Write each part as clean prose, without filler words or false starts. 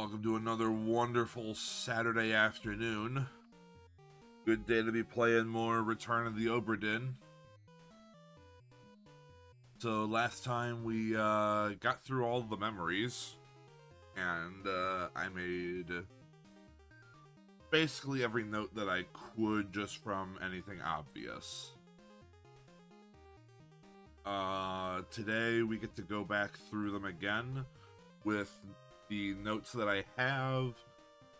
Welcome to another wonderful Saturday afternoon. Good day to be playing more Return of the Obra Dinn. So last time we got through all the memories, and I made basically every note that I could just from anything obvious. Today we get to go back through them again with the notes that I have,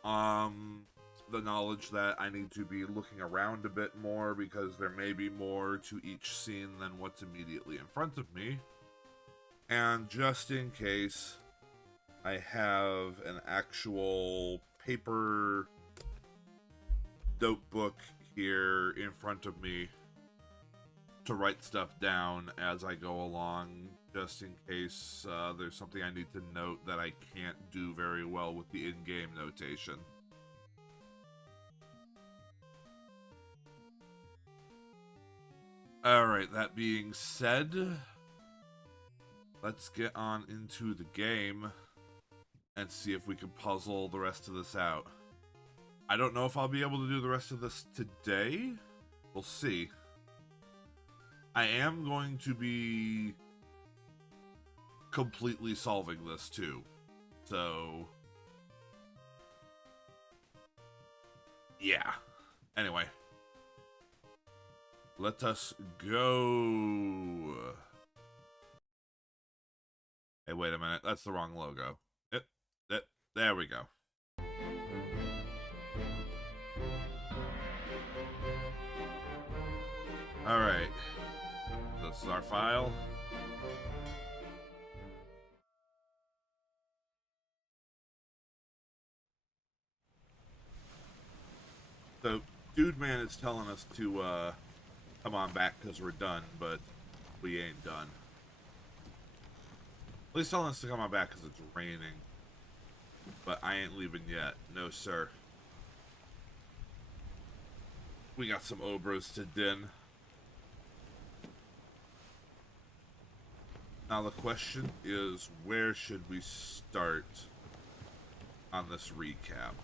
the knowledge that I need to be looking around a bit more because there may be more to each scene than what's immediately in front of me. And just in case, I have an actual paper notebook here in front of me to write stuff down as I go along, just in case there's something I need to note that I can't do very well with the in-game notation. Alright, that being said, let's get on into the game and see if we can puzzle the rest of this out. I don't know if I'll be able to do the rest of this today. We'll see. I am going to be completely solving this too. So, yeah. Anyway, let us go. Hey, wait a minute. That's the wrong logo. There we go. All right. This is our file. So, Dude Man is telling us to come on back because we're done, but we ain't done. At least telling us to come on back because it's raining. But I ain't leaving yet. No, sir. We got some Obras to Dinn. Now the question is, where should we start on this recap?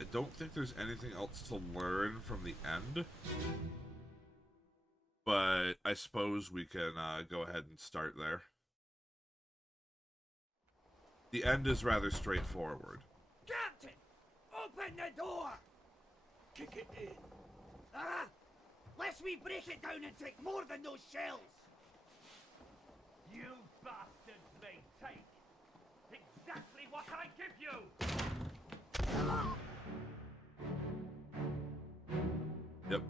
I don't think there's anything else to learn from the end, but I suppose we can go ahead and start there. The end is rather straightforward. Captain! Open the door! Kick it in. Ah! Lest we break it down and take more than those shells! You bastards may take exactly what I give you! Yep.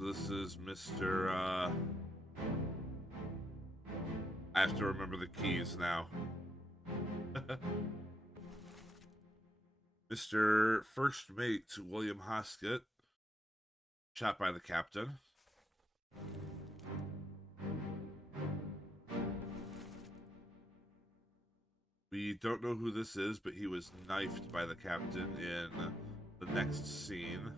This is Mr. I have to remember the keys now. Mr. First Mate William Hoskett, shot by the captain. We don't know who this is, but he was knifed by the captain in the next scene.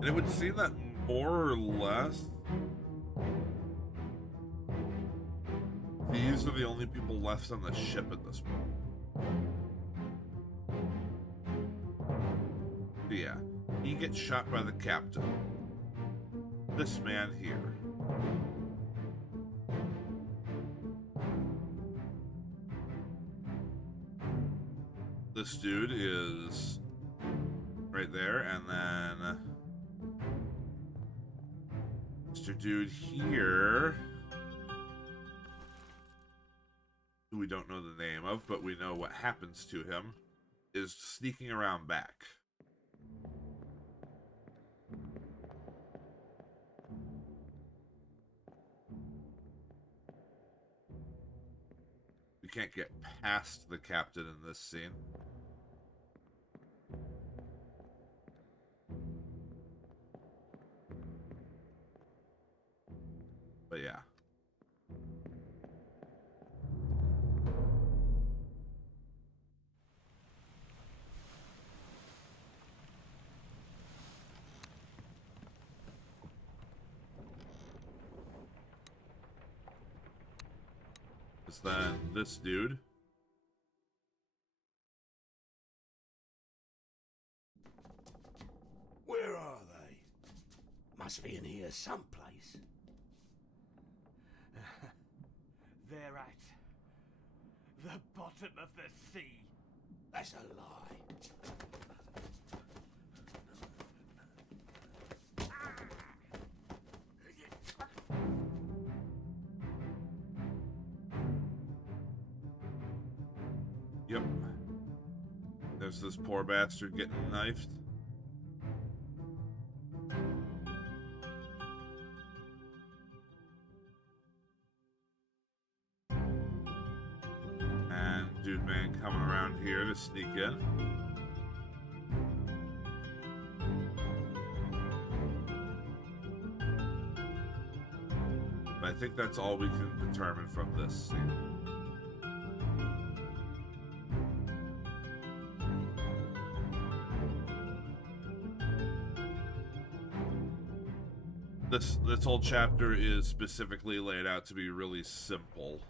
And it would seem that more or less these are the only people left on the ship at this point. But yeah, he gets shot by the captain. This man here. This dude is right there, and then Mr. Dude here, who we don't know the name of, but we know what happens to him, is sneaking around back. We can't get past the captain in this scene. But yeah. Because then this dude. Where are they? Must be in here someplace. They're at the bottom of the sea. That's a lie. Yep. There's this poor bastard getting knifed. And dude man coming around here to sneak in. But I think that's all we can determine from this scene. This whole chapter is specifically laid out to be really simple.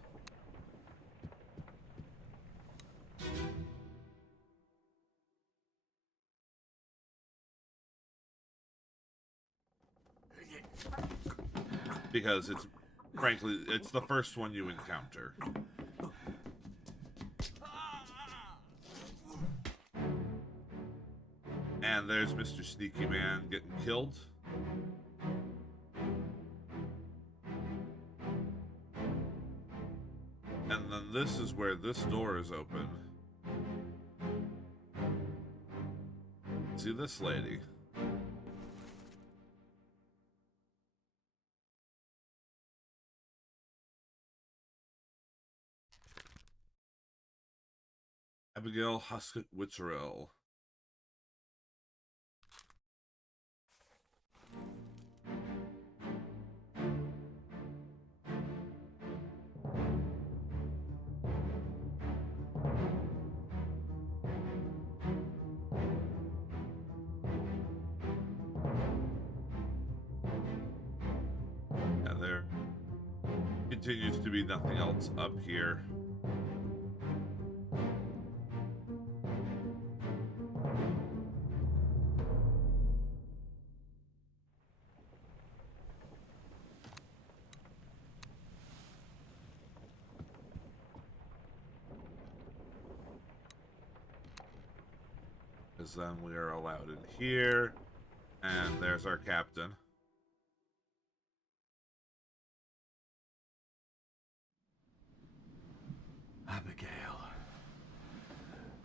Because it's, frankly, it's the first one you encounter. And there's Mr. Sneaky Man getting killed. And then this is where this door is open. See this lady? Abigail Huskett-Witcherell. And there continues to be nothing else up here. Because then we are allowed in here. And there's our captain. Abigail,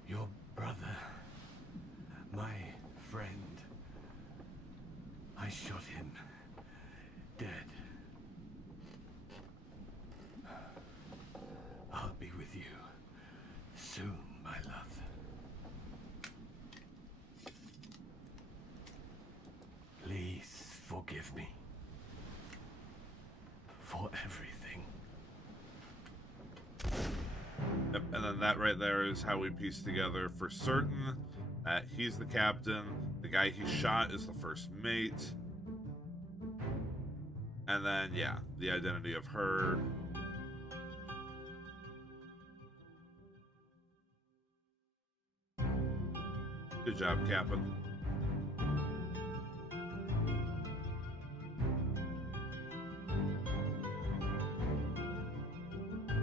your brother, my friend, I shot him dead. I'll be with you soon, my love. Please forgive me for everything. Yep, and then that right there is how we piece together for certain that he's the captain, the guy he shot is the first mate, and then, yeah, the identity of her. Good job, Captain.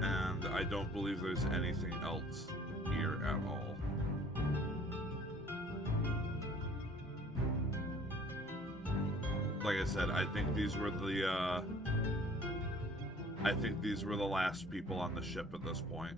And I don't believe there's anything else here at all. Like I said, I think these were the last people on the ship at this point.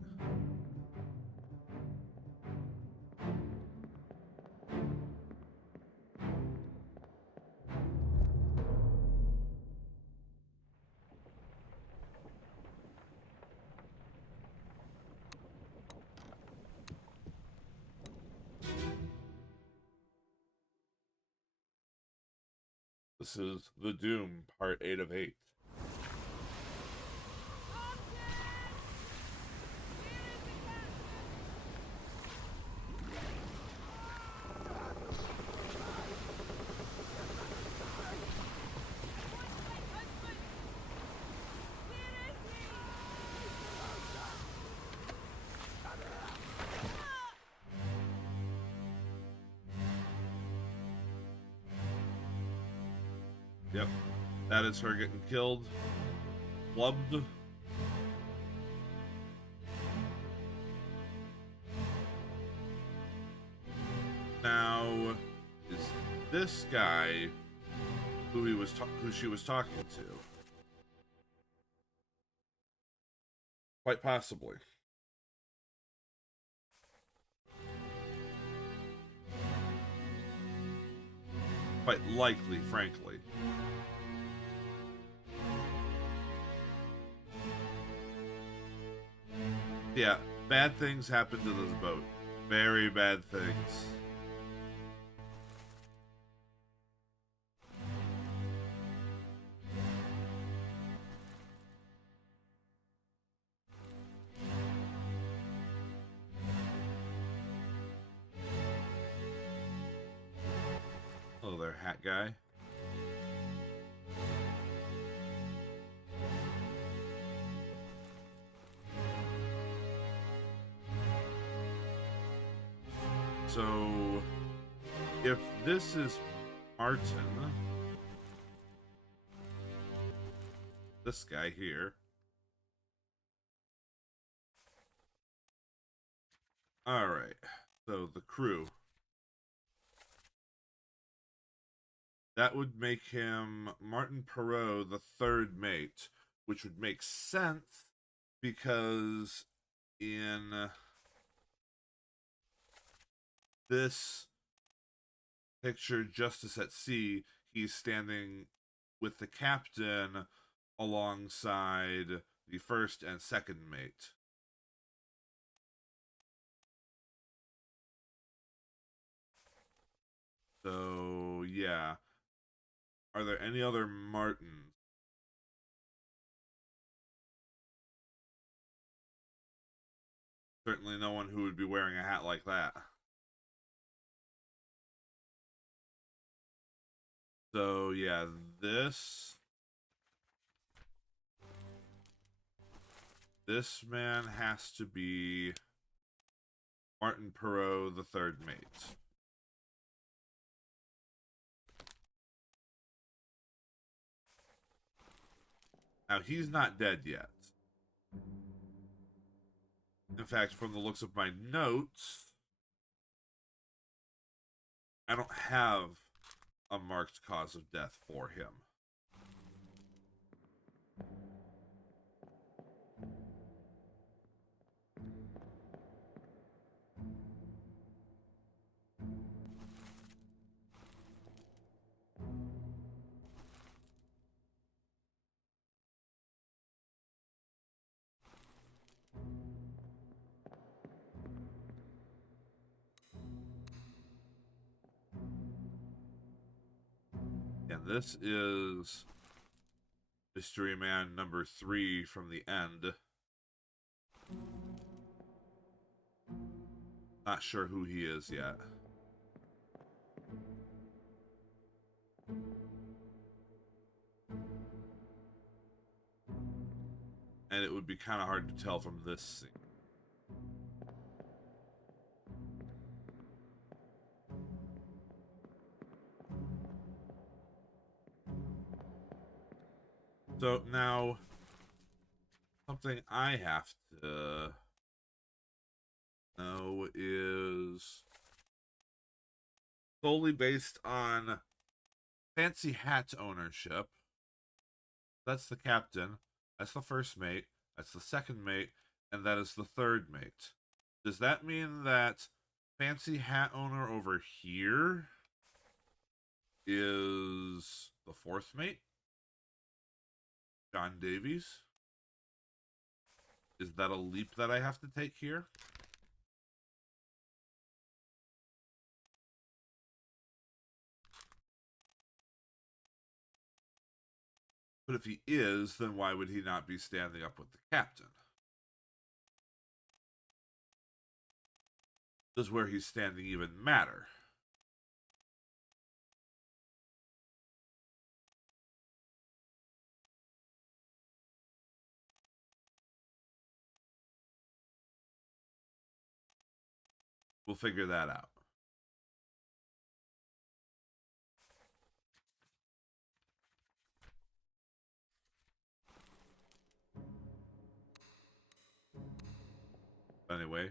This is The Doom, Part 8 of 8. Yep. That is her getting killed. Clubbed. Now, is this guy who she was talking to? Quite possibly. Quite likely, frankly. Yeah, bad things happen to this boat. Very bad things. Hello there, hat guy. So, if this is Martin, this guy here. Alright, so the crew. That would make him Martin Perot, the third mate, which would make sense because in this picture, Justice at Sea, he's standing with the captain alongside the first and second mate. So, yeah. Are there any other Martins? Certainly no one who would be wearing a hat like that. So, yeah, this man has to be Martin Perot, the third mate. Now, he's not dead yet. In fact, from the looks of my notes, I don't have a marked cause of death for him. And this is Mystery Man number 3 from the end. Not sure who he is yet. And it would be kind of hard to tell from this scene. So now, something I have to know is solely based on fancy hat ownership. That's the captain. That's the first mate. That's the second mate. And that is the third mate. Does that mean that fancy hat owner over here is the fourth mate? John Davies? Is that a leap that I have to take here? But if he is, then why would he not be standing up with the captain? Does where he's standing even matter? We'll figure that out. Anyway.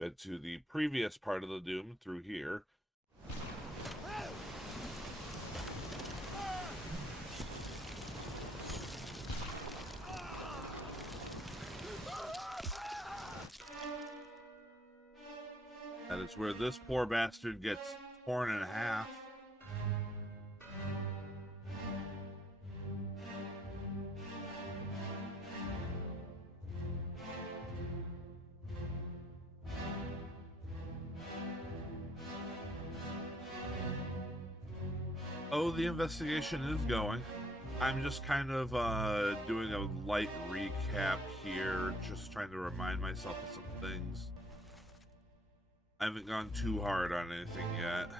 Get to the previous part of the Doom through here. That is where this poor bastard gets torn in half. Oh, the investigation is going. I'm just kind of doing a light recap here, just trying to remind myself of some things. I haven't gone too hard on anything yet.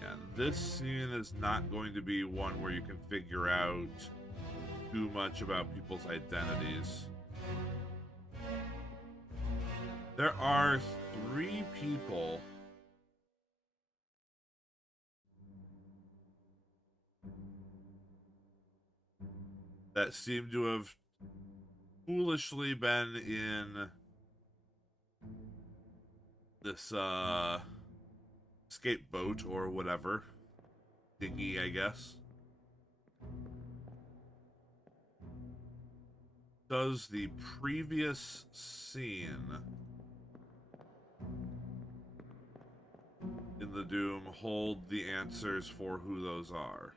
Yeah, this scene is not going to be one where you can figure out too much about people's identities. There are 3 people that seem to have foolishly been in this escape boat or whatever. Dinghy, I guess. Does the previous scene in the Doom hold the answers for who those are?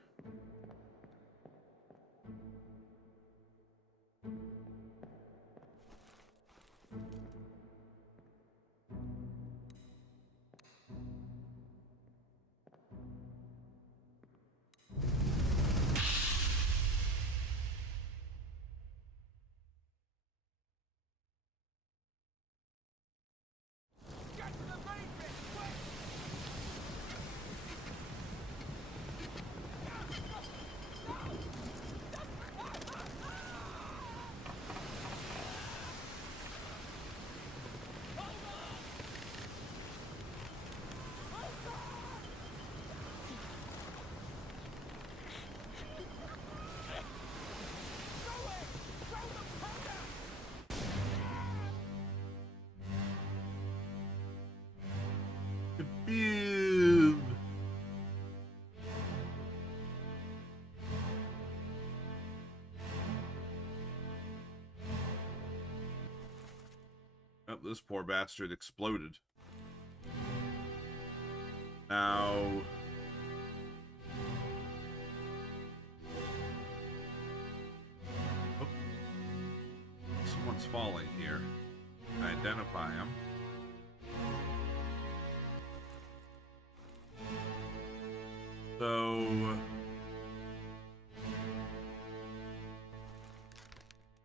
Boom! Oh, this poor bastard exploded. Now... Oh. Someone's falling here. Identify him. So...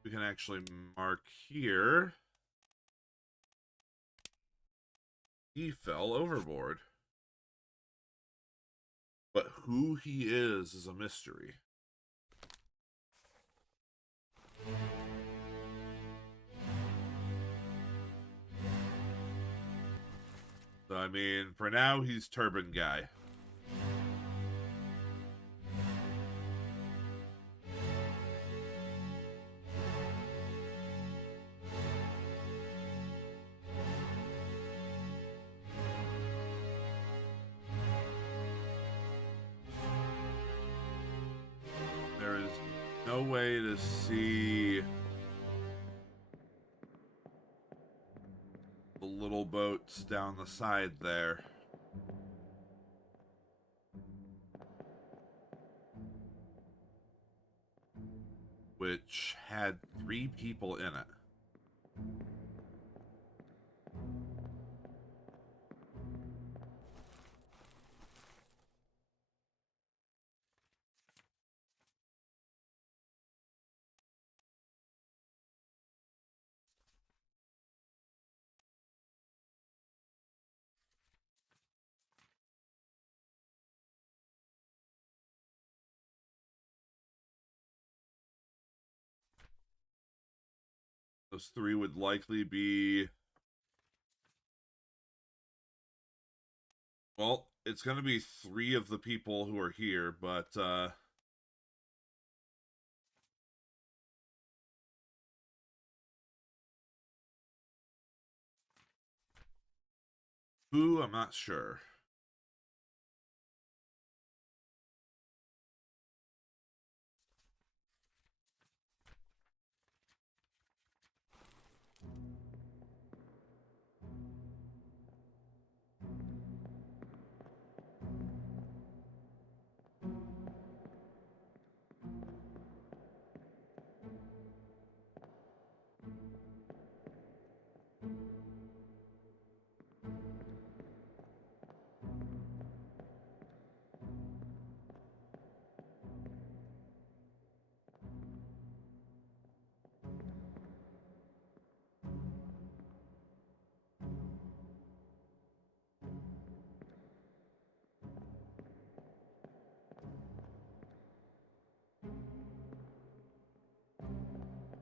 we can actually mark here. He fell overboard. But who he is a mystery. So, I mean, for now, he's Turban Guy. There is no way to see the little boats down the side there. Which had 3 people in it. Those three would likely be... Well, it's going to be three of the people who are here, but, who? I'm not sure.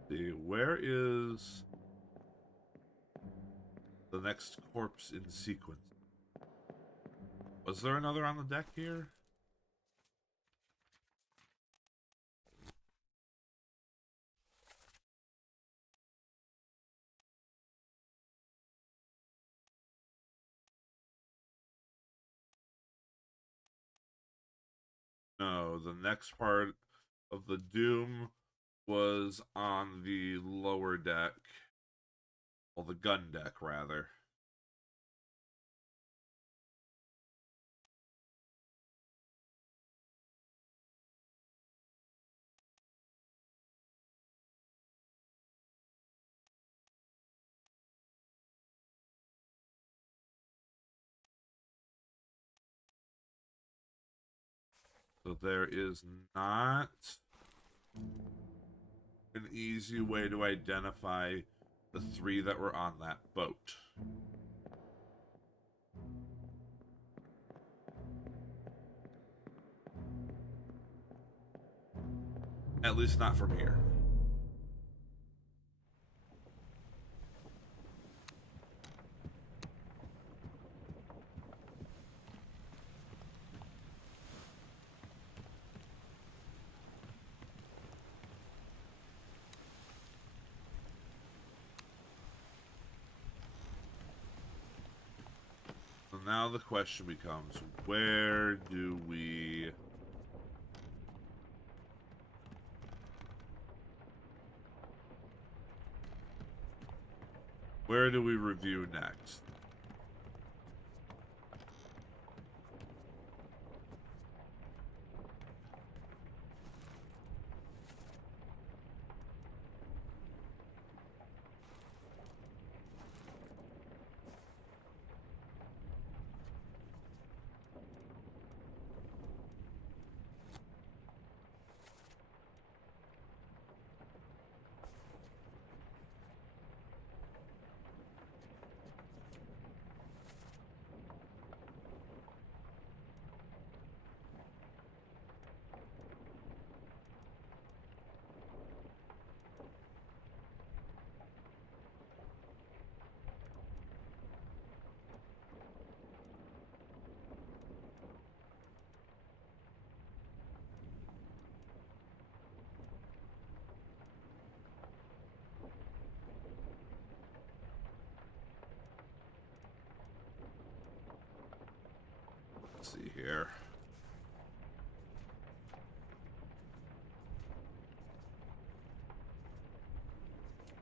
See, where is the next corpse in sequence? Was there another on the deck here? No, the next part of the Doom was on the lower deck. Well, the gun deck, rather. So there is not an easy way to identify the three that were on that boat. At least not from here. So now the question becomes, where do we... Where do we review next? Let's see here.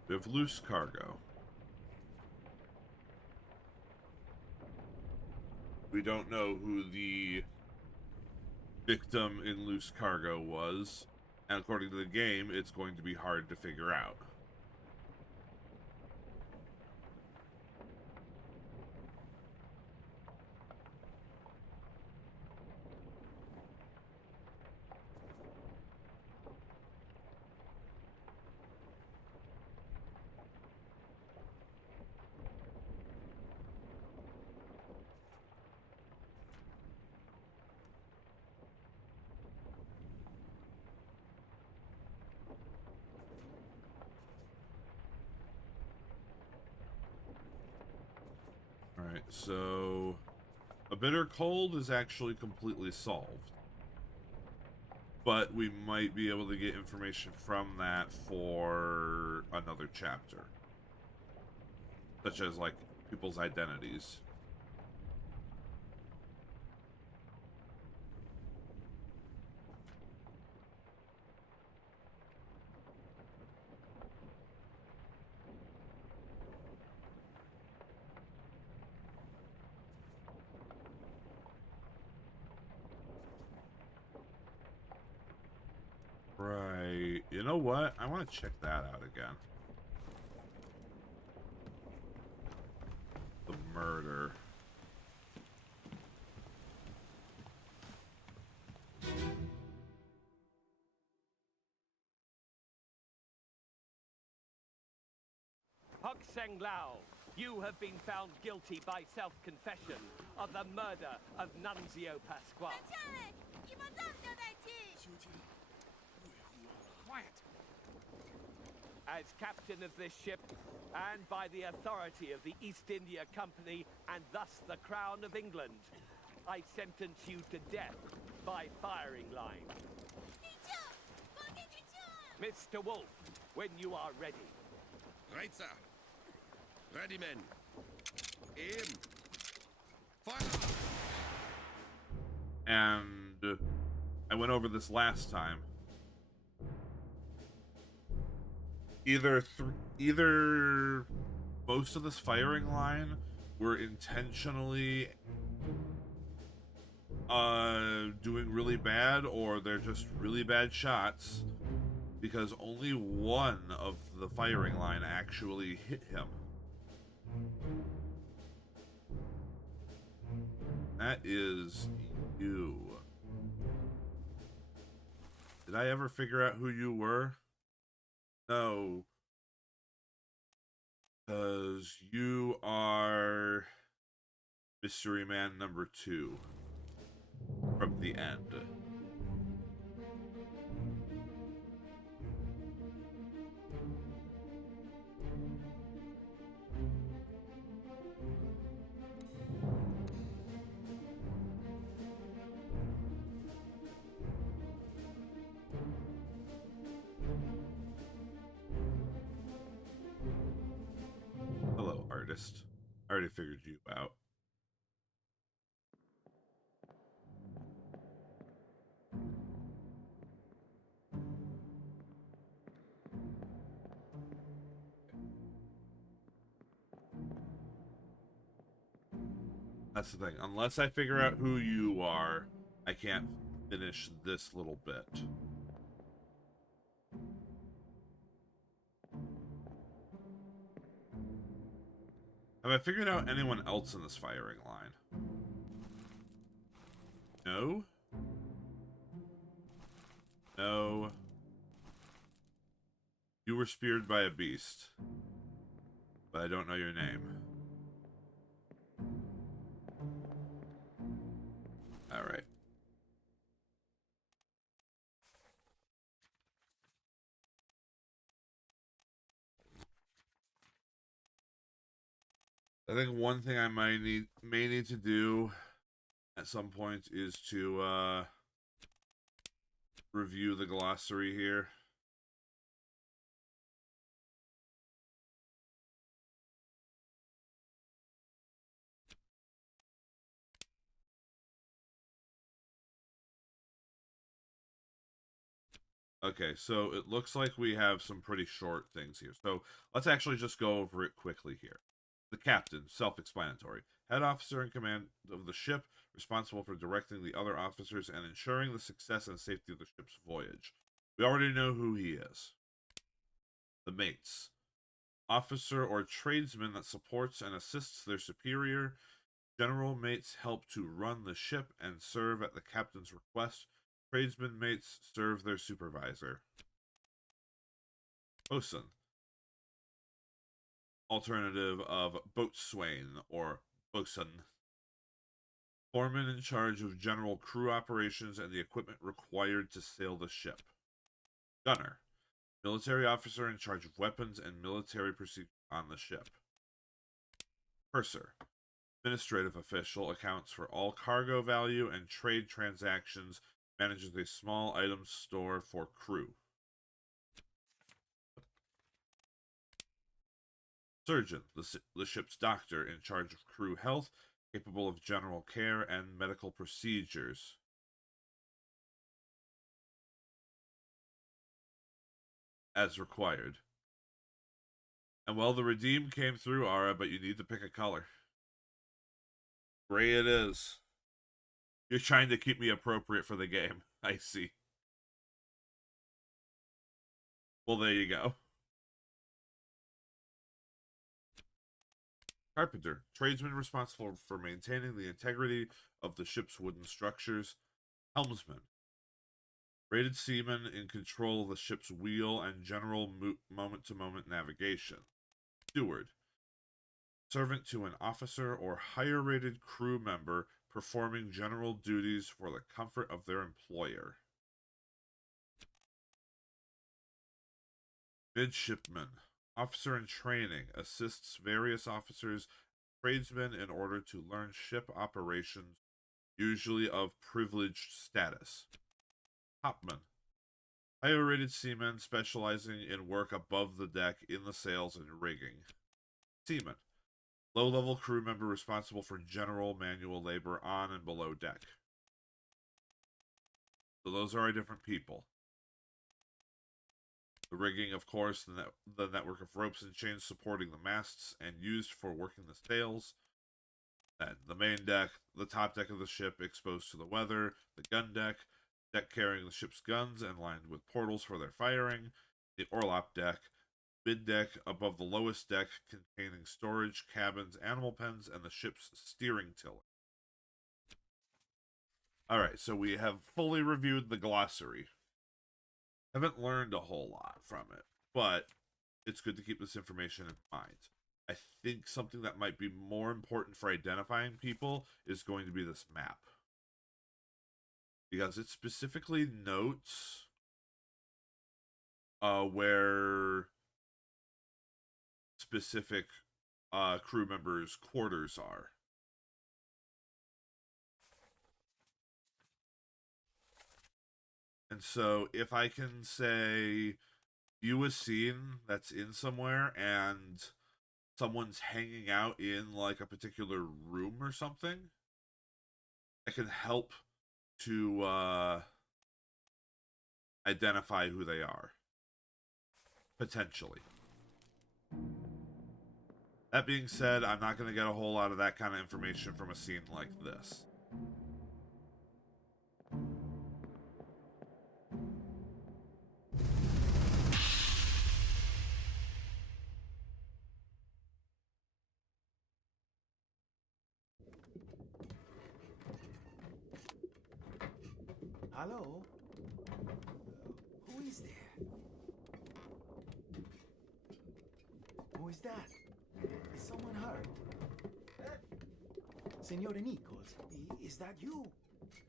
We have loose cargo. We don't know who the victim in loose cargo was, and according to the game, it's going to be hard to figure out. so a bitter cold is actually completely solved. But we might be able to get information from that for another chapter. Such as, like, people's identities. Right. You know what? I want to check that out again. The murder. Hok Seng Lao, you have been found guilty by self-confession of the murder of Nunzio Pasquale. Quiet. As captain of this ship, and by the authority of the East India Company, and thus the Crown of England, I sentence you to death by firing line. Mr. Wolf, when you are ready. Right, sir. Ready, men. Aim. Fire! And I went over this last time. Either most of this firing line were intentionally doing really bad, or they're just really bad shots, because only one of the firing line actually hit him. That is you. Did I ever figure out who you were? No. Because you are Mystery Man number 2 from the end. Hello, artist. I already figured you out. That's the thing. Unless I figure out who you are, I can't finish this little bit. Have I figured out anyone else in this firing line? No? No. You were speared by a beast, but I don't know your name. Alright. I think one thing I may need to do at some point is to review the glossary here. Okay, so it looks like we have some pretty short things here. So let's actually just go over it quickly here. The captain, self-explanatory. Head officer in command of the ship, responsible for directing the other officers and ensuring the success and safety of the ship's voyage. We already know who he is. The mates. Officer or tradesman that supports and assists their superior. General mates help to run the ship and serve at the captain's request. Tradesman mates serve their supervisor. Bosun. Alternative of boatswain or bosun. Foreman in charge of general crew operations and the equipment required to sail the ship. Gunner. Military officer in charge of weapons and military procedures on the ship. Purser. Administrative official accounts for all cargo value and trade transactions, manages a small item store for crew. Surgeon, the ship's doctor in charge of crew health, capable of general care and medical procedures. As required. And well, the redeem came through, Ara, but you need to pick a color. Gray it is. You're trying to keep me appropriate for the game. I see. Well, there you go. Carpenter, tradesman responsible for maintaining the integrity of the ship's wooden structures. Helmsman, rated seaman in control of the ship's wheel and general moment-to-moment navigation. Steward, servant to an officer or higher-rated crew member performing general duties for the comfort of their employer. Midshipman, officer in training, assists various officers and tradesmen in order to learn ship operations, usually of privileged status. Topman, higher-rated seaman specializing in work above the deck in the sails and rigging. Seaman, low-level crew member responsible for general manual labor on and below deck. So those are our different people. The rigging, of course, the network of ropes and chains supporting the masts and used for working the sails. And the main deck, the top deck of the ship exposed to the weather, the gun deck carrying the ship's guns and lined with portals for their firing, the orlop deck, mid deck above the lowest deck containing storage, cabins, animal pens, and the ship's steering tiller. Alright, so we have fully reviewed the glossary. Haven't learned a whole lot from it, but it's good to keep this information in mind. I think something that might be more important for identifying people is going to be this map. Because it specifically notes where specific crew members' quarters are. And so if I can say, view a scene that's in somewhere and someone's hanging out in like a particular room or something, I can help to identify who they are. Potentially. That being said, I'm not going to get a whole lot of that kind of information from a scene like this. Hello? Who is there? Who is that? Is someone hurt? Signore Nichols, is that you?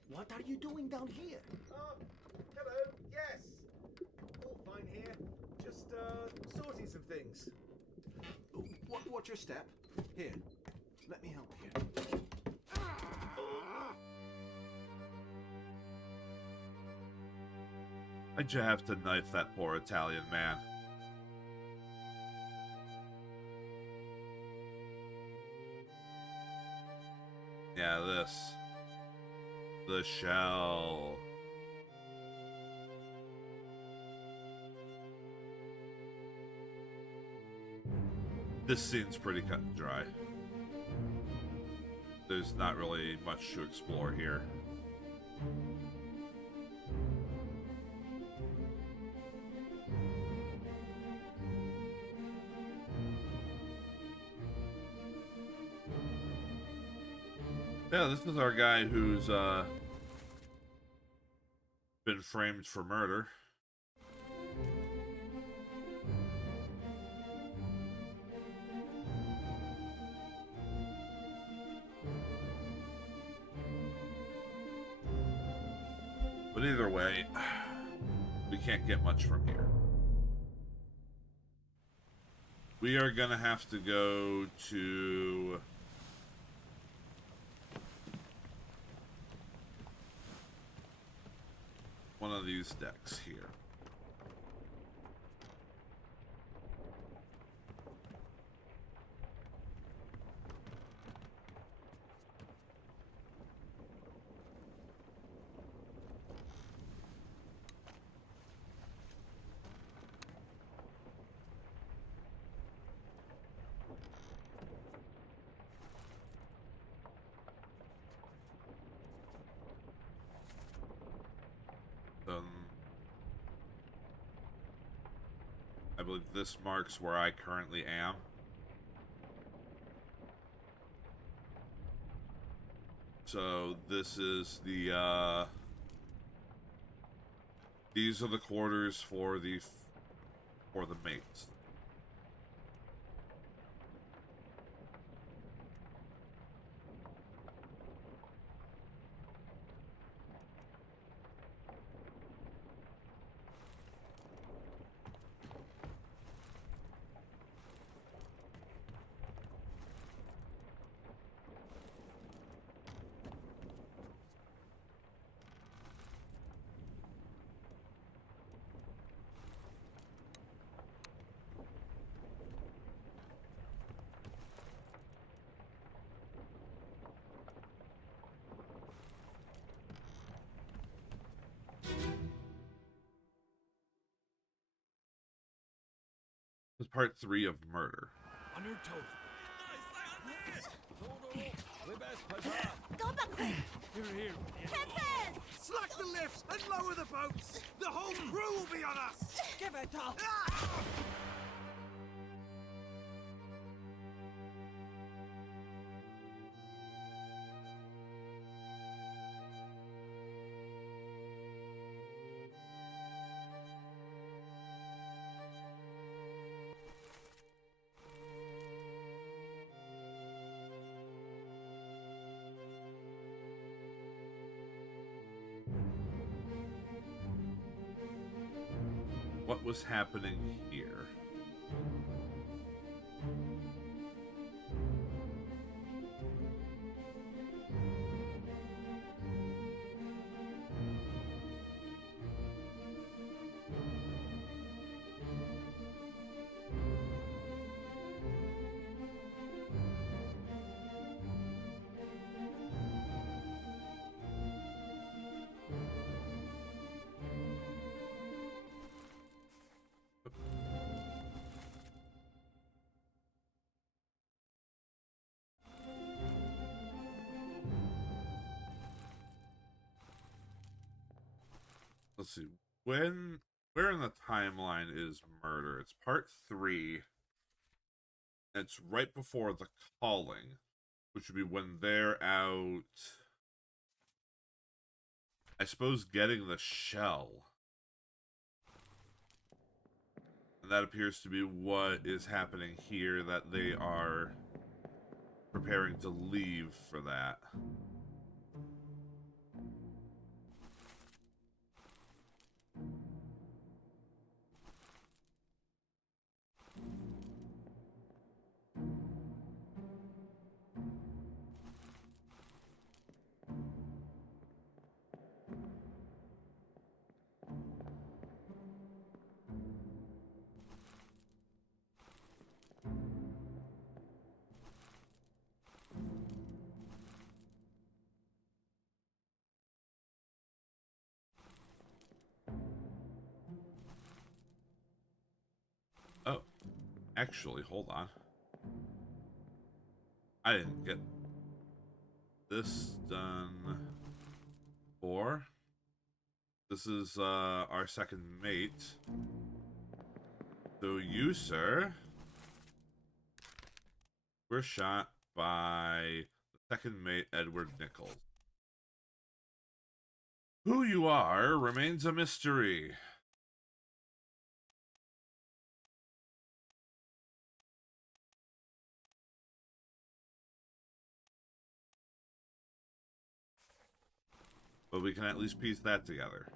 What are you doing down here? Oh, hello, yes. All fine here. Just, sorting some things. Watch your step. Here, let me help here. Why'd you have to knife that poor Italian man? Yeah, this. The shell. This scene's pretty cut and dry. There's not really much to explore here. Yeah, this is our guy who's been framed for murder. But either way, we can't get much from here. We are gonna have to go to these decks here. I believe this marks where I currently am. So this is the these are the quarters for the mates. This is part 3 of murder. On your toes. Go back there! Here. Captain! Slack the lifts and lower the boats! The whole crew will be on us! Give it up! What was happening here? Let's see. Where in the timeline is murder? It's part 3. It's right before the calling, which would be when they're out, I suppose, getting the shell. And that appears to be what is happening here, that they are preparing to leave for that. Oh, actually, hold on. I didn't get this done before. This is our second mate. So you, sir, were shot by the second mate, Edward Nichols. Who you are remains a mystery. But we can at least piece that together.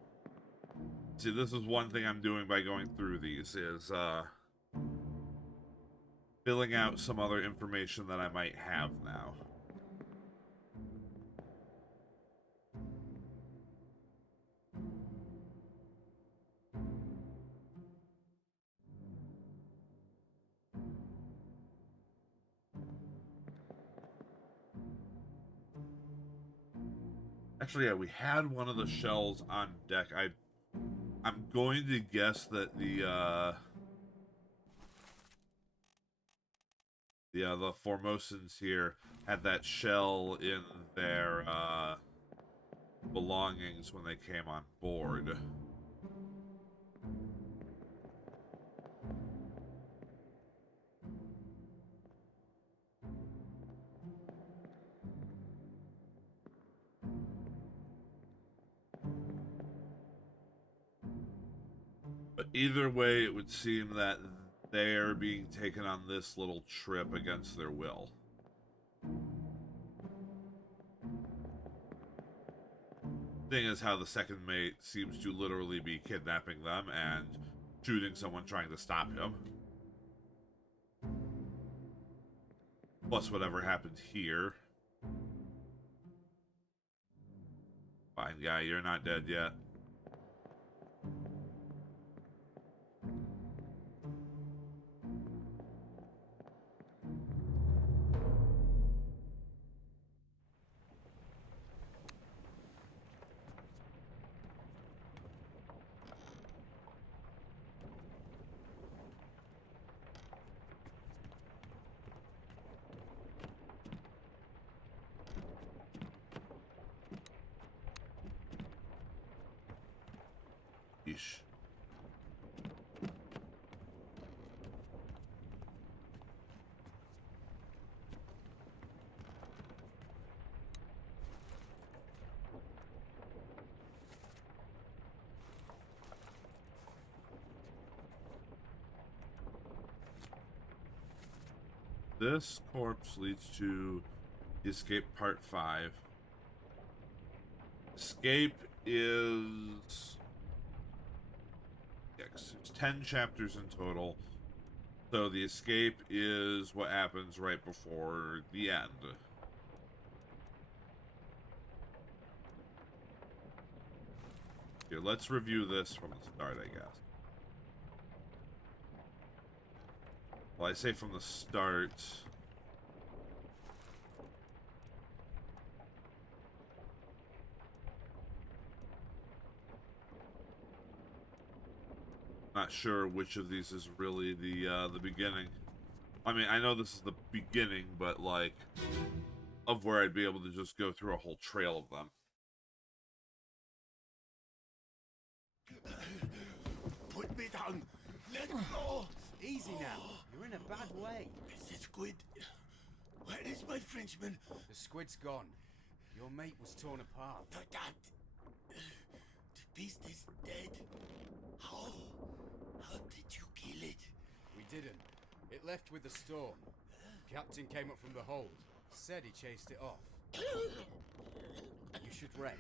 See, this is one thing I'm doing by going through these, is filling out some other information that I might have now. Actually, yeah, we had one of the shells on deck. I'm going to guess that the Formosans here had that shell in their belongings when they came on board. But either way, it would seem that they're being taken on this little trip against their will. Thing is how the second mate seems to literally be kidnapping them and shooting someone trying to stop him. Plus whatever happened here. Fine guy, you're not dead yet. Yeesh. This corpse leads to the Escape Part 5. Escape is... Yes, it's 10 chapters in total. So the escape is what happens right before the end. Here, let's review this from the start, I guess. Well, I say from the start. Not sure which of these is really the beginning. I mean, I know this is the beginning, but like, of where I'd be able to just go through a whole trail of them. Put me down. Let go. Easy now. You're in a bad way. Is it squid? Where is my Frenchman? The squid's gone. Your mate was torn apart. Verdammt. The beast is dead. How? How did you kill it? We didn't. It left with the storm. Captain came up from the hold. Said he chased it off. You should rest.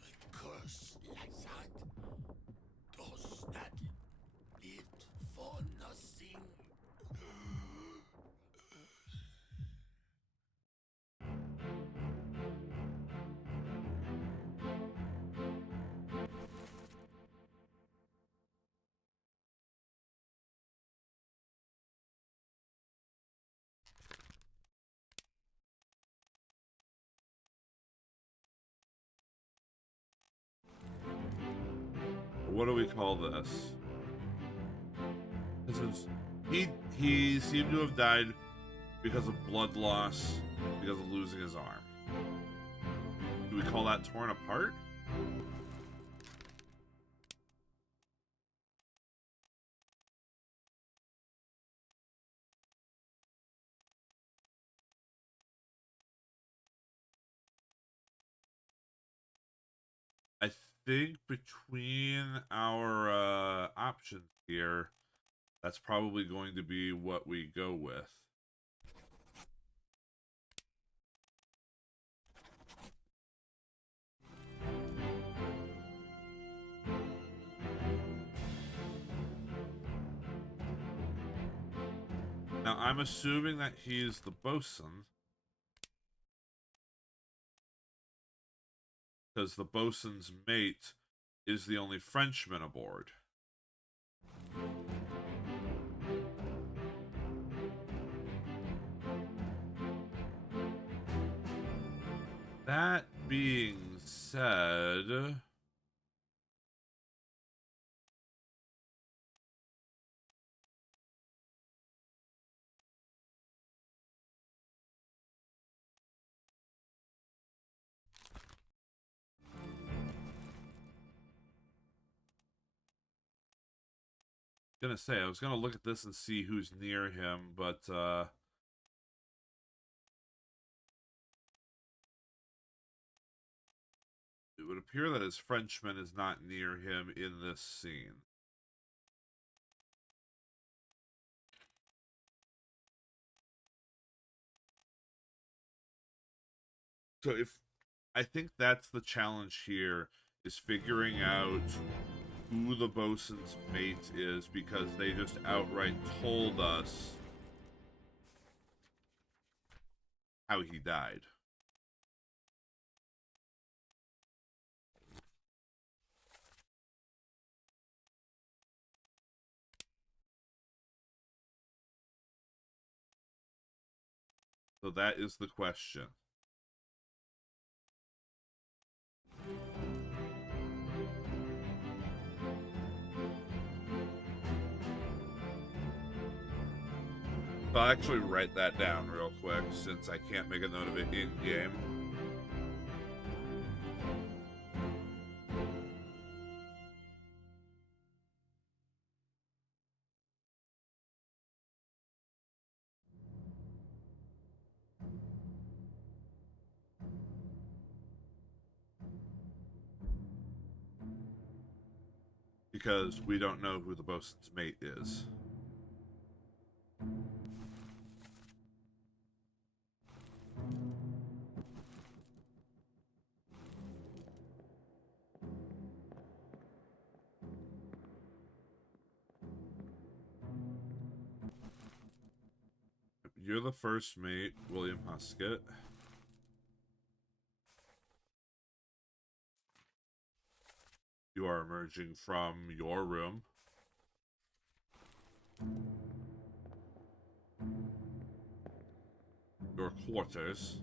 A curse like that does not live for nothing. What do we call this? This is he seemed to have died because of blood loss, because of losing his arm. Do we call that torn apart? I think between our options here, that's probably going to be what we go with. Now, I'm assuming that he's the bosun, because the bosun's mate is the only Frenchman aboard. That being said, I was gonna look at this and see who's near him, but it would appear that his Frenchman is not near him in this scene. So I think that's the challenge here, is figuring out who the bosun's mate is, because they just outright told us how he died. So that is the question. So I'll actually write that down real quick, since I can't make a note of it in-game. Because we don't know who the bosun's mate is. You're the first mate, William Huskett. You are emerging from your room. Your quarters.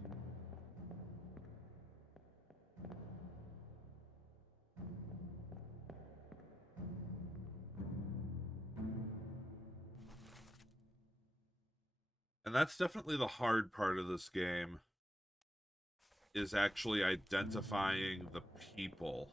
And that's definitely the hard part of this game, is actually identifying the people.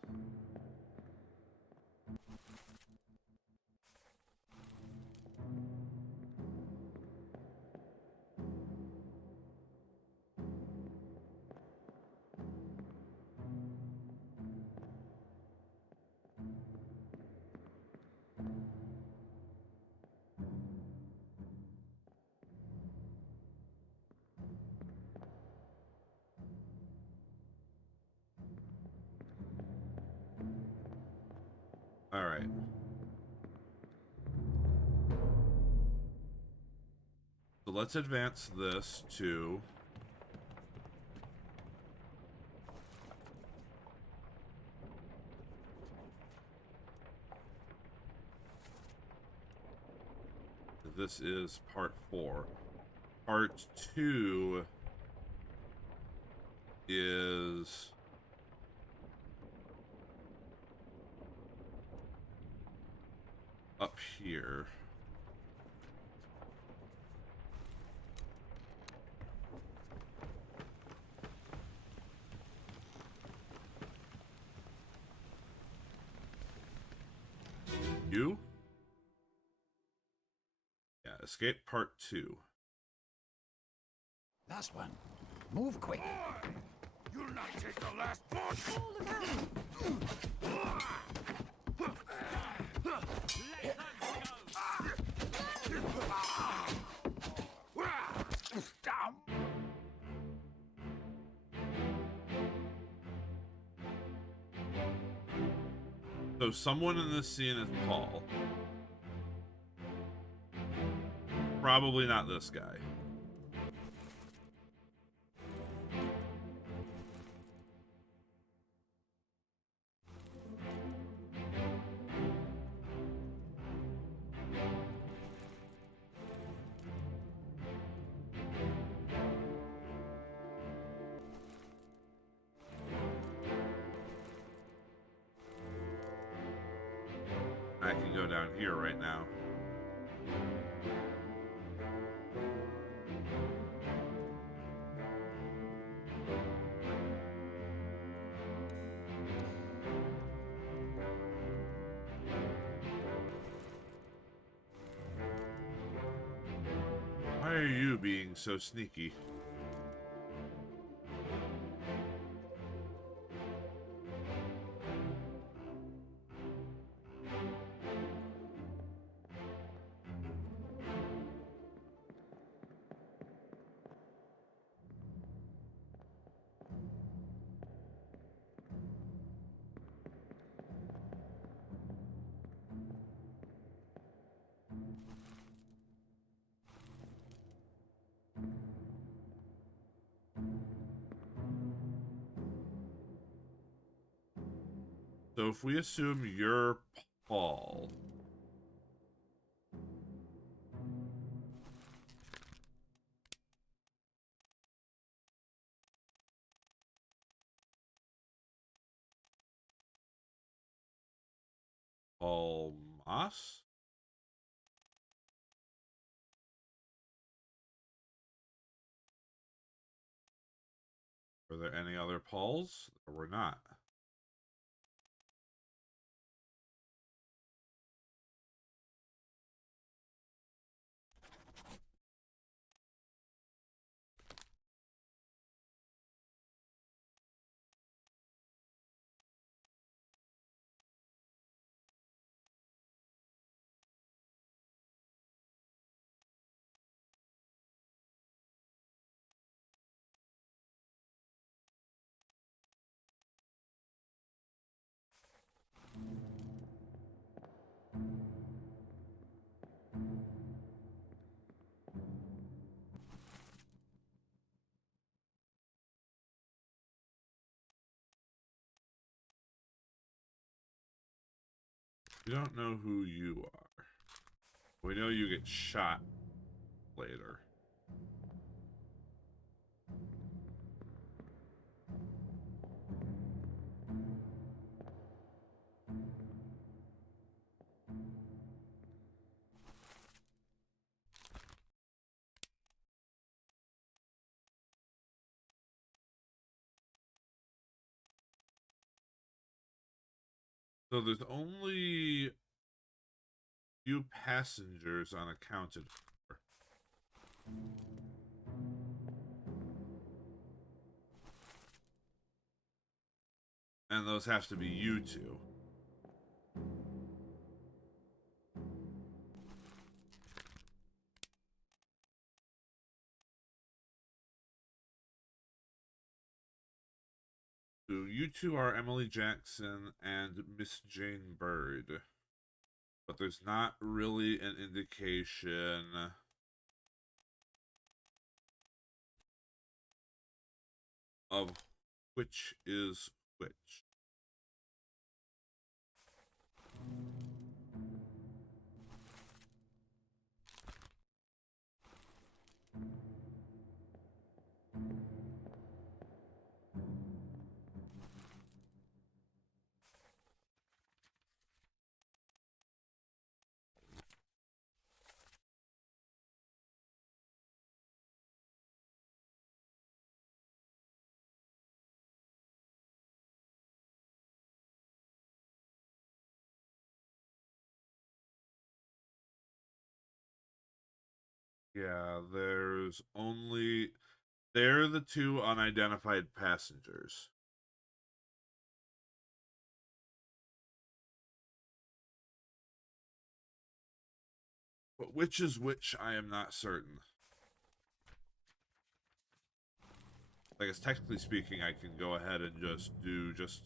All right. So let's advance this to... This is part 4. Part 2 is... up here. You? Yeah, escape part 2. Last one. Move quick. You'll not take the last push! Oh, look out! So someone in this scene is Paul. Probably not this guy. I can go down here right now. Why are you being so sneaky? So if we assume you're Paul, Paul Moss? Were there any other Pauls? There were not. We don't know who you are. We know you get shot later. So there's only few passengers unaccounted for. And those have to be you two. So you two are Emily Jackson and Miss Jane Bird. But there's not really an indication of which is which. Yeah, they're the two unidentified passengers. But which is which, I am not certain. I guess technically speaking, I can go ahead and just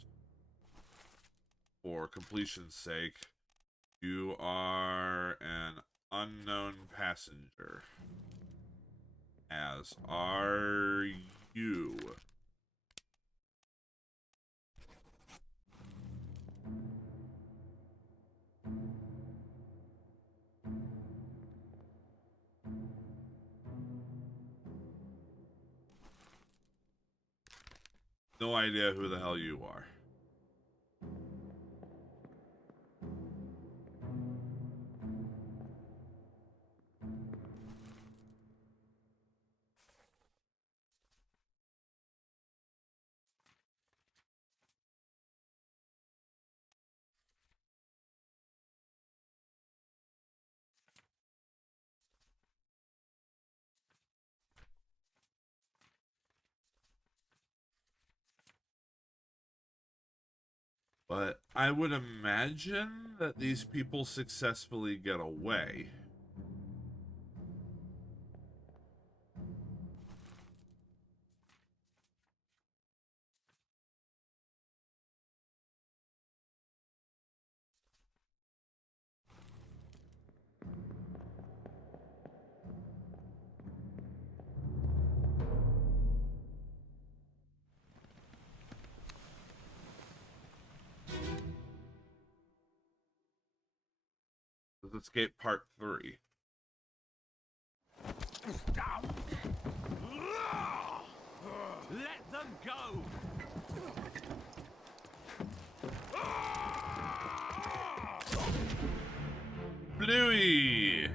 for completion's sake, you are an unknown passenger. As are you. No idea who the hell you are. But I would imagine that these people successfully get away. Let's escape part 3. Let them go! Bluey!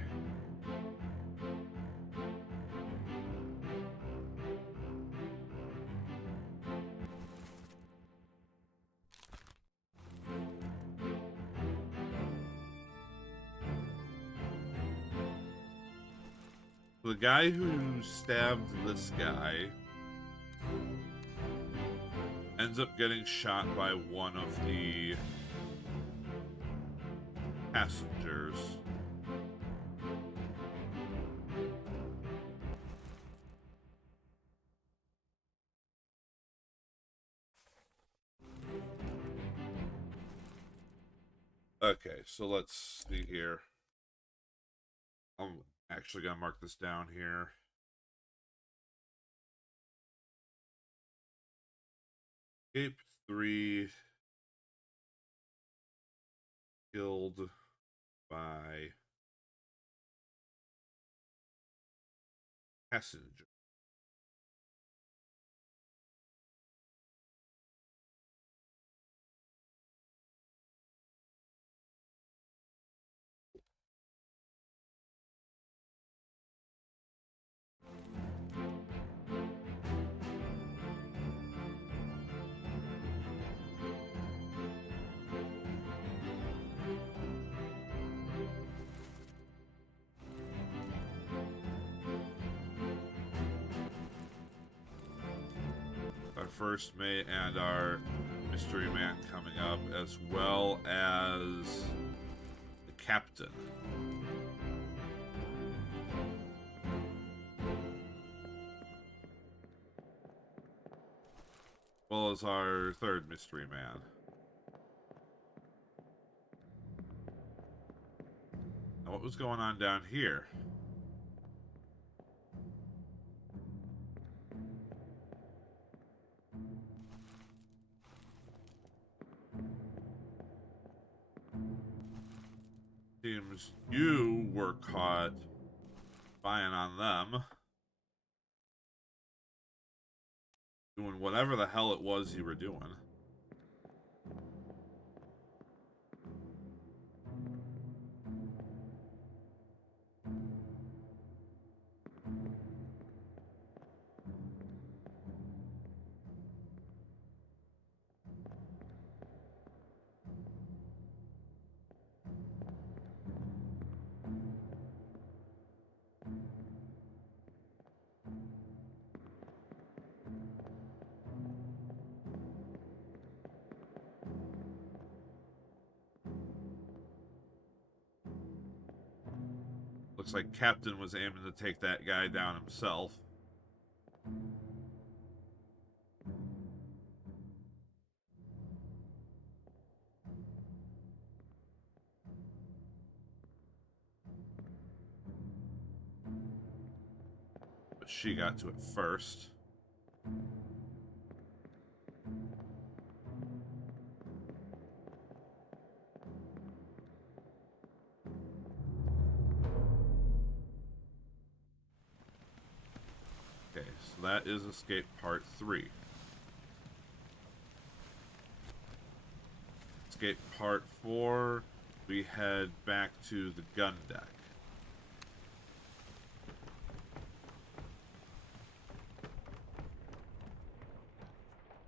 The guy who stabbed this guy ends up getting shot by one of the passengers. Okay, so let's see here. I'm actually gonna mark this down here. Escape 3, killed by passenger. Our first mate and our mystery man coming up, as well as the captain. Well as our third mystery man. Now, what was going on down here? Seems you were caught spying on them, doing whatever the hell it was you were doing. Looks like Captain was aiming to take that guy down himself. But she got to it first. Okay, so that is escape part 3. Escape part 4, we head back to the gun deck.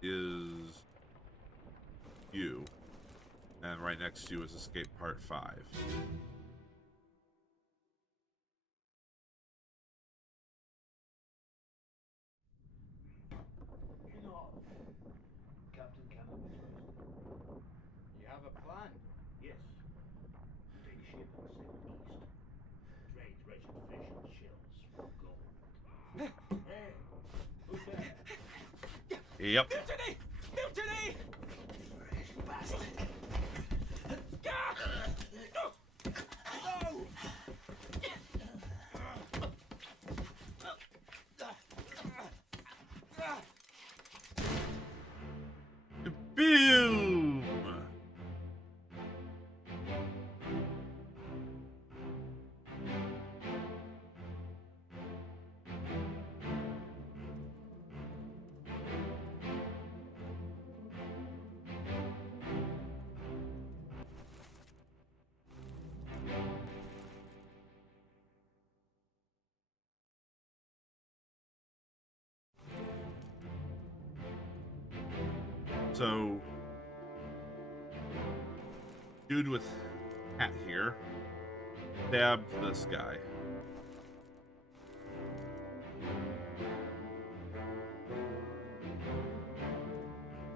Is you. And right next to you is escape part 5. Captain cannot be trusted. Yep. Mutiny! Mutiny! Bastard. No! Boom! So, dude with hat here stabbed this guy.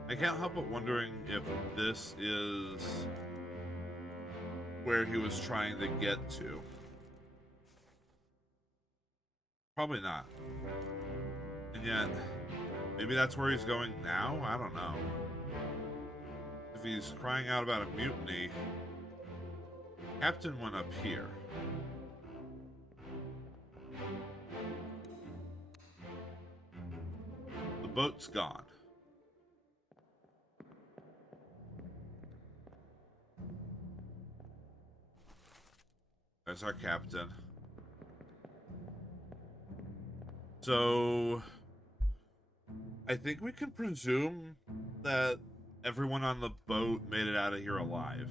I can't help but wondering if this is where he was trying to get to. Probably not. And yet, maybe that's where he's going now? I don't know. If he's crying out about a mutiny, Captain went up here. The boat's gone. There's our captain. So, I think we can presume that everyone on the boat made it out of here alive.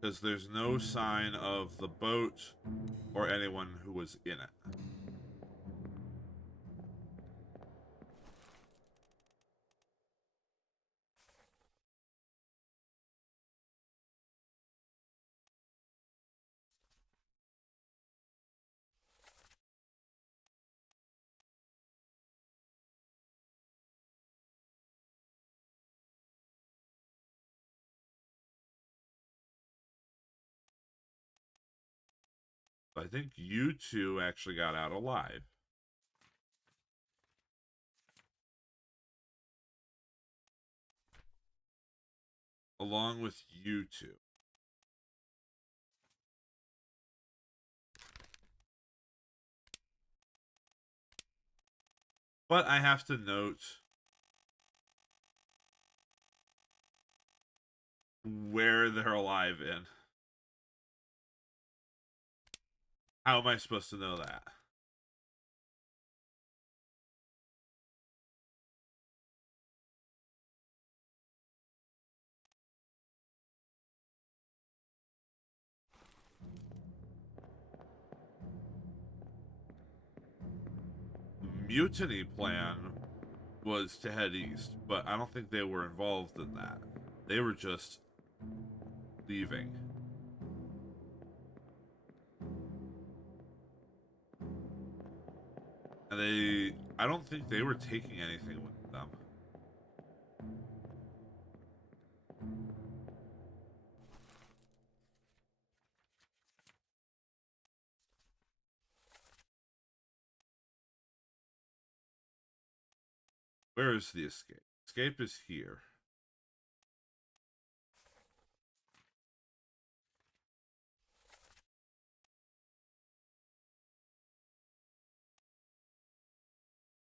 Because there's no sign of the boat or anyone who was in it. I think you two actually got out alive. Along with you two. But I have to note where they're alive in. How am I supposed to know that? Mutiny plan was to head east, but I don't think they were involved in that. They were just leaving. And I don't think they were taking anything with them. Where is the escape? Escape is here.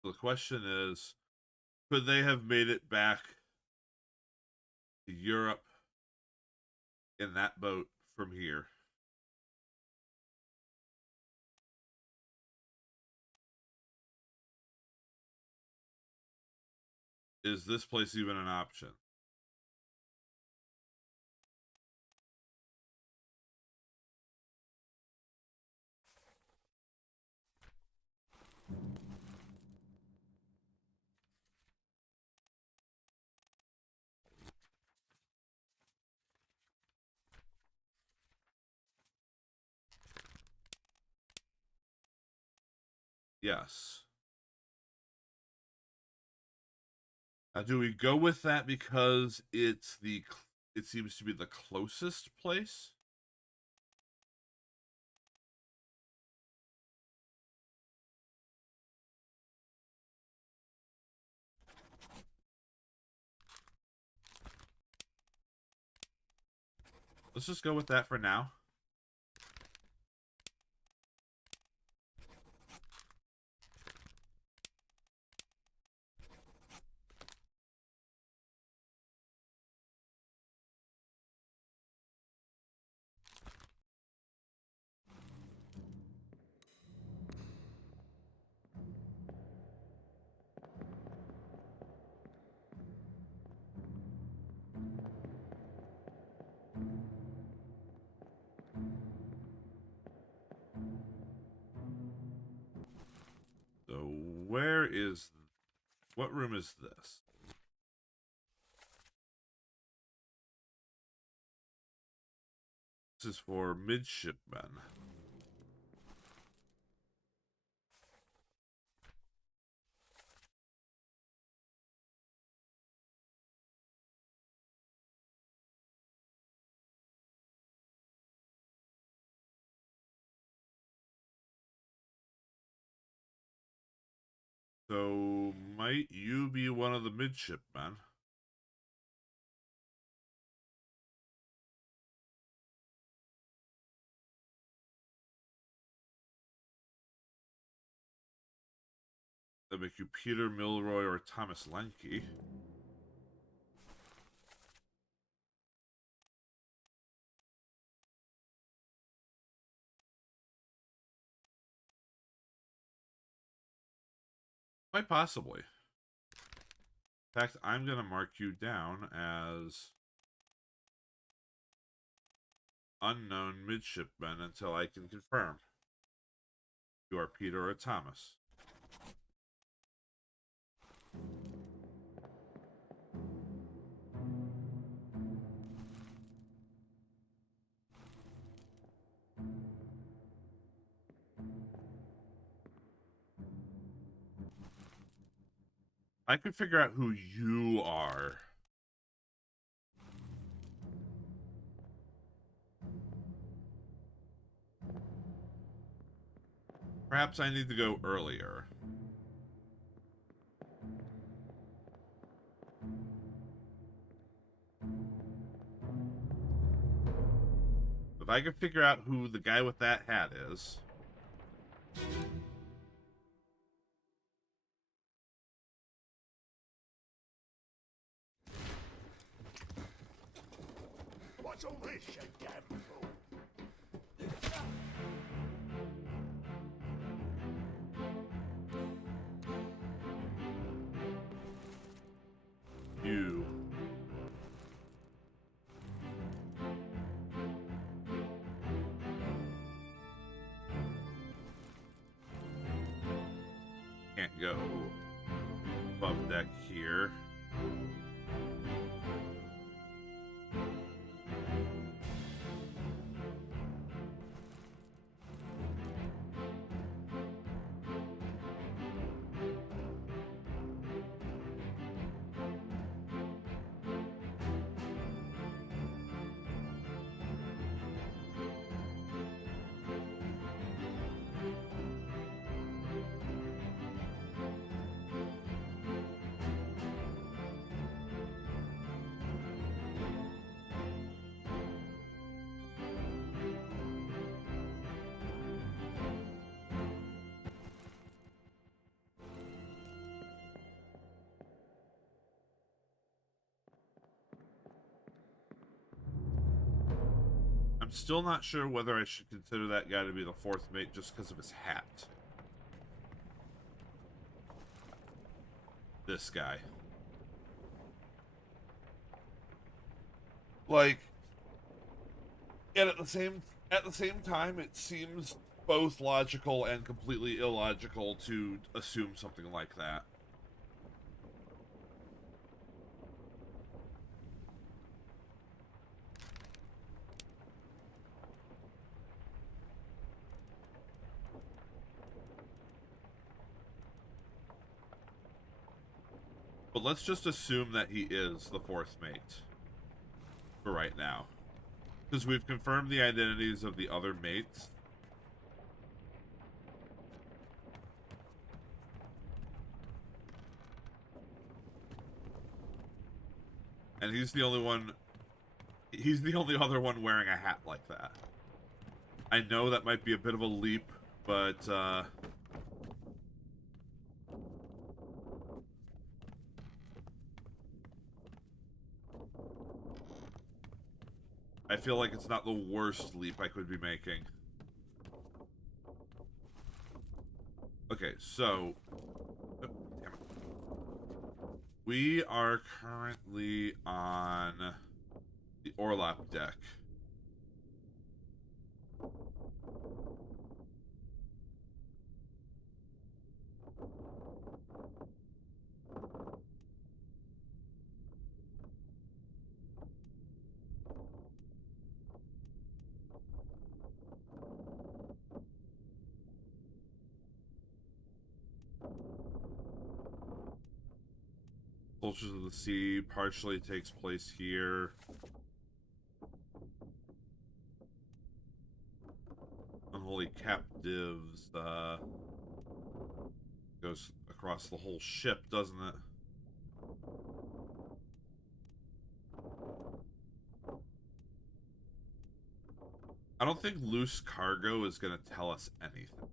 The question is, could they have made it back to Europe in that boat from here? Is this place even an option? Yes. Now, do we go with that because it seems to be the closest place? Let's just go with that for now. So where is... What room is this? This is for midshipmen. So, might you be one of the midshipmen? That make you Peter Milroy or Thomas Lenke. Quite possibly. In fact, I'm going to mark you down as unknown midshipman until I can confirm. You are Peter or Thomas. I could figure out who you are. Perhaps I need to go earlier. If I can figure out who the guy with that hat is... What's all this, you damn fool? You. Can't go above deck here. I'm still not sure whether I should consider that guy to be the fourth mate just because of his hat. This guy. Like, and at the same time, it seems both logical and completely illogical to assume something like that. But let's just assume that he is the fourth mate for right now. Because we've confirmed the identities of the other mates. And he's the only one... He's the only other one wearing a hat like that. I know that might be a bit of a leap, but I feel like it's not the worst leap I could be making. Okay, so... oh, damn it. We are currently on the Orlap deck. Soldiers of the Sea partially takes place here. Unholy Captives goes across the whole ship, doesn't it? I don't think loose cargo is going to tell us anything.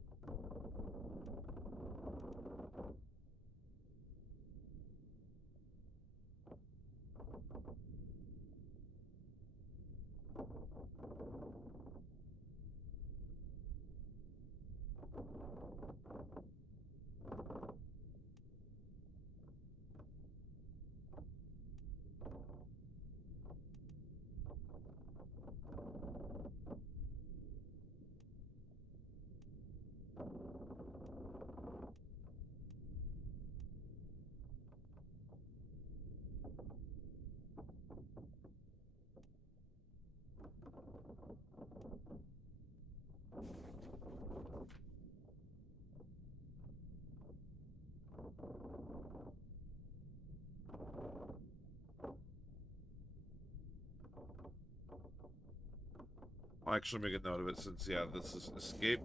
I'll actually make a note of it since, yeah, this is escape.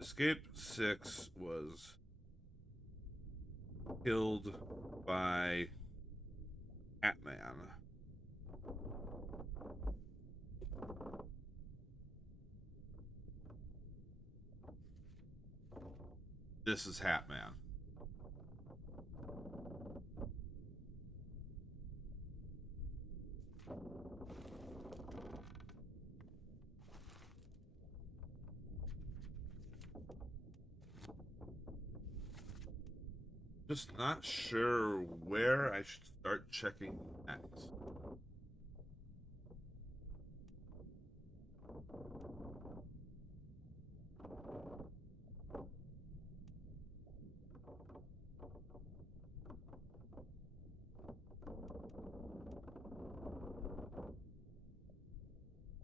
Escape 6 was killed by Hatman. This is Hatman. Just not sure where I should start checking next.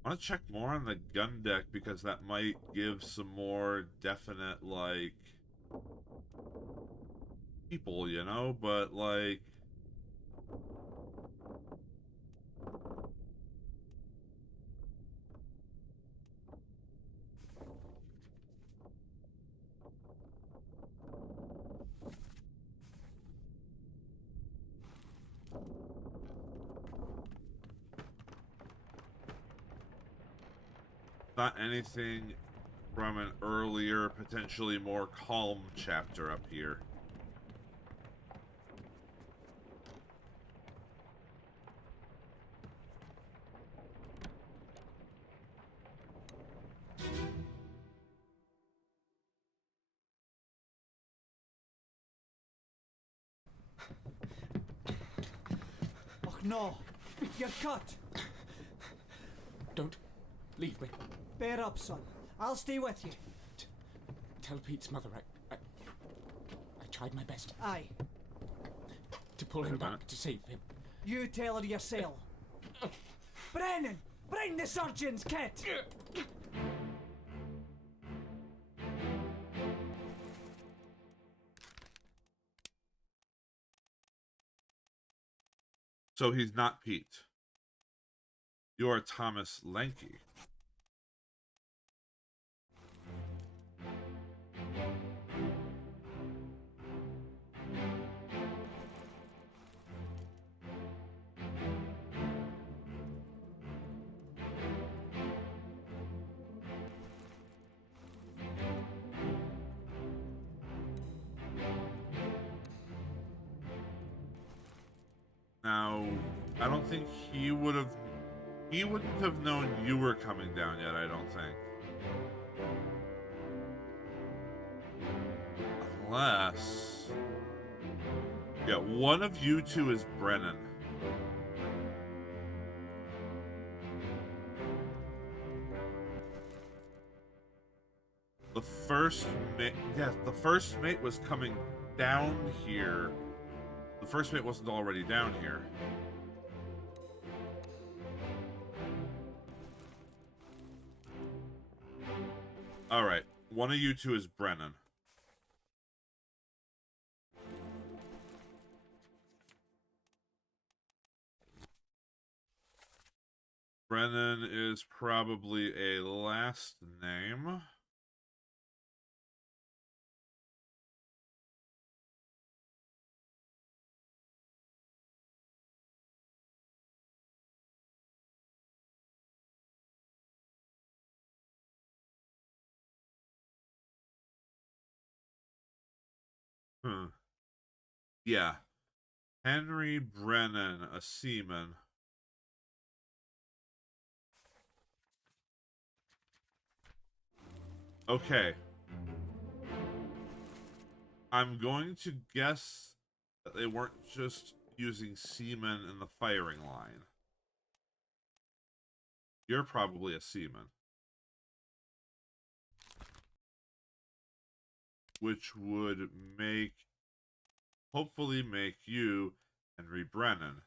I want to check more on the gun deck because that might give some more definite, like, people, you know, but, like, not anything from an earlier, potentially more calm chapter up here. Oh no, you're cut. Don't leave me. Bear up, son. I'll stay with you. Tell Pete's mother I tried my best Aye, to pull him back, to save him. you tell her yourself. Brennan, bring the surgeon's kit. So he's not Pete. You are Thomas Lanky. I don't think he wouldn't have known you were coming down yet, I don't think. Unless... Yeah, one of you two is Brennan. The first mate... Yes, the first mate was coming down here. The first mate wasn't already down here. Alright, one of you two is Brennan. Brennan is probably a last name. Yeah. Henry Brennan, a seaman. Okay. I'm going to guess that they weren't just using seamen in the firing line. You're probably a seaman. Which would make, hopefully make you Henry Brennan.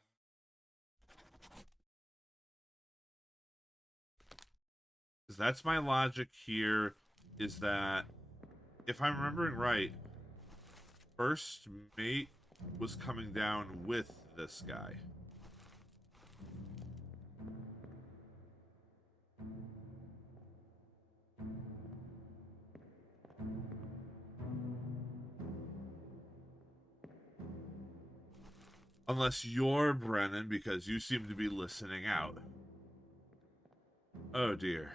Because that's my logic here, is that, if I'm remembering right, first mate was coming down with this guy. Unless you're Brennan, because you seem to be listening out. Oh dear.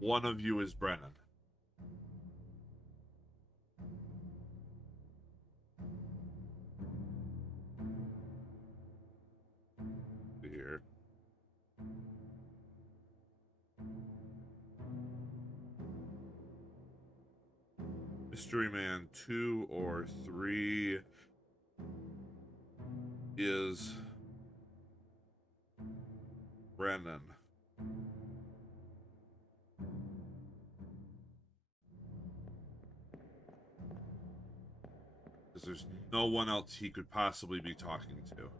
One of you is Brennan. Here. Mystery Man 2 or 3 is Brennan. Because there's no one else he could possibly be talking to.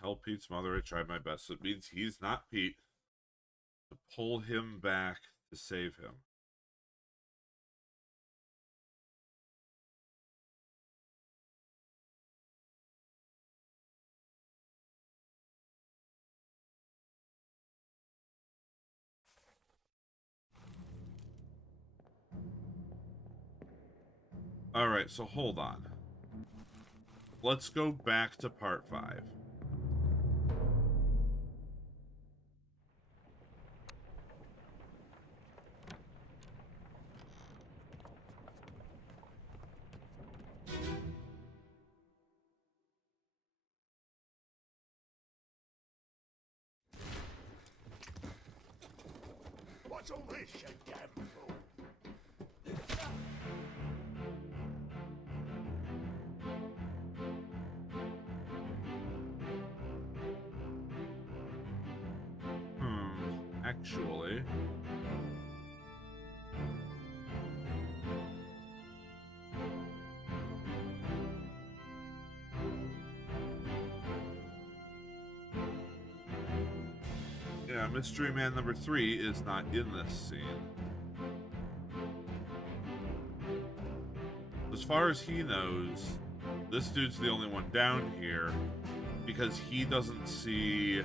Tell Pete's mother I tried my best. So it means he's not Pete. To pull him back to save him. Alright, so hold on. Let's go back to part 5. What's all this, you damn fool? actually. Yeah, Mystery Man number 3 is not in this scene. As far as he knows, this dude's the only one down here because he doesn't see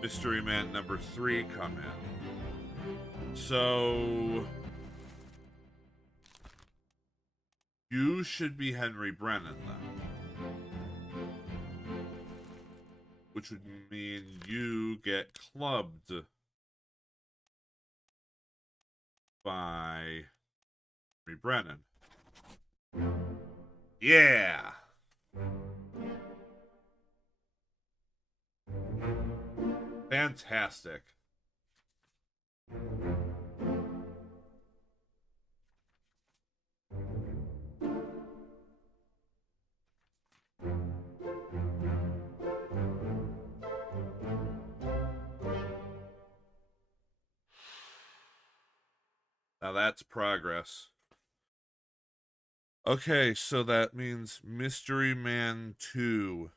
Mystery Man number 3 come in. So you should be Henry Brennan then. Which would mean you get clubbed by Henry Brennan. Yeah! Fantastic. Now that's progress. Okay, so that means Mystery Man 2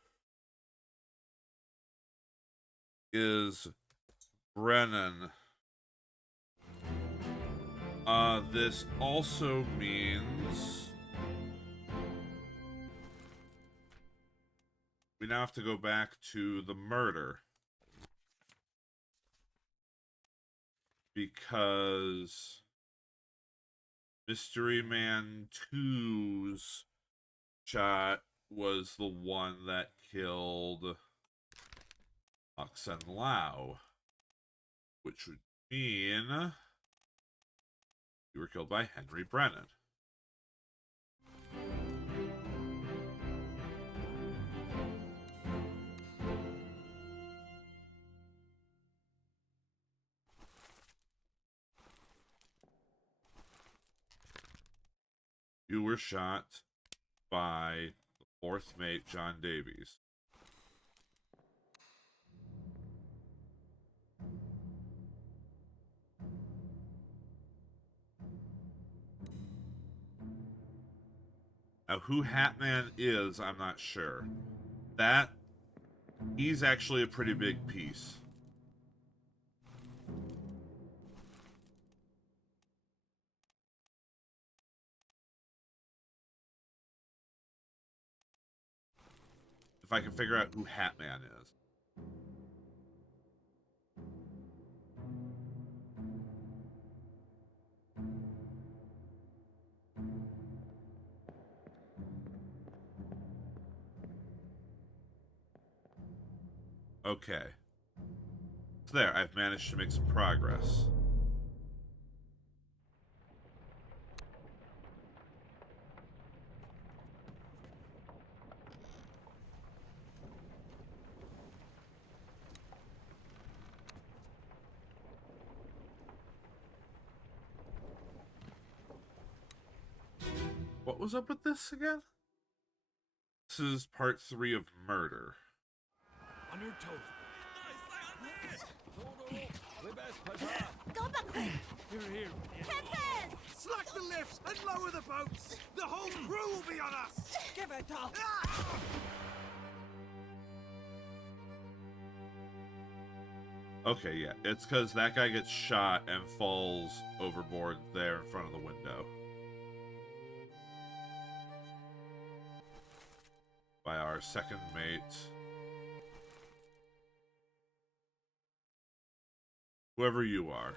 is Brennan. This also means we now have to go back to the murder. Because Mystery Man 2's shot was the one that killed Oxen Lau, which would mean you were killed by Henry Brennan. You were shot by the fourth mate, John Davies. Now, who Hatman is, I'm not sure. He's actually a pretty big piece. If I can figure out who Hatman is. Okay. So there, I've managed to make some progress. What was up with this again? This is part 3 of Murder. On your toes. Go back! Here. Captain! Slack the lifts and lower the boats! The whole crew will be on us! Give it up! Okay, yeah. It's because that guy gets shot and falls overboard there in front of the window. By our second mate. Whoever you are.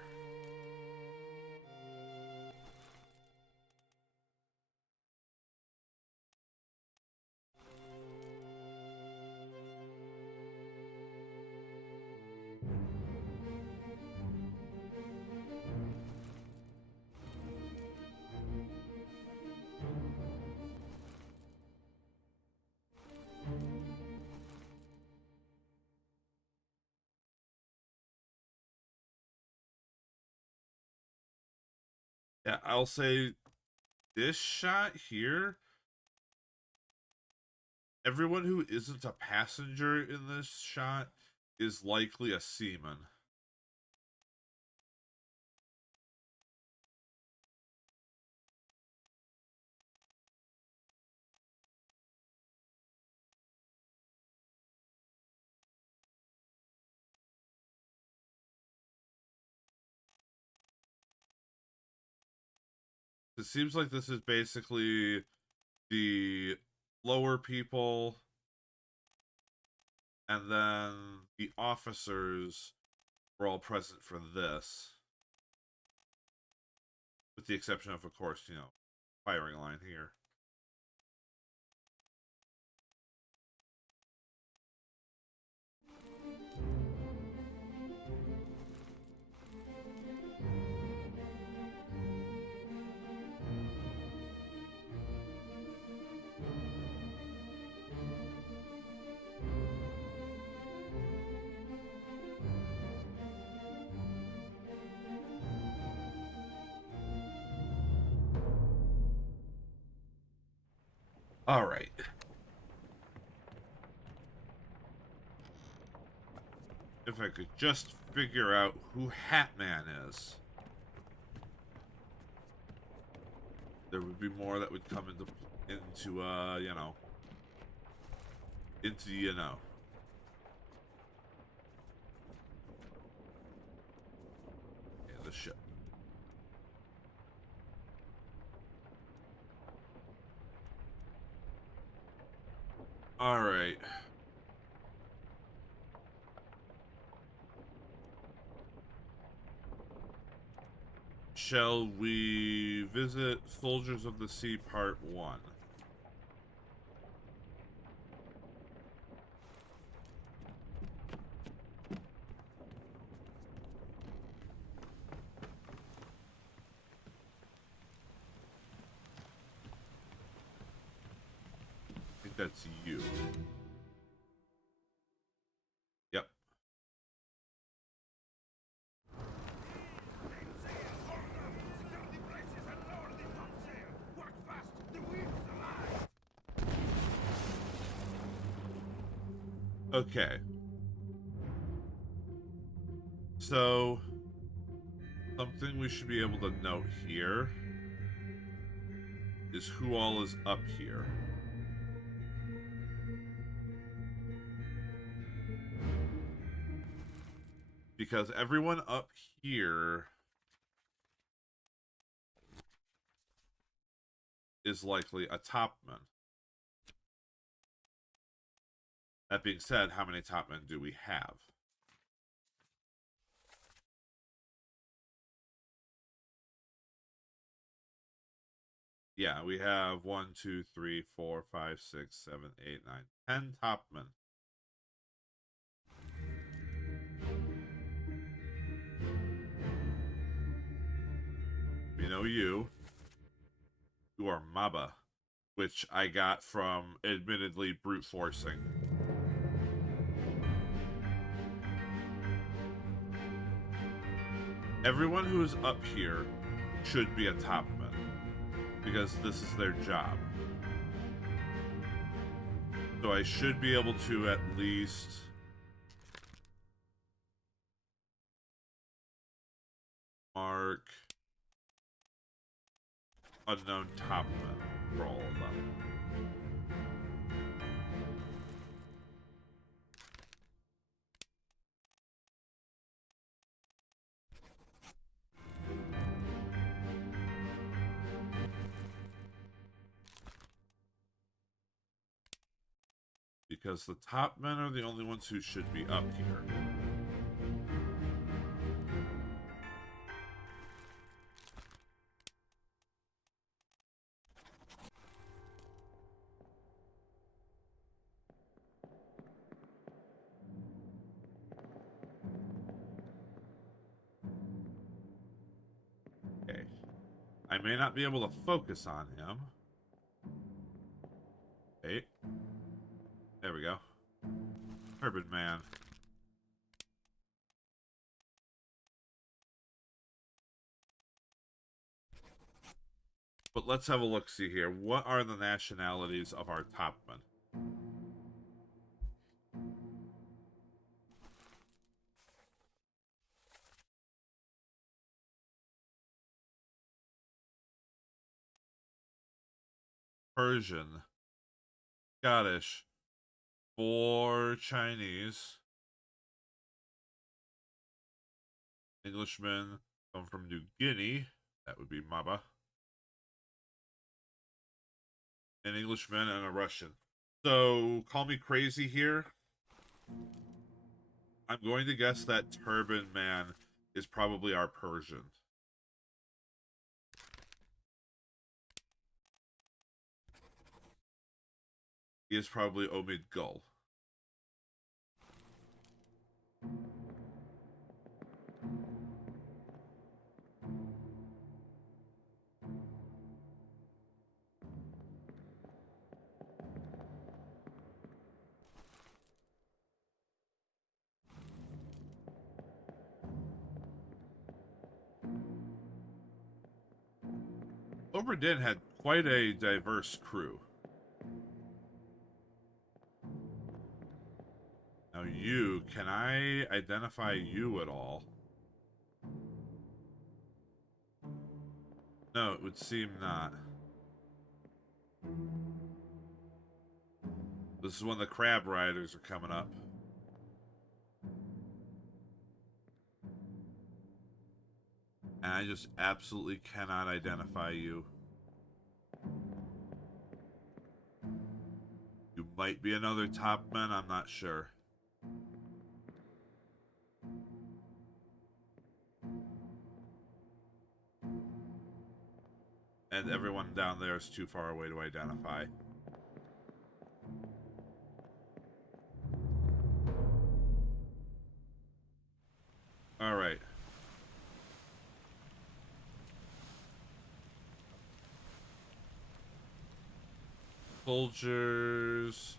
Yeah, I'll say this shot here, everyone who isn't a passenger in this shot is likely a seaman. It seems like this is basically the lower people, and then the officers were all present for this. With the exception of course, you know, firing line here. All right. If I could just figure out who Hatman is, there would be more that would come into you know, into you know. Yeah, the ship. All right. Shall we visit Soldiers of the Sea Part 1? I think that's you. Yep. Okay. So, something we should be able to note here is who all is up here. Because everyone up here is likely a topman. That being said, how many topmen do we have? Yeah, we have 1, 2, 3, 4, 5, 6, 7, 8, 9, 10 topmen. We know you are Maba, which I got from admittedly brute forcing. Everyone who is up here should be a topman, because this is their job. So I should be able to at least mark unknown topman for all of them. Because the topmen are the only ones who should be up here. Okay. I may not be able to focus on him. Wait. There we go. Urban Man. But let's have a look-see here. What are the nationalities of our topmen? Persian, Scottish, 4 Chinese, Englishmen come from New Guinea. That would be Maba. an Englishman, and a Russian. So, call me crazy here. I'm going to guess that Turban Man is probably our Persian. He is probably Omid Gul. Obra Dinn had quite a diverse crew. Now you, can I identify you at all? No, it would seem not. This is when the crab riders are coming up. And I just absolutely cannot identify you. You might be another topman, I'm not sure. And everyone down there is too far away to identify. All right. Soldiers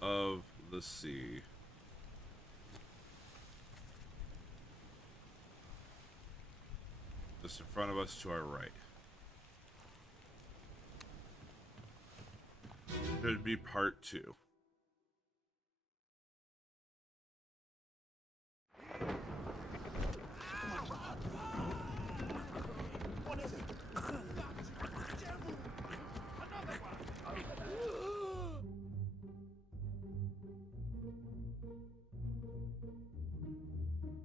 of the Sea. Just in front of us to our right. Should be part 2.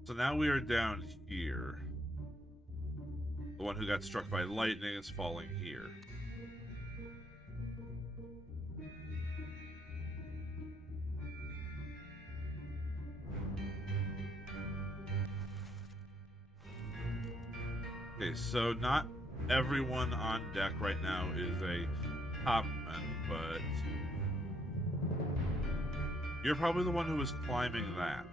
So now we are down here. The one who got struck by lightning is falling here. Okay, so not everyone on deck right now is a topman, but you're probably the one who was climbing that.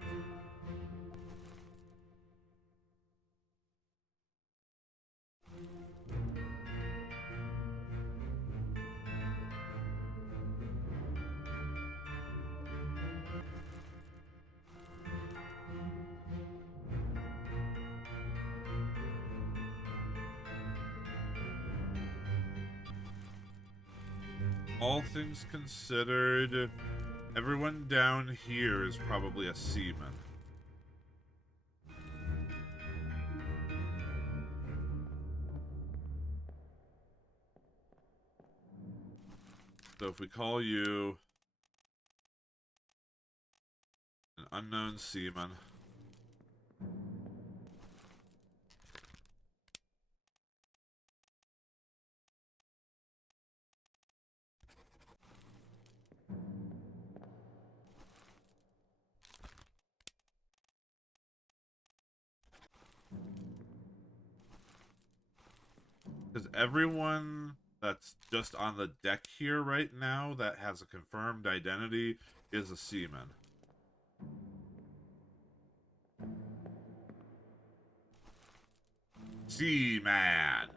All things considered, everyone down here is probably a seaman. So if we call you an unknown seaman, because everyone that's just on the deck here right now that has a confirmed identity is a seaman. Seaman.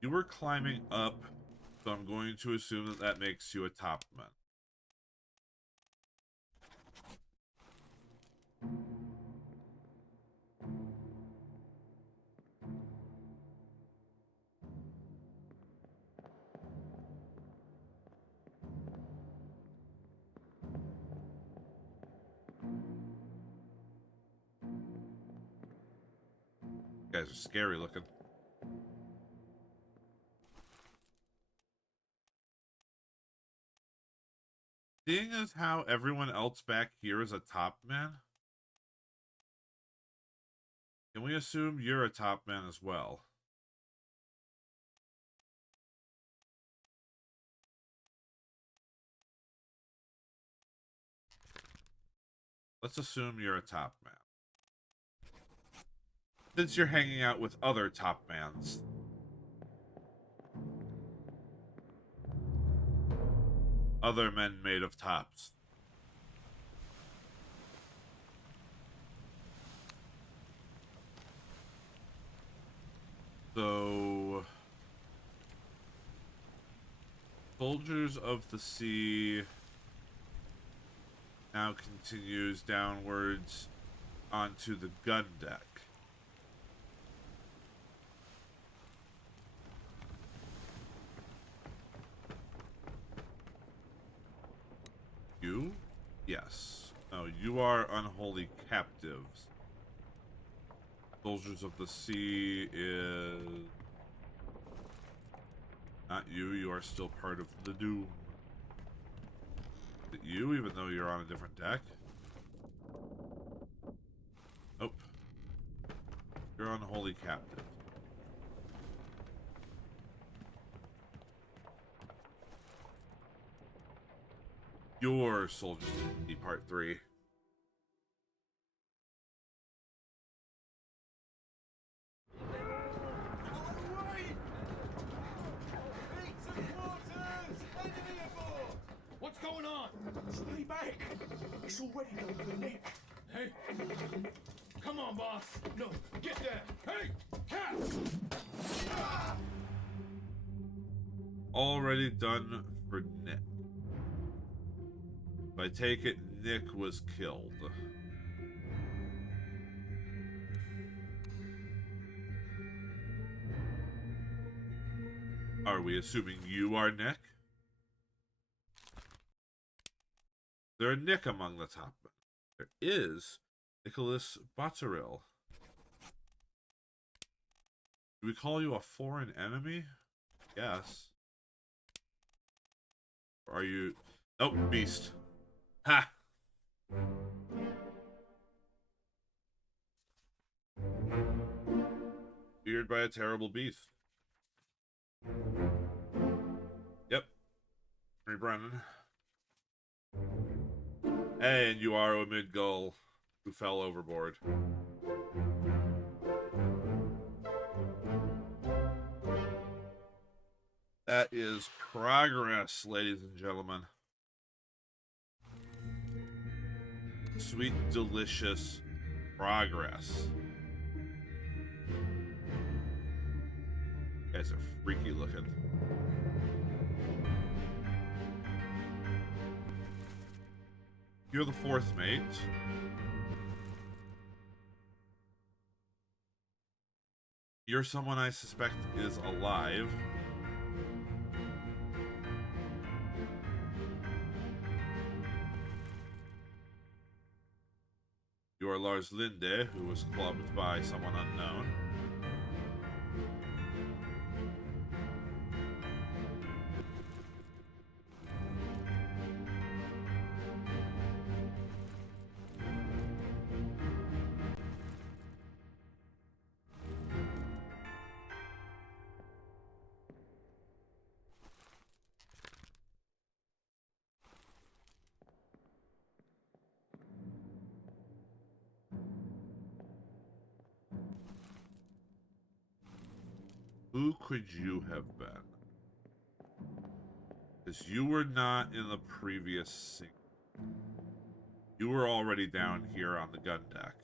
You were climbing up, so I'm going to assume that that makes you a topman. You guys are scary looking. Seeing as how everyone else back here is a topman, Can we assume you're a top man as well? Let's assume you're a top man. Since you're hanging out with other top mans. Other men made of tops. So, Soldiers of the Sea now continues downwards onto the gun deck. You? Yes. No, you are unholy captives. Soldiers of the Sea is not you. You are still part of the Doom. Is it you, even though you're on a different deck? Nope. You're unholy captive. Your Soldiers of the Sea Part 3. What's going on? Stay back. It's already over the neck. Hey. Come on, boss. No, get there. Hey, Cap! Already done for Nick. I take it Nick was killed. Are we assuming you are Nick? There are Nick among the top men. There is Nicholas Botterill. Do we call you a foreign enemy? Yes. Or are you... Oh, beast. Ha! Feared by a terrible beast. Yep. Henry Brennan. And you are a mid-gull who fell overboard. That is progress, ladies and gentlemen. Sweet, delicious progress. You guys are freaky looking. You're the fourth mate. You're someone I suspect is alive. You are Lars Linde, who was clubbed by someone unknown. Who could you have been? Because you were not in the previous scene. You were already down here on the gun deck.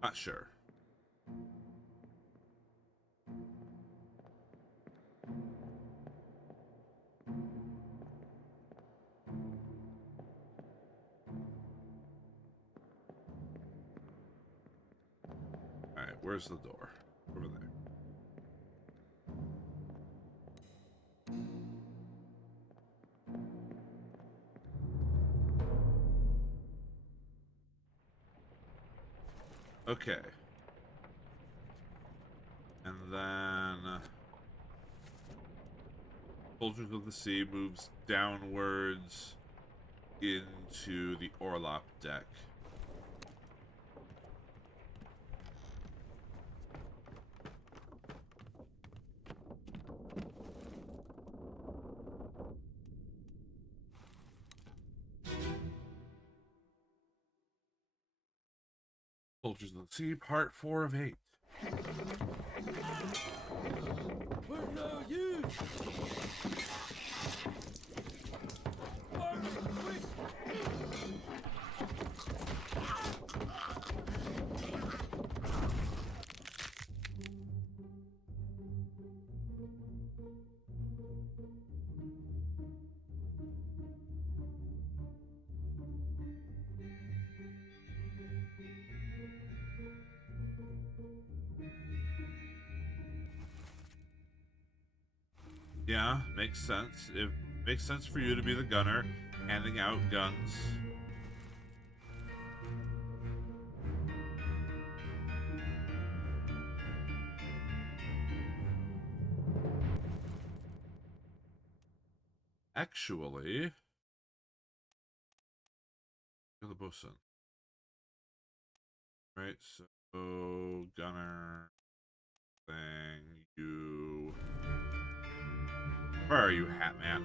Not sure. where's the door? Over there. Okay. And then Soldiers of the Sea moves downwards into the Orlop deck. Soldiers of the Sea, part 4 of 8. Where are you? Yeah, makes sense. It makes sense for you to be the gunner, handing out guns. Actually, you're the bosun. Right, so gunner thing, you. Where are you, Hat Man?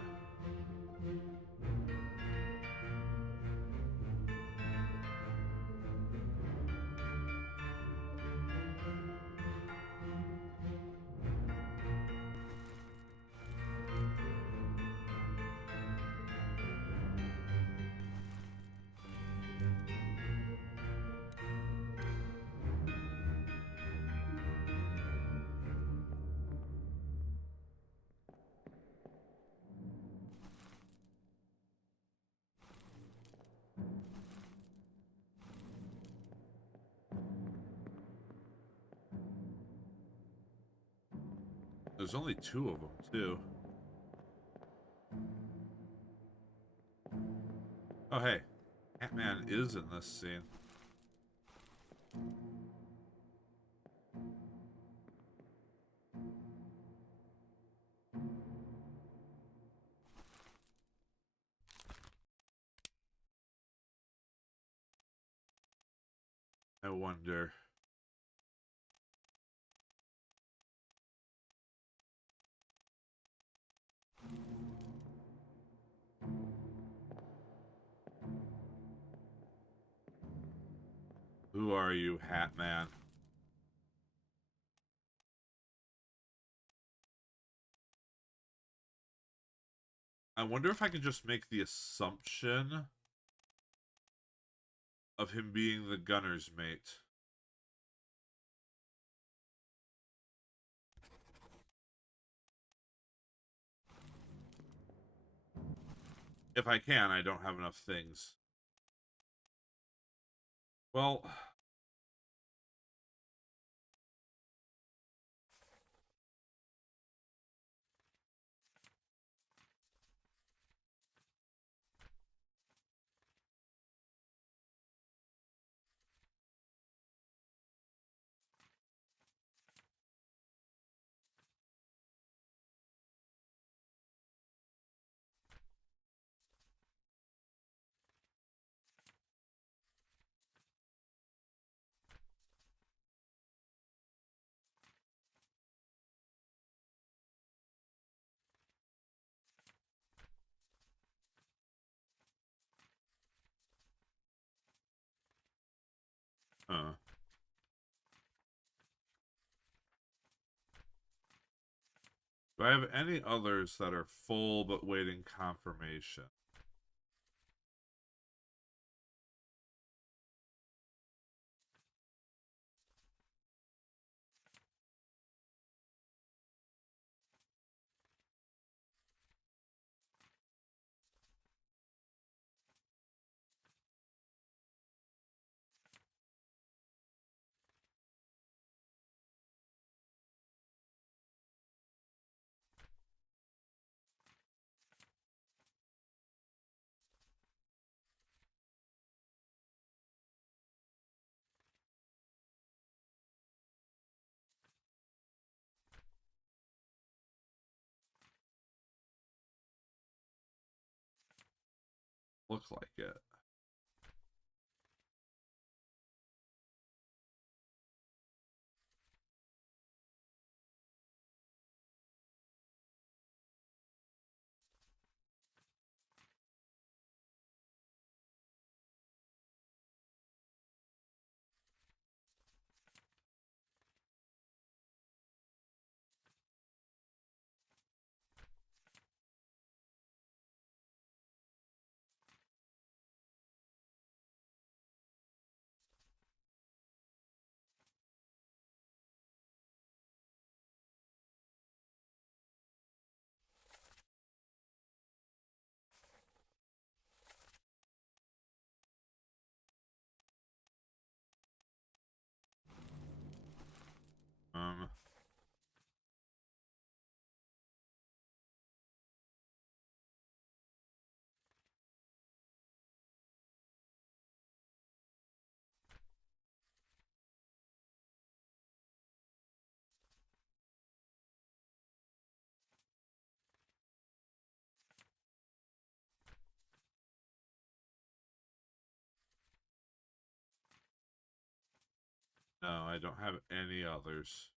There's only 2 of them, too. Oh, hey. Ant-Man is in this scene. I wonder. Who are you, Hat Man? I wonder if I can just make the assumption of him being the gunner's mate. If I can, I don't have enough things. Well... Do I have any others that are full but waiting confirmation? Looks like it. Um, no, I don't have any others.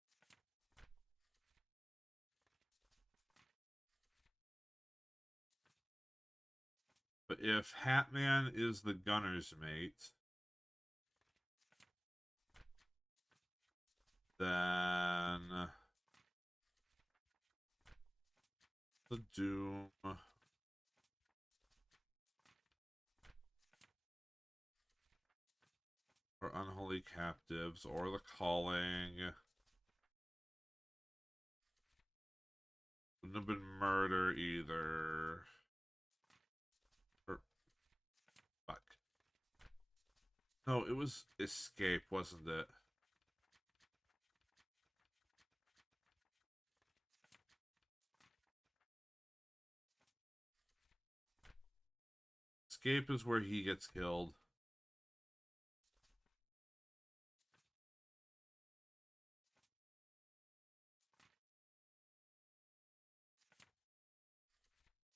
But if Hatman is the gunner's mate, then the Doom or Unholy Captives or the Calling wouldn't have been murder either. Or fuck. No, it was escape, wasn't it? Escape is where he gets killed.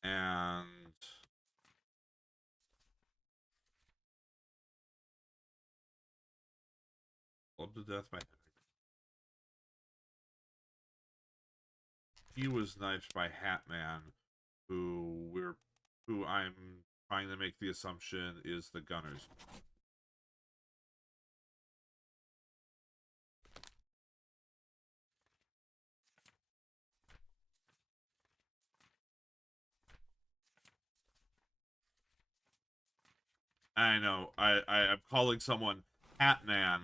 And clubbed to death by he was knifed by Hatman, who I'm trying to make the assumption is the gunners. I know. I'm calling someone Hatman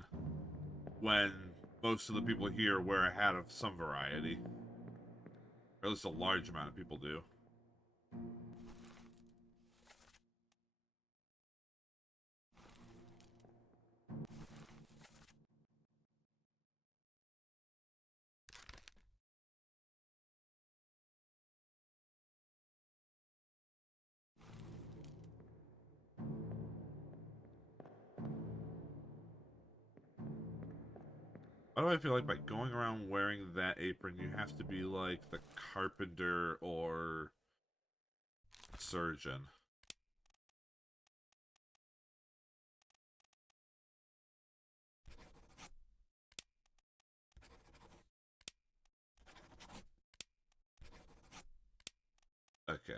when most of the people here wear a hat of some variety. Or at least a large amount of people do. Why do I feel like by going around wearing that apron, you have to be like the carpenter or surgeon? Okay.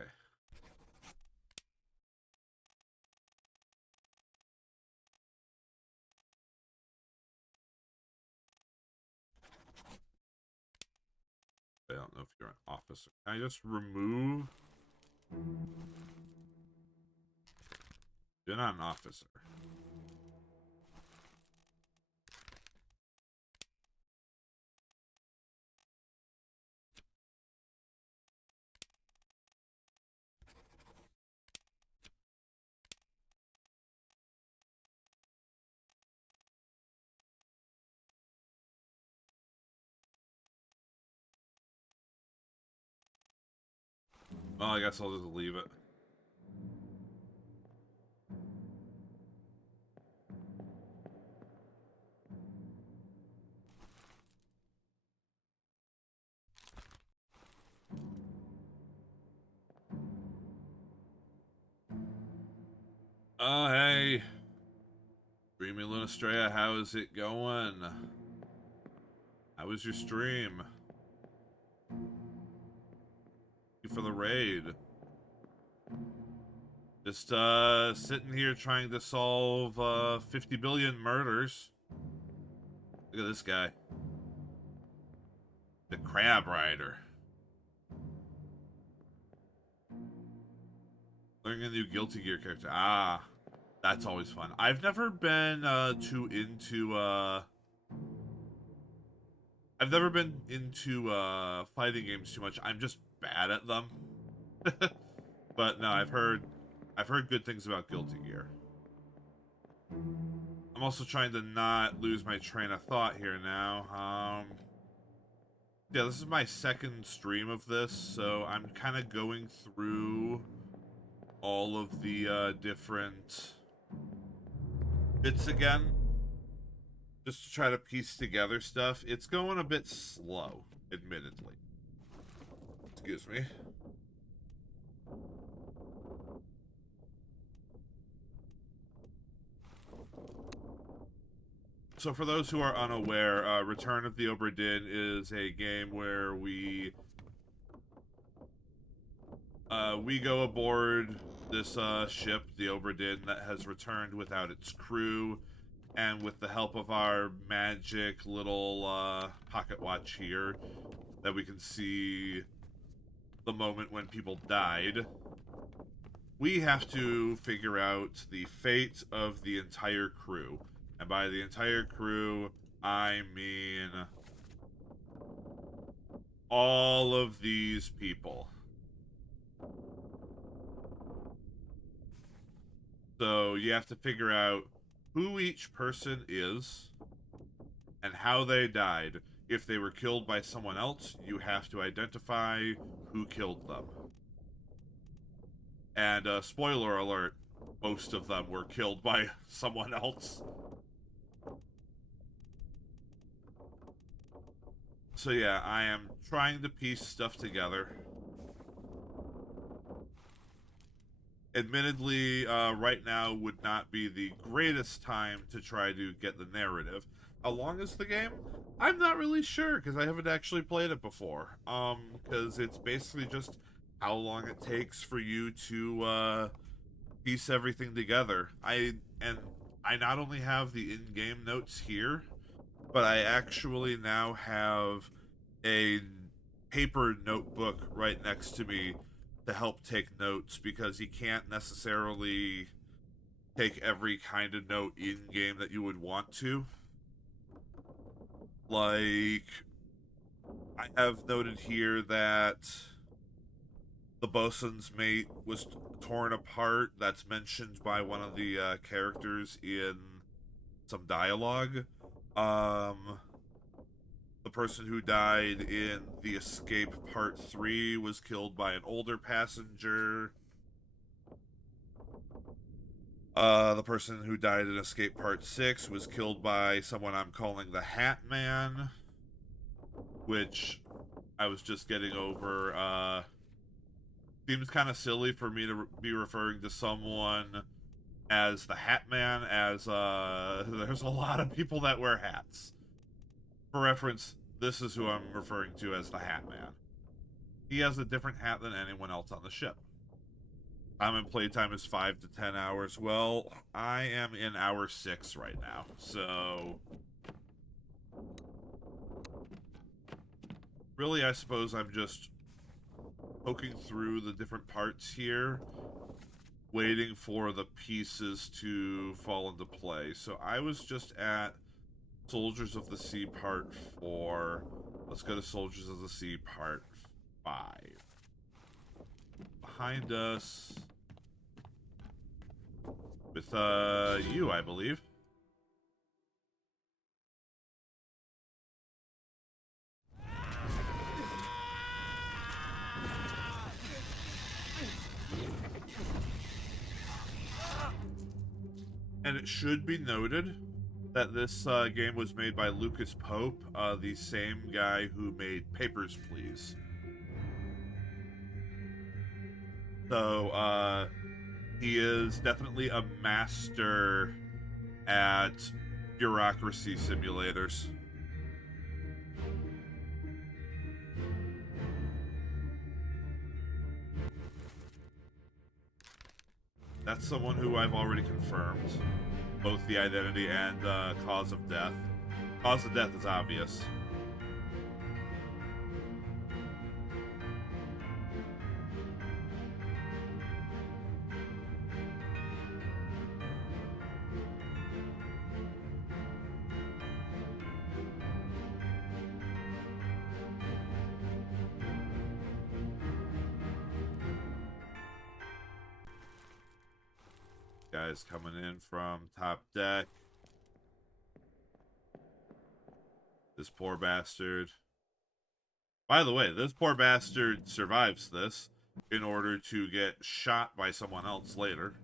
I don't know if you're an officer. Can I just remove? You're not an officer. Well, I guess I'll just leave it. Oh, hey. Dreamy Lunastrea, how is it going? How was your stream? Thank you for the raid. Just, sitting here trying to solve, 50 billion murders. Look at this guy. The Crab Rider. Learning a new Guilty Gear character. Ah, that's always fun. I've never been, I've never been into, fighting games too much. I'm just bad at them. But no, I've heard good things about Guilty Gear. I'm also trying to not lose my train of thought here now. Yeah, this is my second stream of this, so I'm kind of going through all of the different bits again, just to try to piece together stuff. It's going a bit slow, admittedly. Excuse me. So for those who are unaware, Return of the Obra Dinn is a game where we go aboard this ship, the Obra Dinn, that has returned without its crew, and with the help of our magic little pocket watch here, that we can see the moment when people died, we have to figure out the fate of the entire crew. And by the entire crew, I mean all of these people. So you have to figure out who each person is and how they died. If they were killed by someone else, you have to identify who killed them. And spoiler alert, most of them were killed by someone else. So yeah, I am trying to piece stuff together. Admittedly, right now would not be the greatest time to try to get the narrative. How long is the game? I'm not really sure, because I haven't actually played it before. Because it's basically just how long it takes for you to, piece everything together. I not only have the in-game notes here, but I actually now have a paper notebook right next to me to help take notes, because you can't necessarily take every kind of note in-game that you would want to. Like, I have noted here that the bosun's mate was torn apart. That's mentioned by one of the characters in some dialogue. The person who died in The Escape Part 3 was killed by an older passenger. The person who died in Escape Part 6 was killed by someone I'm calling the Hat Man, which I was just getting over. Seems kind of silly for me to be referring to someone as the Hat Man, as there's a lot of people that wear hats. For reference, this is who I'm referring to as the Hat Man. He has a different hat than anyone else on the ship. Common playtime is 5 to 10 hours. Well, I am in hour 6 right now, so really, I suppose I'm just poking through the different parts here, waiting for the pieces to fall into play. So I was just at Soldiers of the Sea Part 4. Let's go to Soldiers of the Sea Part 5. Behind us, with you, I believe. And it should be noted that this game was made by Lucas Pope, the same guy who made Papers, Please. So, He is definitely a master at bureaucracy simulators. That's someone who I've already confirmed, both the identity and cause of death. Cause of death is obvious. Guys coming in from top deck. This poor bastard. By the way, this poor bastard survives this in order to get shot by someone else later.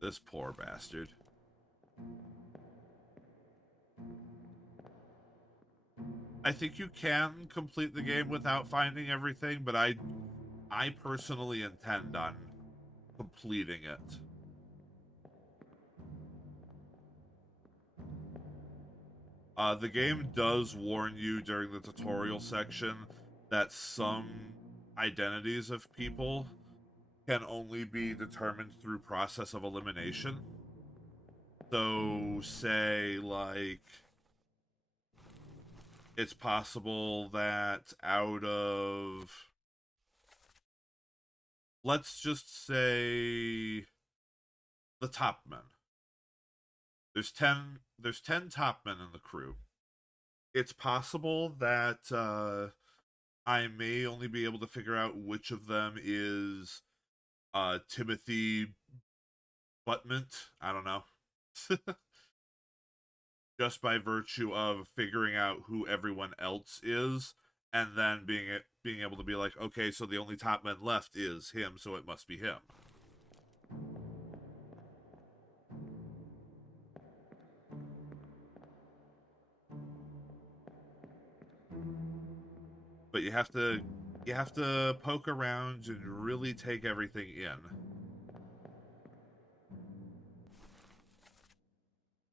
This poor bastard. I think you can complete the game without finding everything, but I personally intend on completing it. The game does warn you during the tutorial section that some identities of people can only be determined through process of elimination. So, say, like, it's possible that out of, let's just say, the top men. There's 10 top men in the crew. It's possible that I may only be able to figure out which of them is Timothy Buttment. I don't know. Just by virtue of figuring out who everyone else is, and then being able to be like, okay, so the only top man left is him, so it must be him. But you have to poke around and really take everything in.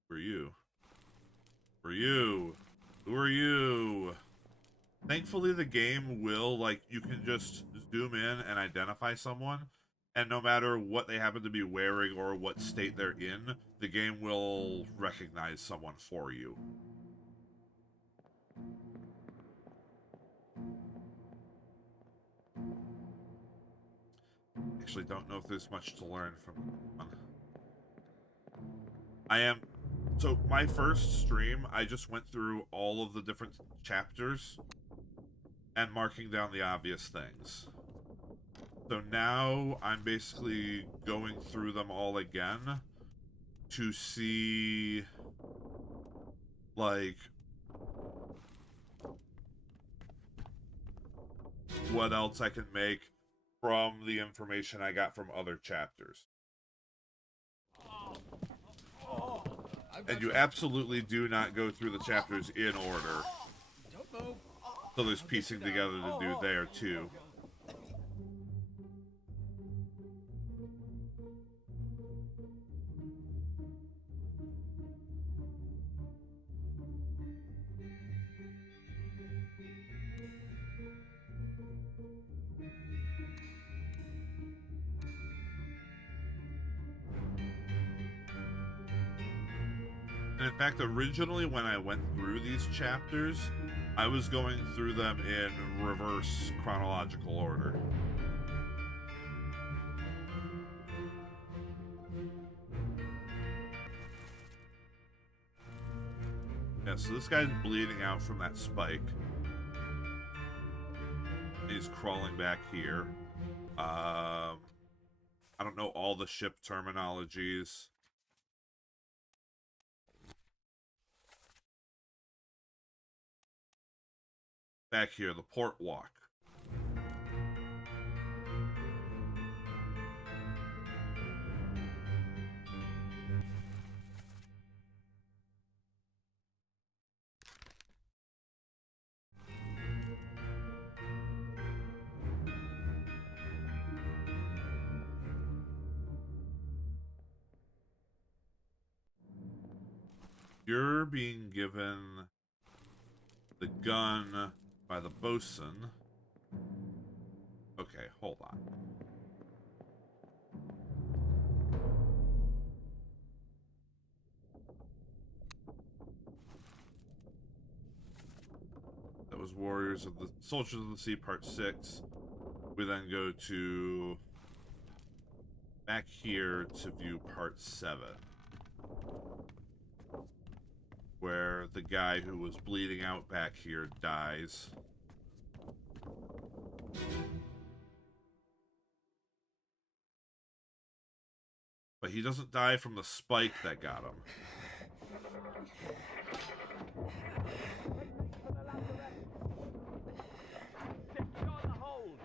For you. For you. Who are you? Thankfully, the game will, like, you can just zoom in and identify someone, and no matter what they happen to be wearing or what state they're in, the game will recognize someone for you. Actually, don't know if there's much to learn from one. So my first stream, I just went through all of the different chapters and marking down the obvious things. So now I'm basically going through them all again to see, like, what else I can make from the information I got from other chapters. And you absolutely do not go through the chapters in order. So there's piecing together to do there, too. And in fact, originally when I went through these chapters, I was going through them in reverse chronological order. Yeah, so this guy's bleeding out from that spike. He's crawling back here. I don't know all the ship terminologies. Back here, the port walk. you're being given the gun by the bosun. Okay, hold on. That was Warriors of the Soldiers of the Sea, Part 6. We then go to back here to view Part 7, where the guy who was bleeding out back here dies. But he doesn't die from the spike that got him. Secure the hold.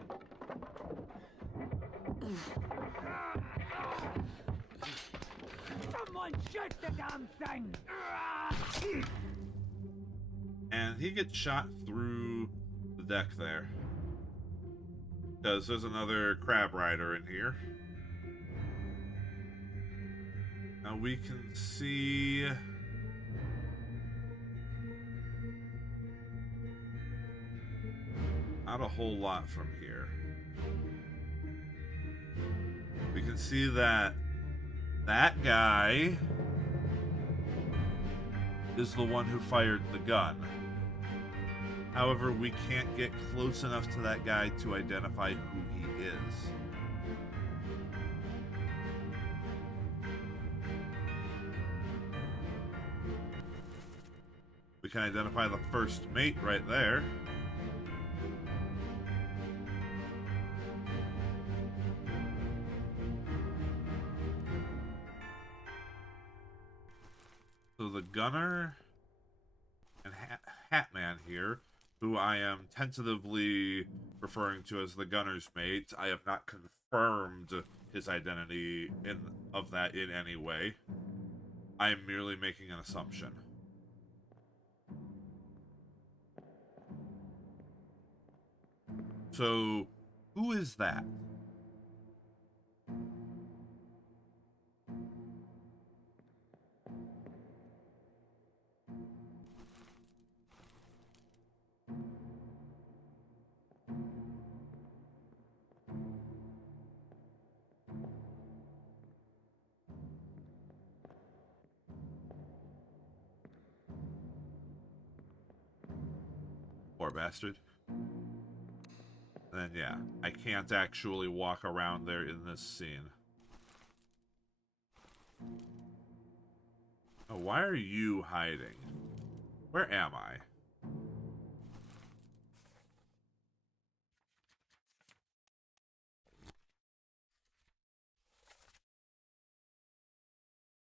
Someone shoot the damn thing! And he gets shot through the deck there. Because there's another crab rider in here. Now we can see... not a whole lot from here. We can see that that guy is the one who fired the gun. However, we can't get close enough to that guy to identify who he is. We can identify the first mate right there. So the gunner and Hatman here, who I am tentatively referring to as the gunner's mate. I have not confirmed his identity of that in any way. I am merely making an assumption. So, who is that? Poor bastard. And yeah, I can't actually walk around there in this scene. Oh, why are you hiding? Where am I?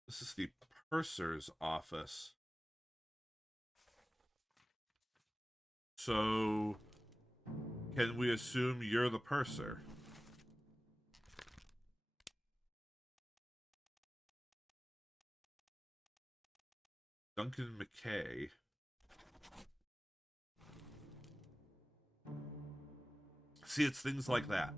This is the purser's office. So, can we assume you're the purser? Duncan McKay. See, it's things like that.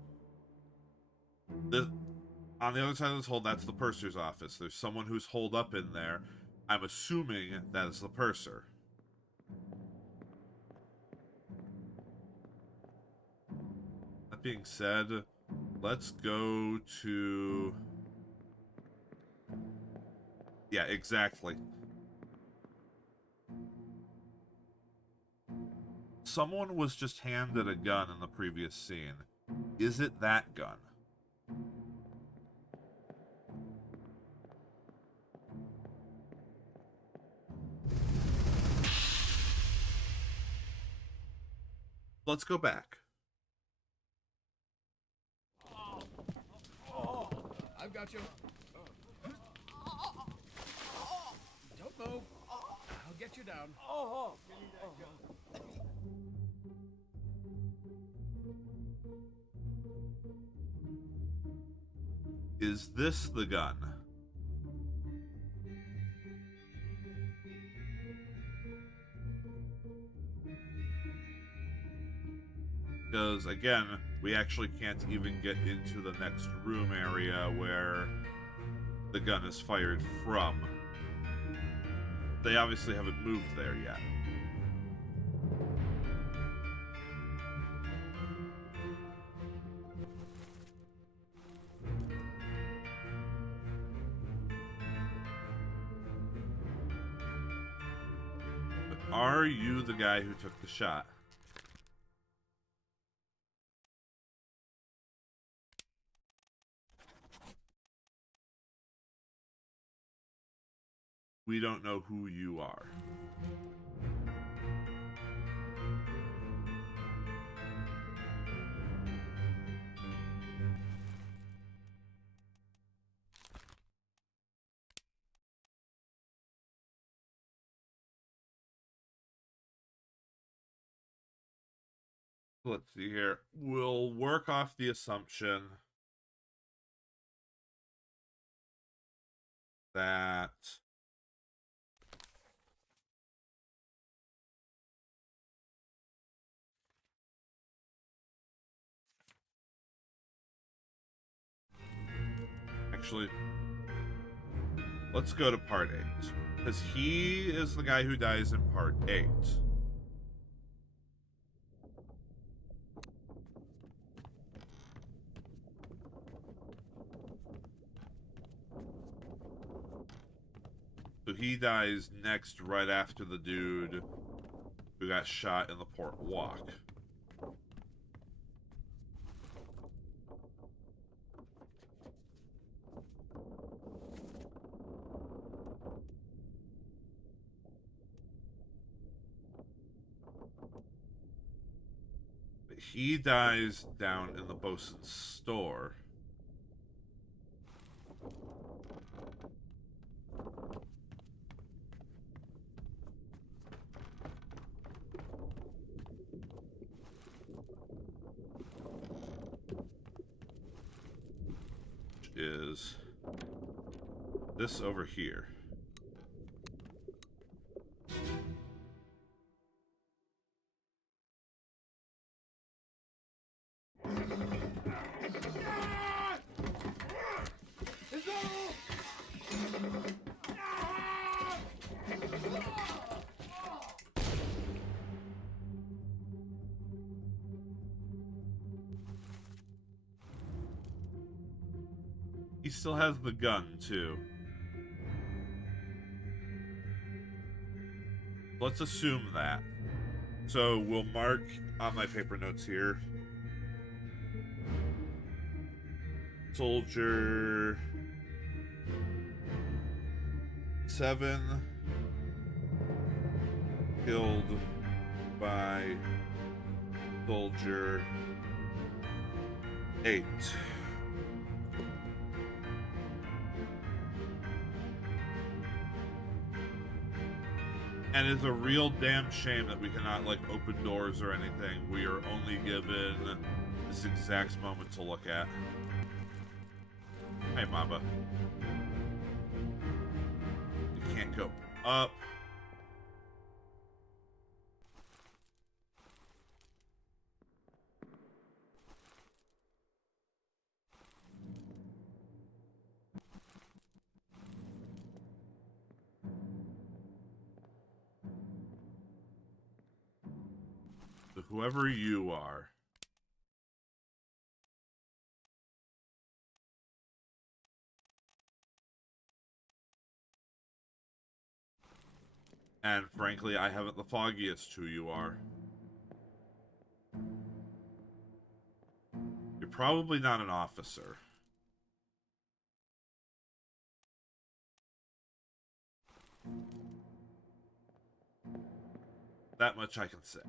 On the other side of this hole, that's the purser's office. There's someone who's holed up in there. I'm assuming that is the purser. That being said, let's go to... yeah, exactly. Someone was just handed a gun in the previous scene. Is it that gun? Let's go back. I've got you. Don't move. I'll get you down. Is this the gun? Because, again, we actually can't even get into the next room area where the gun is fired from. They obviously haven't moved there yet. But are you the guy who took the shot? We don't know who you are. Let's see here. We'll work off the assumption that actually, let's go to part 8. Because he is the guy who dies in part 8. So he dies next, right after the dude who got shot in the port walk. But he dies down in the bosun's store. Is this over here. He still has the gun, too. Let's assume that. So we'll mark on my paper notes here. Soldier 7 killed by Soldier 8. And it's a real damn shame that we cannot, like, open doors or anything. We are only given this exact moment to look at. Hey, Mamba. You can't go up. So whoever you are. And frankly, I haven't the foggiest who you are. You're probably not an officer. That much I can say.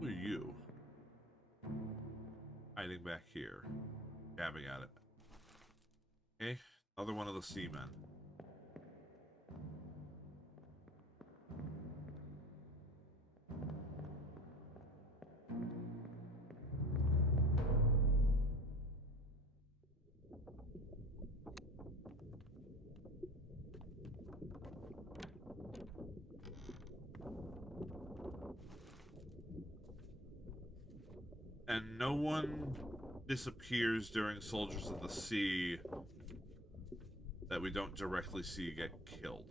Who are you? Hiding back here. Gabbing at it. Okay, another one of the seamen. And no one disappears during Soldiers of the Sea that we don't directly see get killed.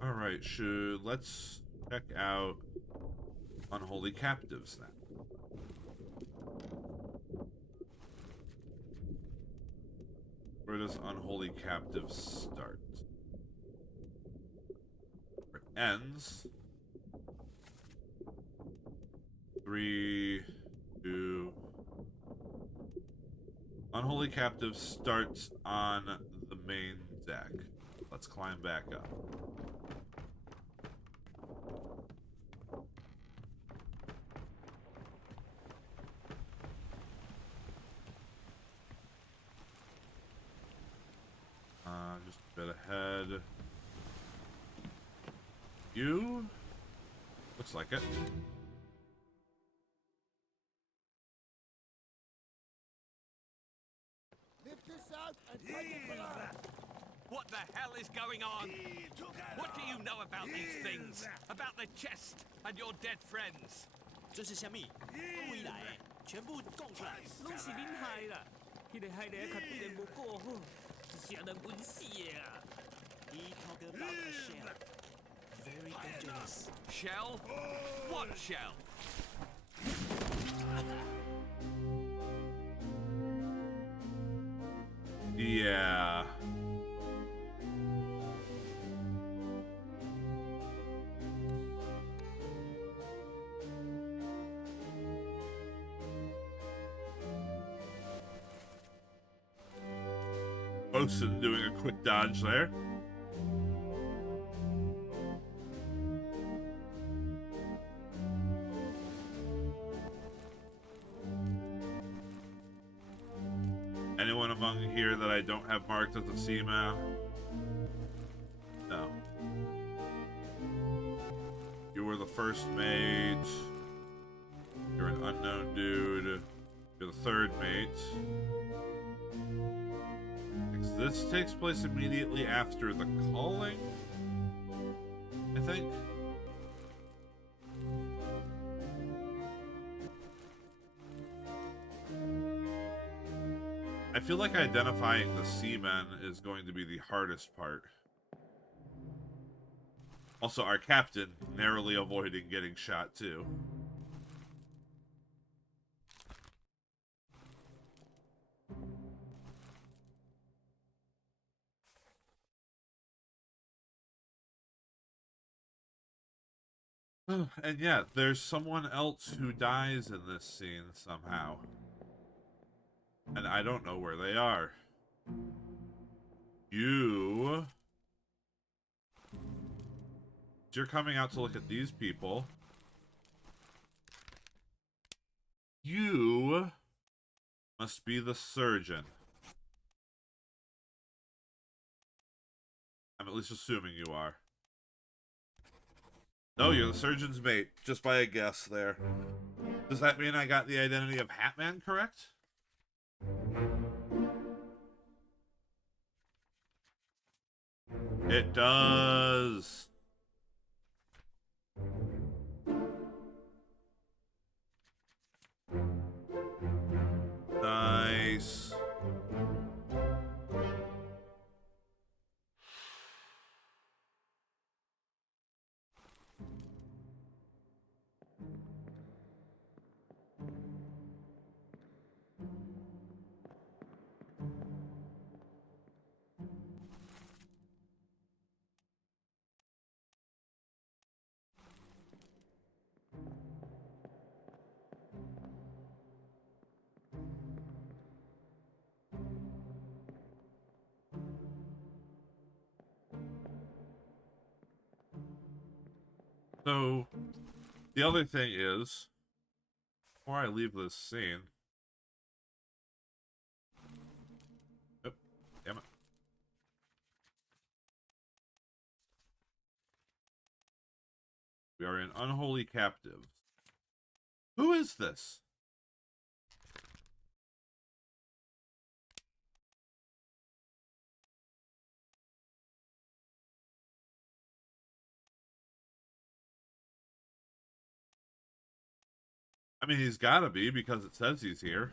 Alright, let's check out Unholy Captives then. Where does Unholy Captives start? Where it ends. 3, 2. Unholy Captives starts on the main deck. Let's climb back up. Just a bit ahead. You? Looks like it. Lift this out and take it below. What the hell is going on? What do you know about these things? About the chest and your dead friends? 这是虾米？未来全部供出来，拢是恁害啦！迄个害人较对人无够好，是谁人滚死的啊？He talk about a shell, very dangerous. Shell? What shell? Yeah. Bosun doing a quick dodge there. Anyone among here that I don't have marked as a C-map? No. You were the first mate. You're an unknown dude. You're the third mate. This takes place immediately after the calling, I think. I feel like identifying the seamen is going to be the hardest part. Also, our captain narrowly avoiding getting shot too. And yeah, there's someone else who dies in this scene somehow. And I don't know where they are. You're coming out to look at these people. You must be the surgeon. I'm at least assuming you are. No, you're the surgeon's mate, just by a guess there. Does that mean I got the identity of Hatman correct? It does. Nice. So, the other thing is, before I leave this scene... Oh, damn it. We are in Unholy Captives. Who is this? I mean, he's gotta be because it says he's here.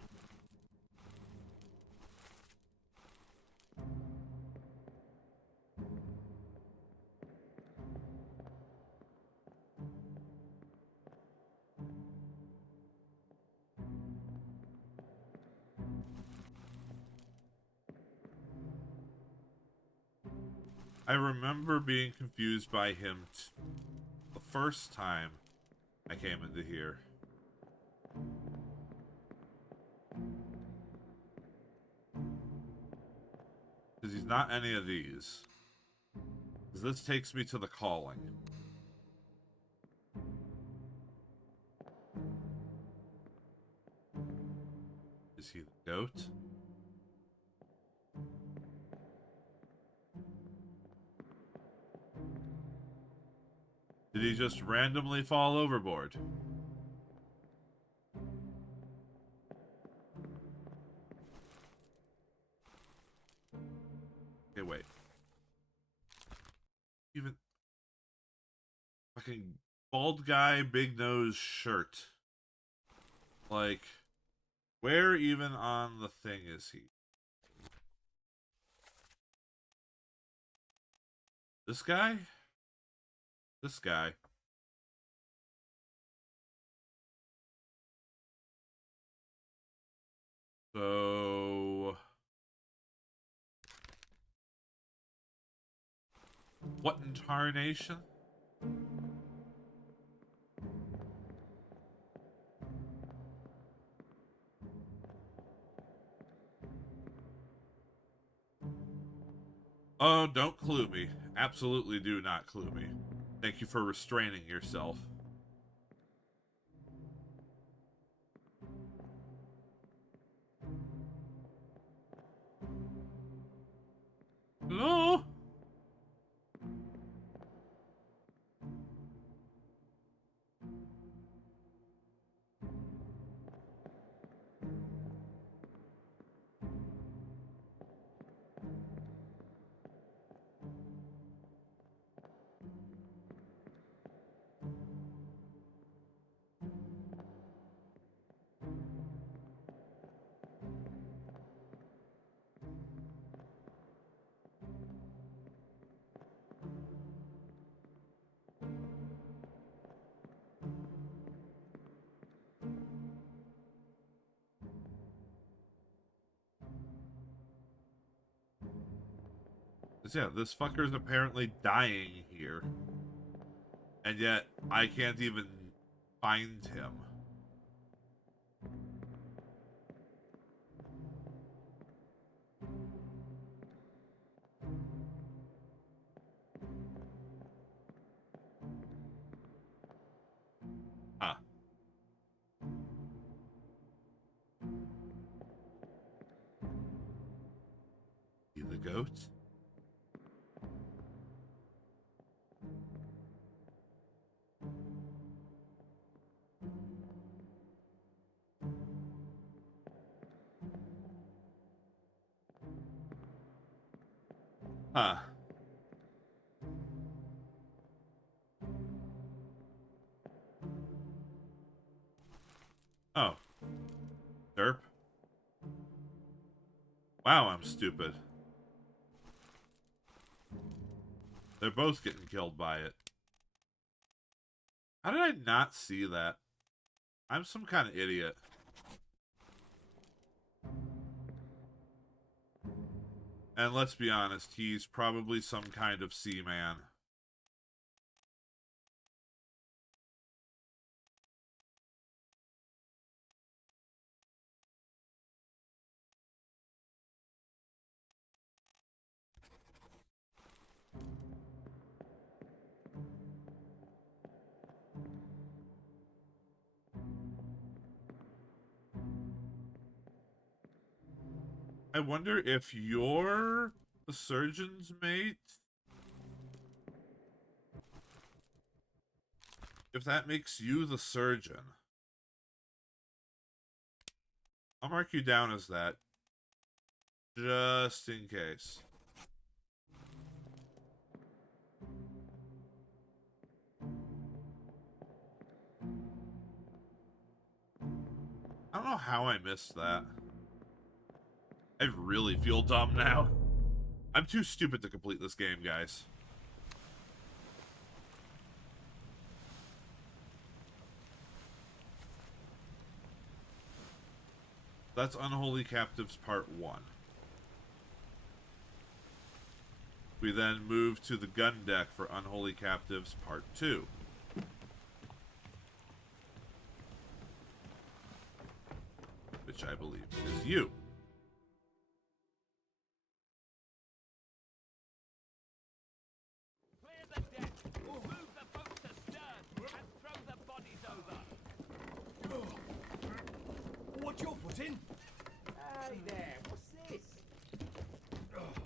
I remember being confused by him the first time I came into here. Because he's not any of these. Because this takes me to the calling. Is he the goat? Did he just randomly fall overboard? Okay, wait. Even fucking bald guy, big nose shirt. Like, where even on the thing is he? This guy? This guy. So... what in tarnation? Oh, don't clue me. Absolutely do not clue me. Thank you for restraining yourself. Hello? Yeah, this fucker's apparently dying here. And yet, I can't even find him. Huh. He the goat? Huh. Oh. Derp. Wow, I'm stupid. They're both getting killed by it. How did I not see that? I'm some kind of idiot. And let's be honest, he's probably some kind of seaman. I wonder if you're the surgeon's mate? If that makes you the surgeon. I'll mark you down as that. Just in case. know how I missed that. I really feel dumb now. I'm too stupid to complete this game, guys. That's Unholy Captives Part 1. We then move to the gun deck for Unholy Captives Part 2. Which I believe is you. Clear the deck. Move the boat to stern and throw the bodies over. What's your foot in? Hey there, what's this?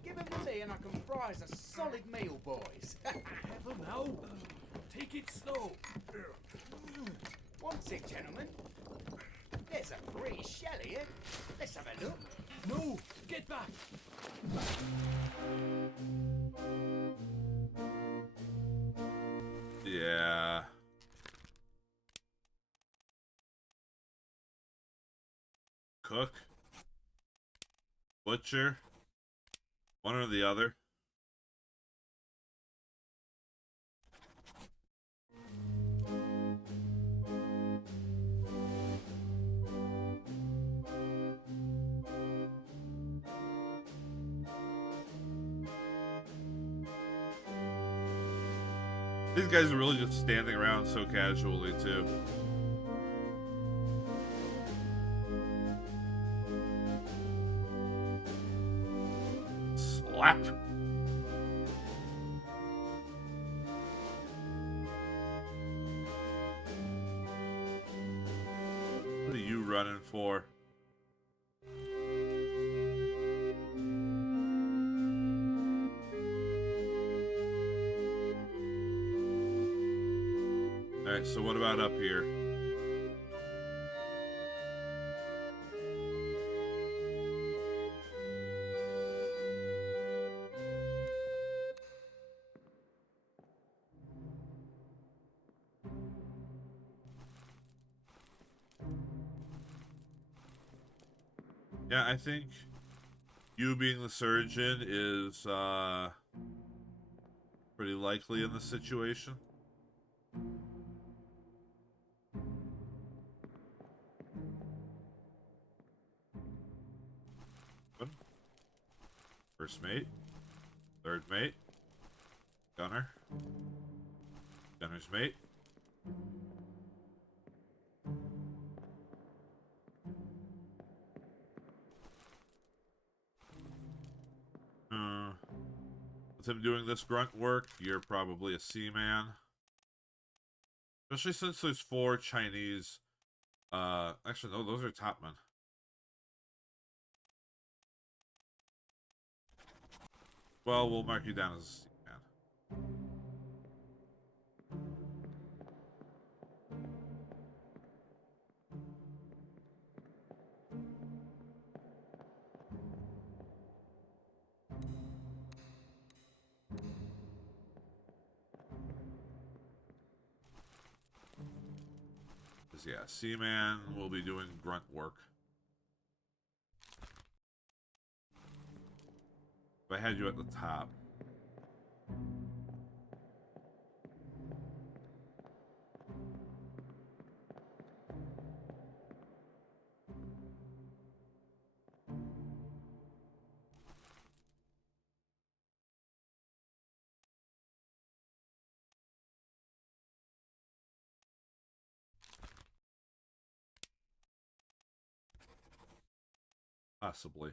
Give him to me and I can fry us a solid meal, boys. Heaven now. Take it slow. One tick, gentlemen. There's a pretty shell here. Let's have a look. No, get back. Yeah. Cook. Butcher. One or the other. These guys are really just standing around so casually, too. Slap! What are you running for? Alright, so what about up here? Yeah, I think you being the surgeon is pretty likely in this situation. First mate, third mate, gunner, gunner's mate. With him doing this grunt work, you're probably a seaman. Especially since there's 4 Chinese, actually no, those are topmen. Well, we'll mark you down as a seaman. Yeah, seaman will be doing grunt work. If I had you at the top. Possibly.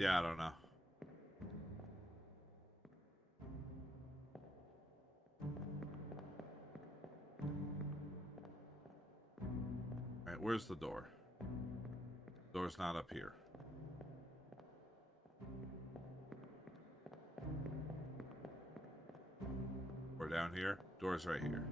Yeah, I don't know. Alright, where's the door? Door's not up here. Or down here? Door's right here.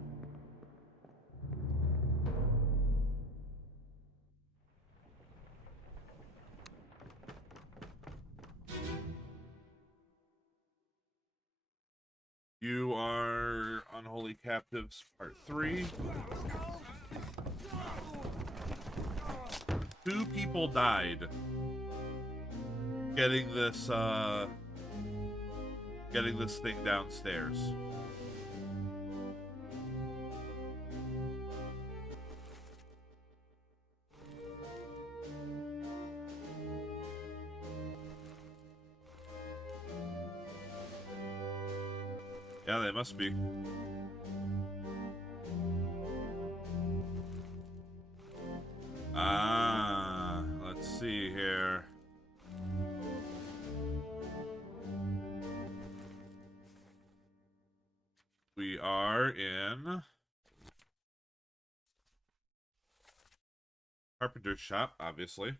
You are Unholy Captives Part 3. 2 people died getting this thing downstairs. Yeah, they must be. Let's see here. We are in carpenter's shop, obviously,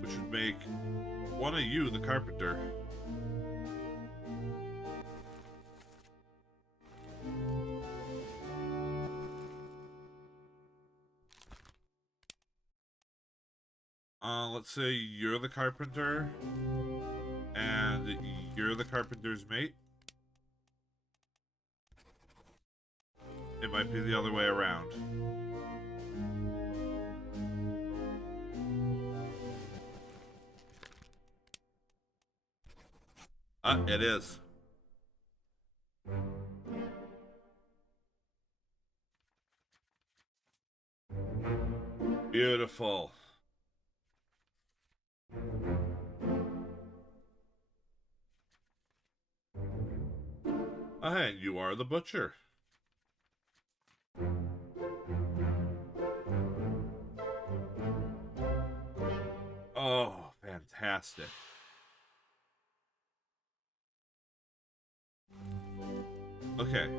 which would make one of you the carpenter. Let's say you're the carpenter, and you're the carpenter's mate. It might be the other way around. It is. Beautiful. And you are the butcher. Oh, fantastic. Okay.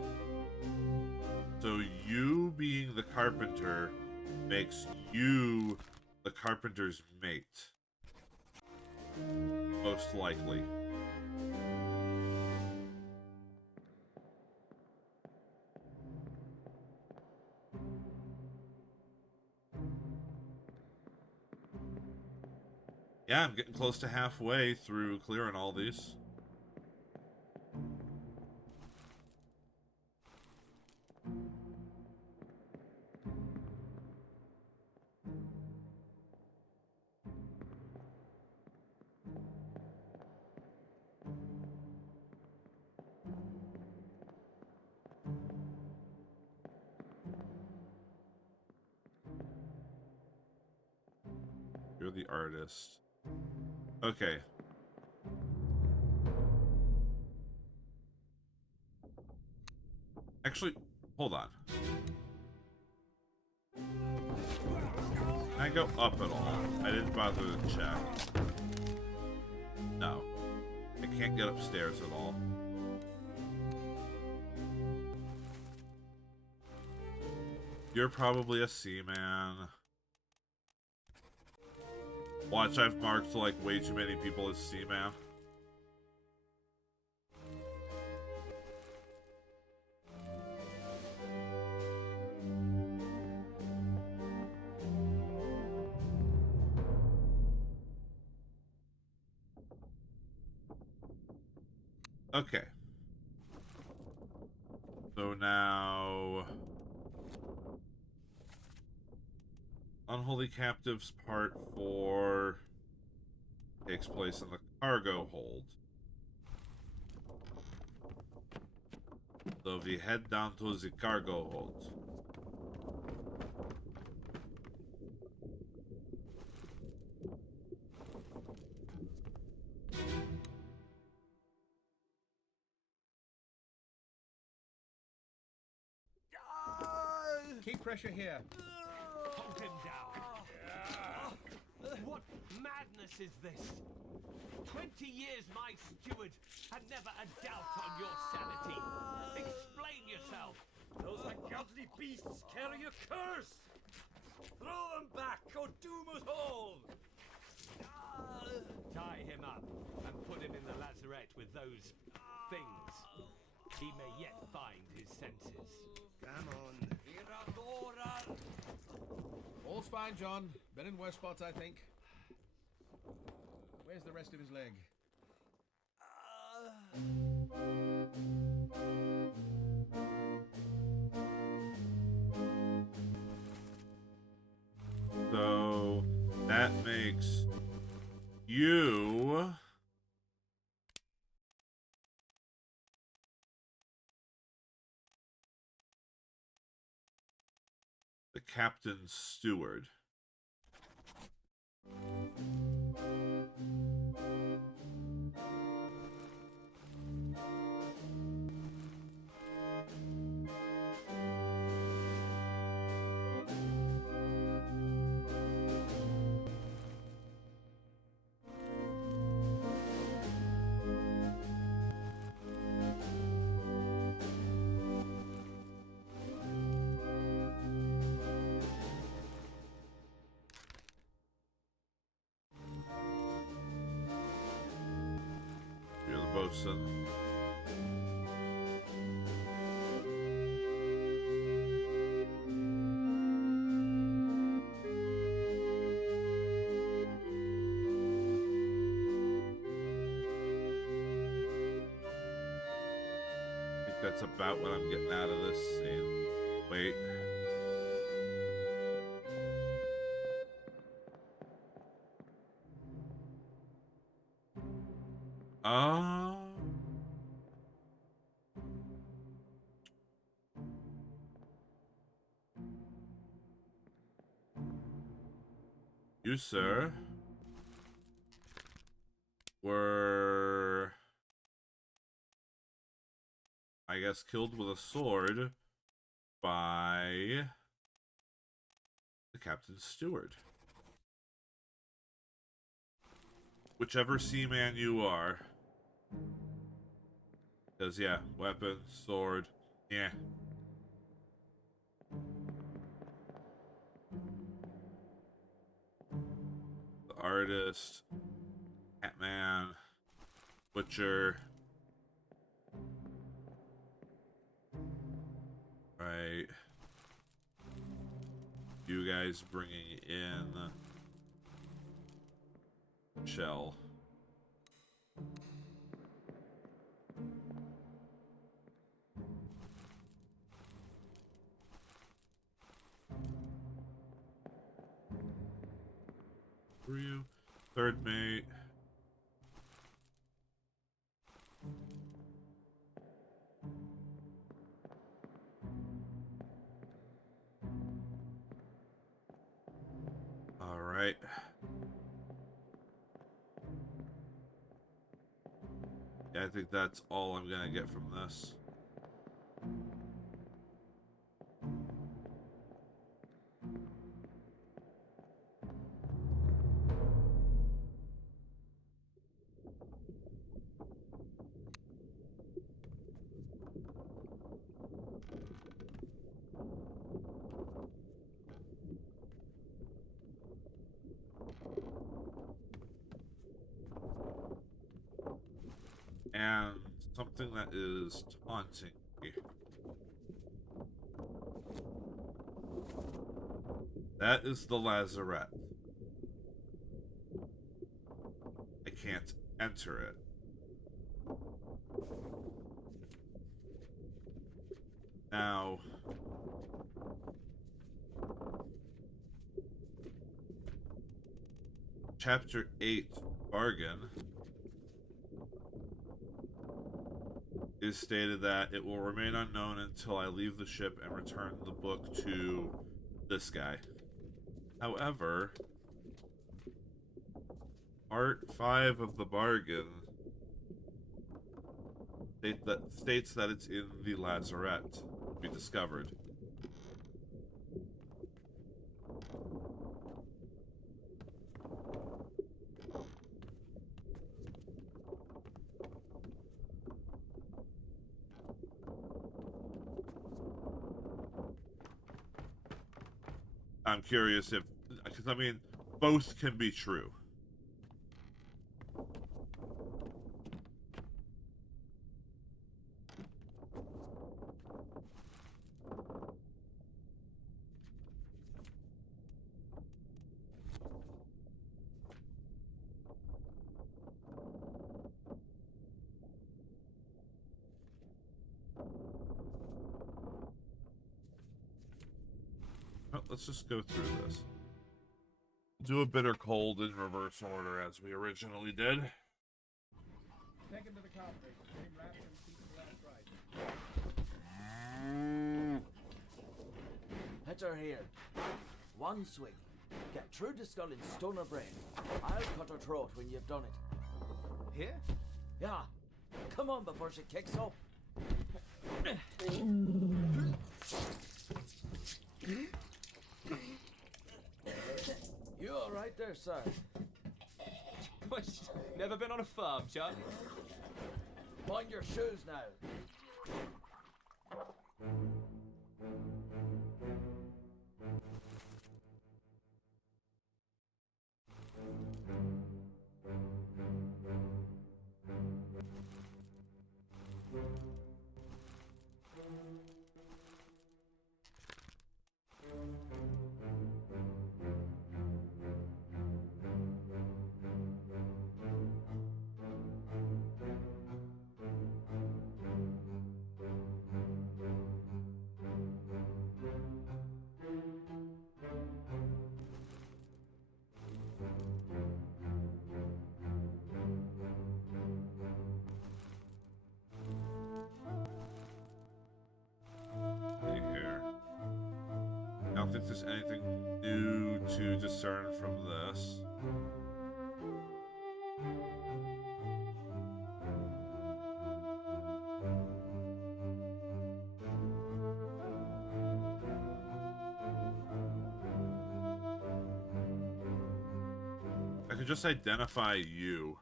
So you being the carpenter makes you the carpenter's mate. Most likely. Yeah, I'm getting close to halfway through clearing all these. You're the artist. Okay. Actually, hold on. Can I go up at all? I didn't bother to check. No. I can't get upstairs at all. You're probably a seaman. Watch, I've marked like way too many people as seaman. Okay. So now... Unholy Captives Part 4 takes place in the cargo hold. So we head down to the cargo hold. Keep pressure here. Hold him down. What madness! madness is this? 20 years my steward, and never a doubt on your sanity. Explain yourself. Those ungodly beasts carry a curse! Throw them back, or doom us all! Tie him up and put him in the lazarette with those things. He may yet find his senses. Come on. All's fine, John. Been in worse spots, I think. Where's the rest of his leg? So that makes you the captain's steward. You're the bosun. I think that's about what I'm getting out of this scene. Wait. You, sir, were, I guess, killed with a sword by the captain's steward. Whichever seaman you are. Because, yeah, weapon, sword, yeah. The artist, Catman, butcher. Right. You guys bringing in Shell. For you, third mate. All right. Yeah, I think that's all I'm gonna get from this. And something that is taunting me. That is the lazarette. I can't enter it. Now, Chapter 8, Bargain, is stated that it will remain unknown until I leave the ship and return the book to this guy. However, Part 5 of the bargain states that it's in the lazarette to be discovered. I'm curious if, because I mean, both can be true. Well, let's just go through this. Do a bitter cold in reverse order as we originally did. Take him to the company. Get him wrapped and keep the last right. Hit her here. One swing. Get through the skull and stone her brain. I'll cut her throat when you've done it. Here? Yeah. Come on before she kicks up. You all right there, sir? Never been on a farm, John? Mind your shoes now. I don't think there's anything new to discern from this. I can just identify you.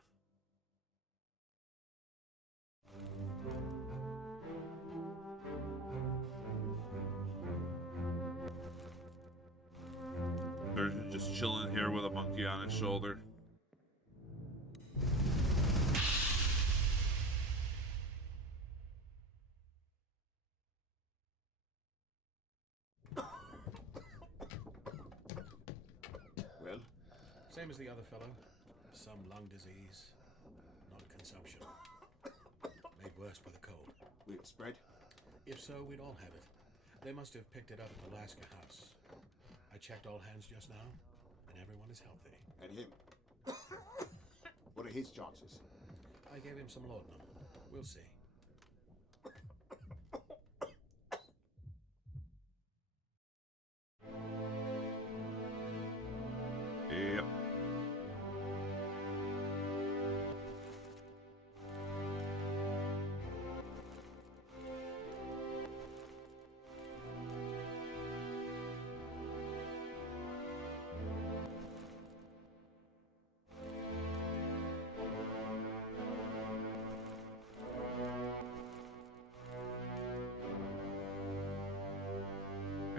Surgeon just chilling here with a monkey on his shoulder. Well? Same as the other fellow. Some lung disease, not consumption. Made worse by the cold. Will it spread? If so, we'd all have it. They must have picked it up at the Alaska house. I checked all hands just now, and everyone is healthy. And him? What are his chances? I gave him some laudanum. We'll see. Yep.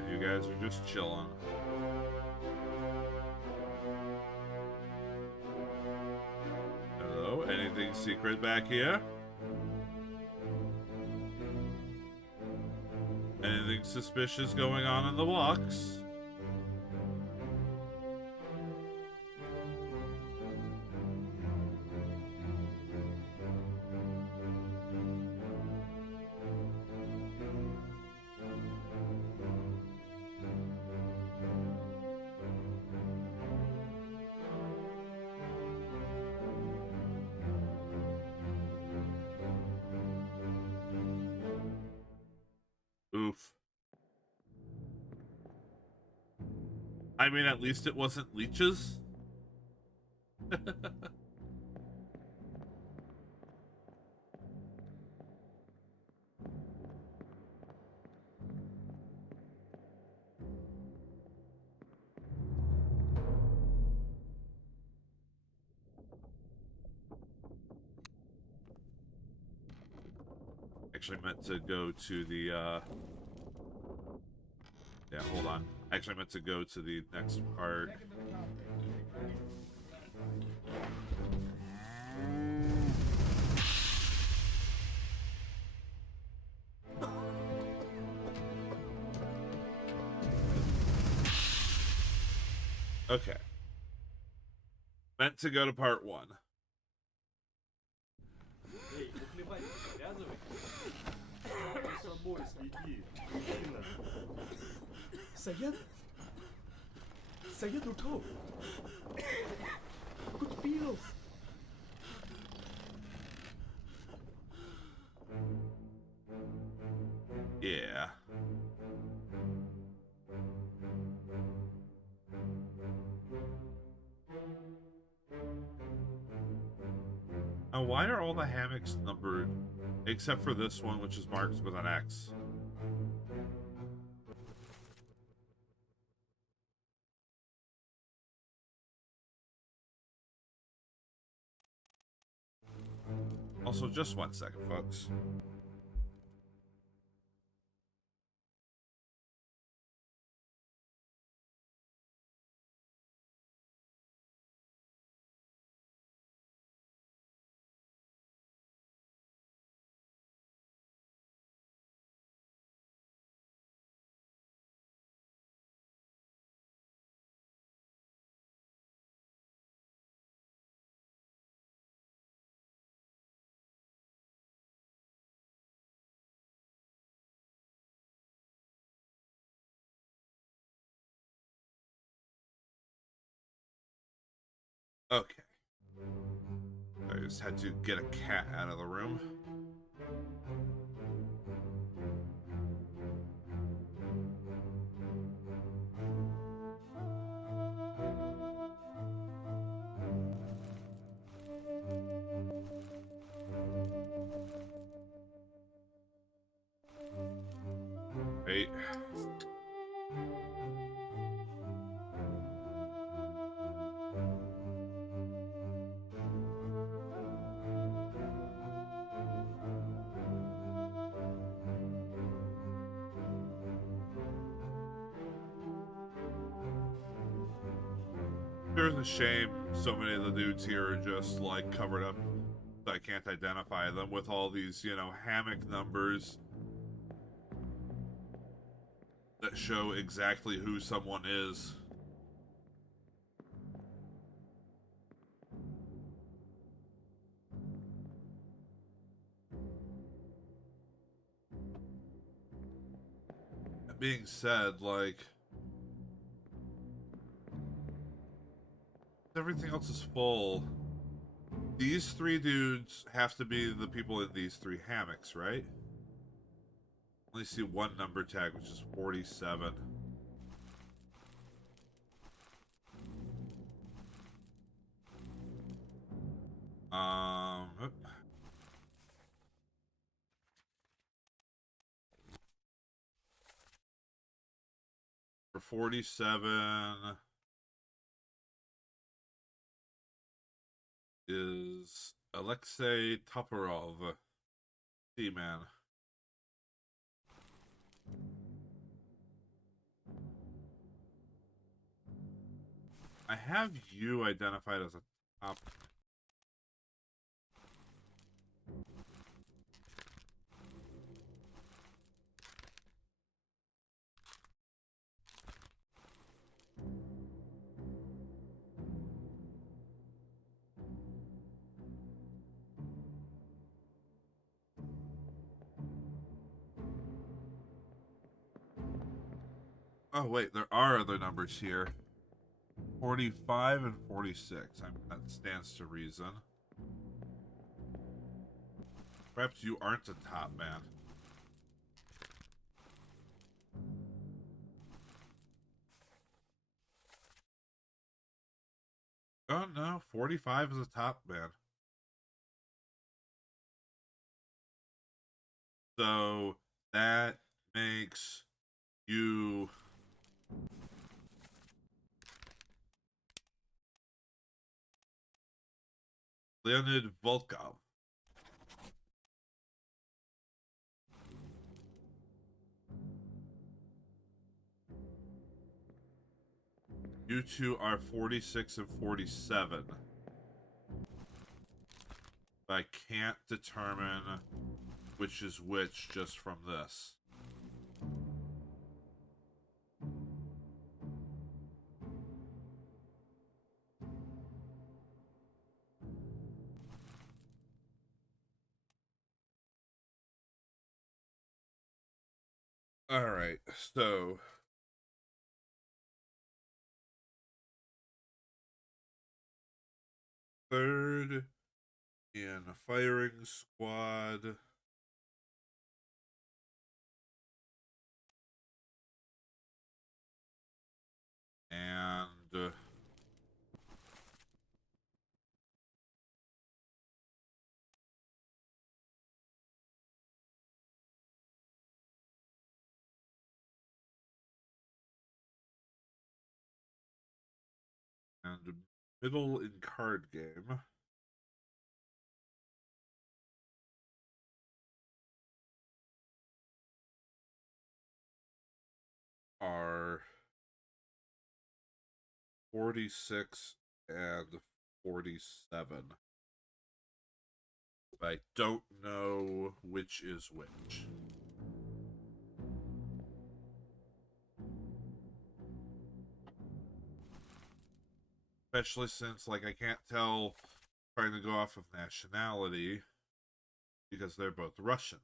You guys are just chilling. Hello? Anything secret back here? Anything suspicious going on in the blocks? Oof. I mean, at least it wasn't leeches. Actually meant to go to the, yeah, hold on. Actually, I meant to go to the next part. Okay. Meant to go to part 1. Saya tu tahu. Aku terpilih. Yeah. Now, why are all the hammocks numbered, except for this one, which is marked with an X? Also, just 1 second, folks. Okay. I just had to get a cat out of the room. Wait. There's a shame so many of the dudes here are just like covered up so I can't identify them with all these, you know, hammock numbers that show exactly who someone is. That being said, like, everything else is full. These 3 dudes have to be the people in these 3 hammocks, right? Only see 1 number tag, which is 47. For 47 is Alexei Toporov, Seaman. I have you identified as a top. Oh, wait, there are other numbers here. 45 and 46. That stands to reason. Perhaps you aren't a top man. Oh, no. 45 is a top man. So that makes you Leonid Volkov. You two are 46 and 47. But I can't determine which is which just from this. All right, so third in firing squad. And middle in card game. Are 46 and 47. But I don't know which is which. Especially since, like, I can't tell trying to go off of nationality because they're both Russian.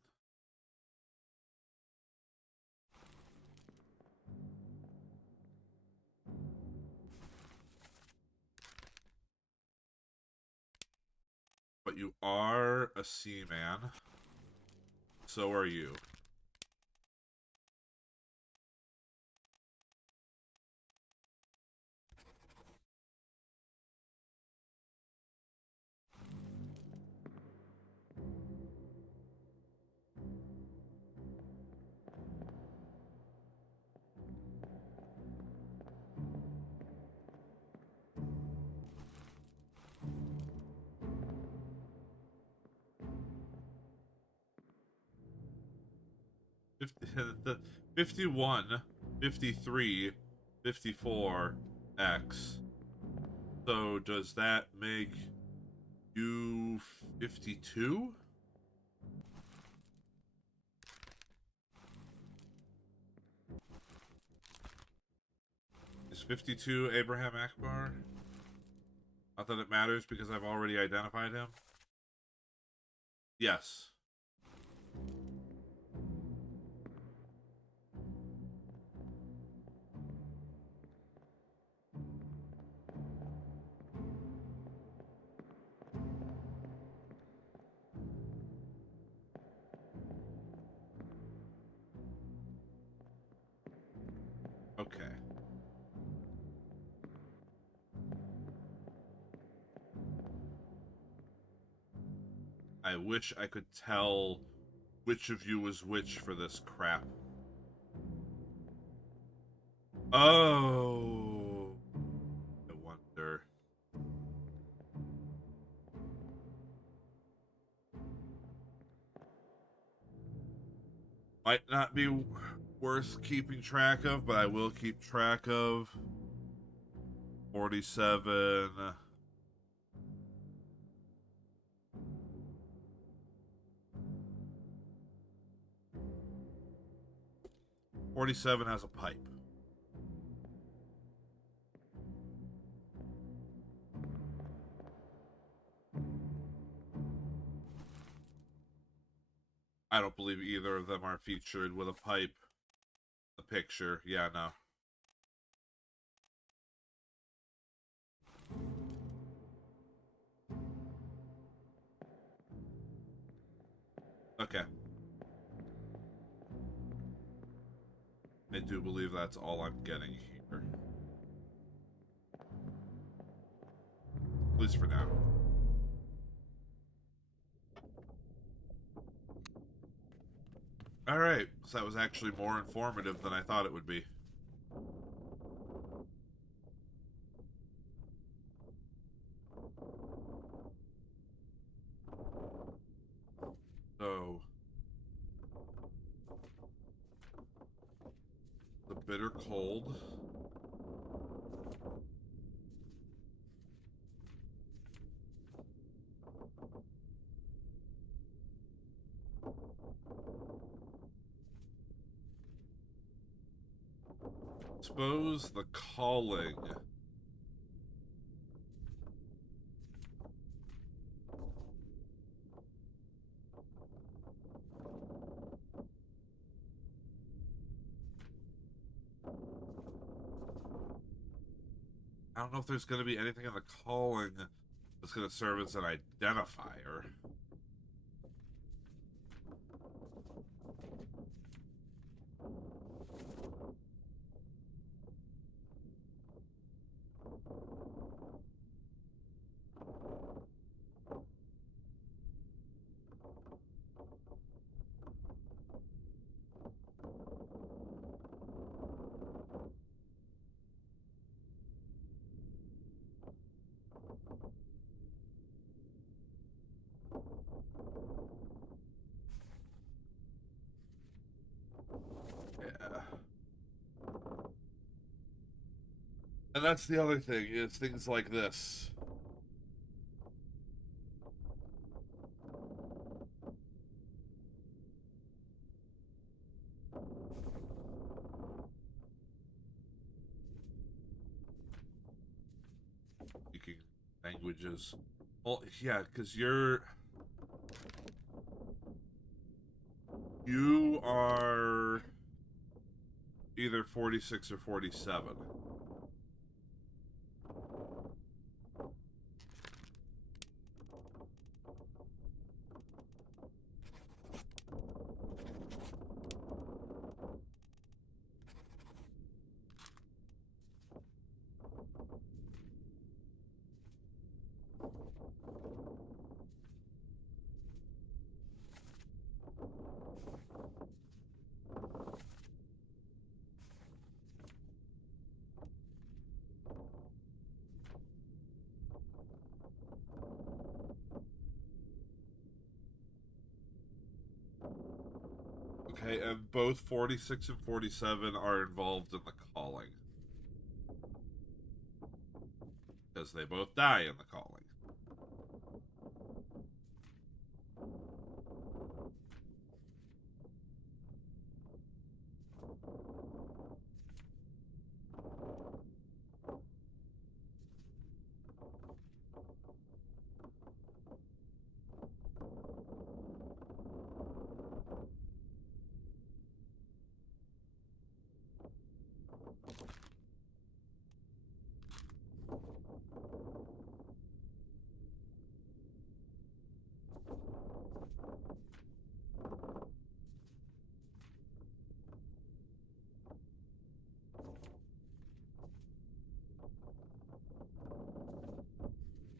But you are a seaman. So are you. The 51, 53, 54, X. So does that make you 52? Is 52 Abraham Akbar? Not that it matters because I've already identified him. Yes. Okay. I wish I could tell which of you was which for this crap. Oh. I wonder. Might not be worth keeping track of, but I will keep track of. 47. 47 has a pipe. I don't believe either of them are featured with a pipe. The picture, yeah, no. Okay. I do believe that's all I'm getting here. At least for now. Alright, so that was actually more informative than I thought it would be. So, the bitter cold Suppose the calling. I don't know if there's going to be anything in the calling that's going to serve as an identifier. And that's the other thing, is things like this. Speaking languages. Well, yeah, because you are either 46 or 47. Okay, and both 46 and 47 are involved in the calling. Because they both die in the calling.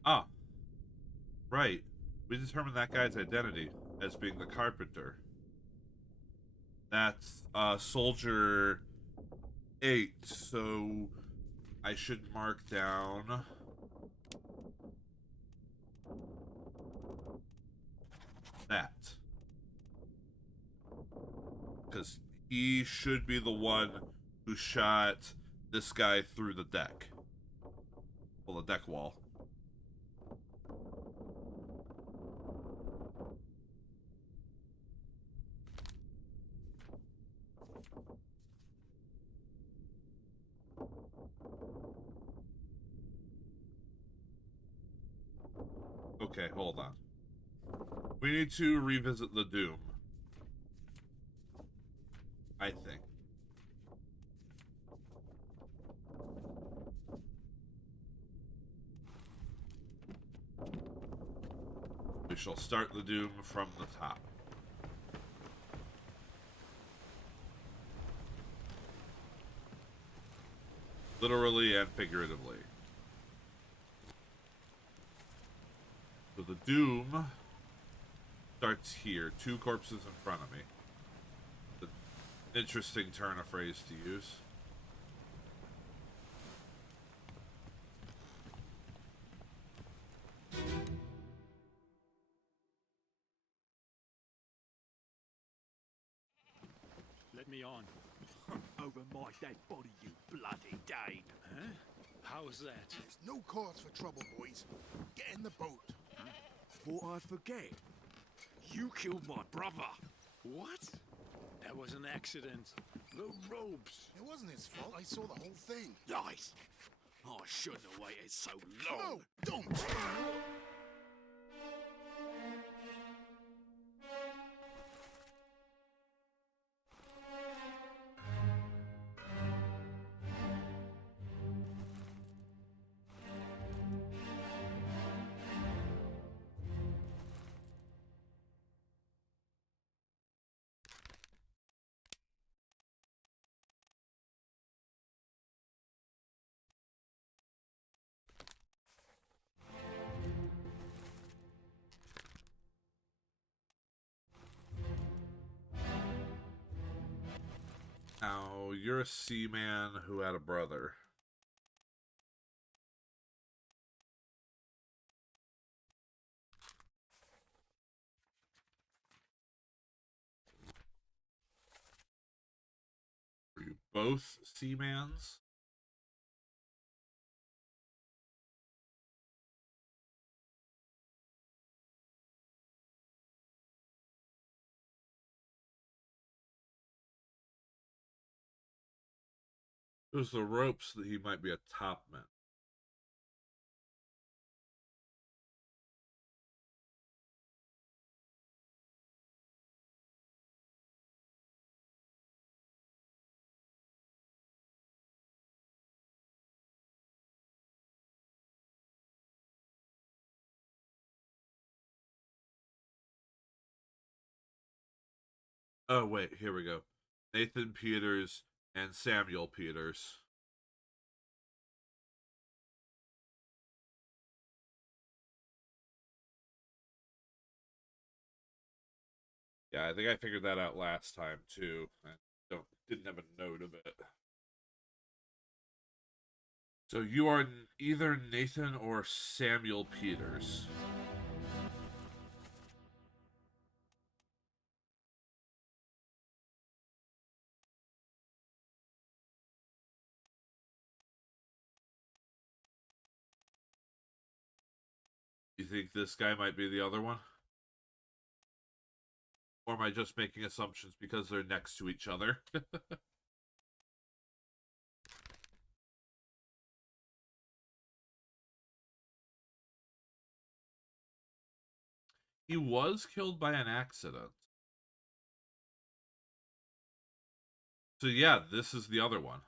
Ah, right. We determined that guy's identity as being the carpenter. That's Soldier 8, so I should mark down that. Because he should be the one who shot this guy through the deck. Well, the deck wall. Okay, hold on. We need to revisit the Doom. I think. We shall start the Doom from the top. Literally and figuratively. So the Doom starts here. 2 corpses in front of me. An interesting turn of phrase to use. Let me on. Over my dead body, you bloody Dane. Huh? How's that? There's no cause for trouble, boys. Get in the boat. Thought I'd forget. You killed my brother. What? That was an accident. The ropes. It wasn't his fault. I saw the whole thing. Lies. I shouldn't have waited so long. No, don't. Now, you're a seaman who had a brother. Are you both seamans? There's the ropes that he might be a topman. Oh, wait, here we go. Nathan Peters and Samuel Peters. Yeah, I think I figured that out last time too. I didn't have a note of it. So you are either Nathan or Samuel Peters. You think this guy might be the other one? Or am I just making assumptions because they're next to each other? He was killed by an accident. So yeah, this is the other one.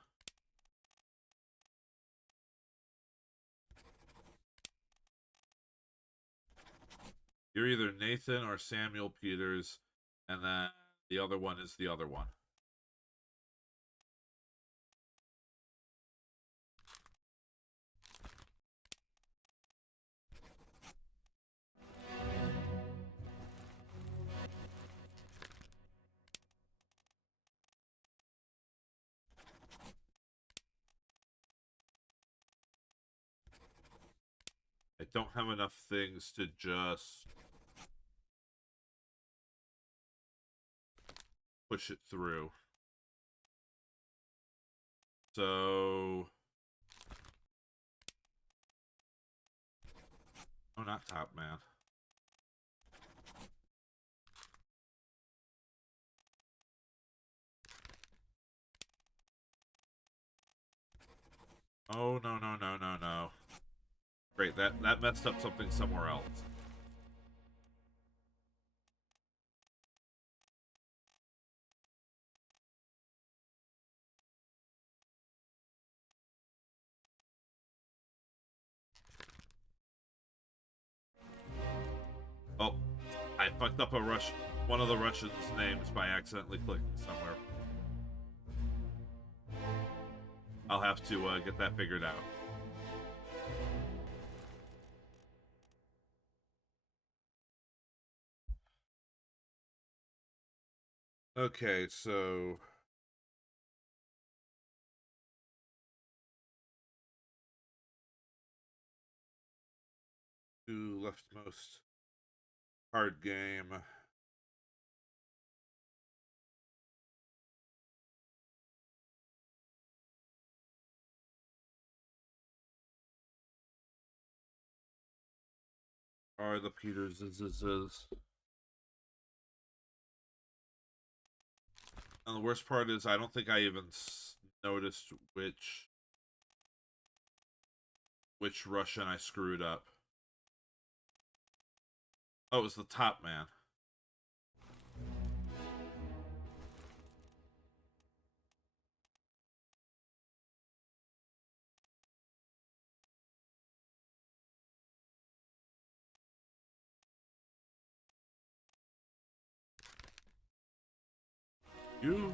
You're either Nathan or Samuel Peters, and then the other one is the other one. I don't have enough things to just push it through. So... Oh, not top man. Oh, no, no, no, no, no. Great, that messed up something somewhere else. Oh, I fucked up one of the Russians' names by accidentally clicking somewhere. I'll have to get that figured out. Okay, so... Who leftmost? Card game. Are the Peters? And the worst part is I don't think I even noticed which Russian I screwed up. Oh, it was the top man. You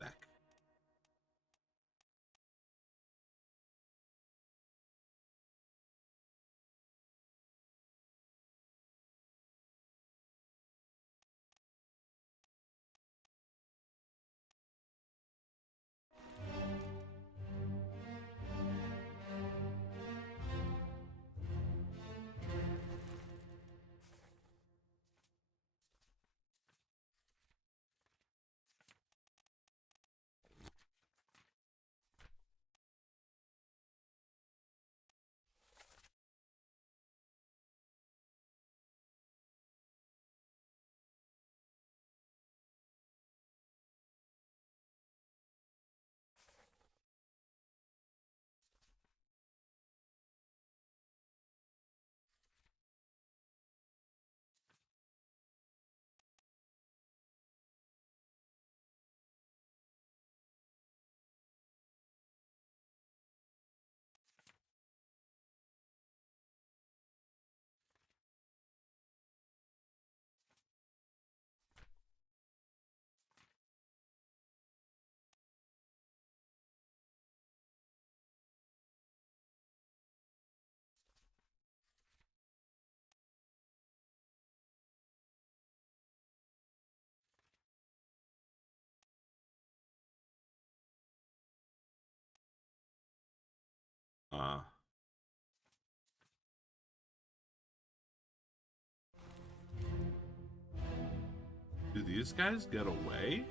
back. Do these guys get away?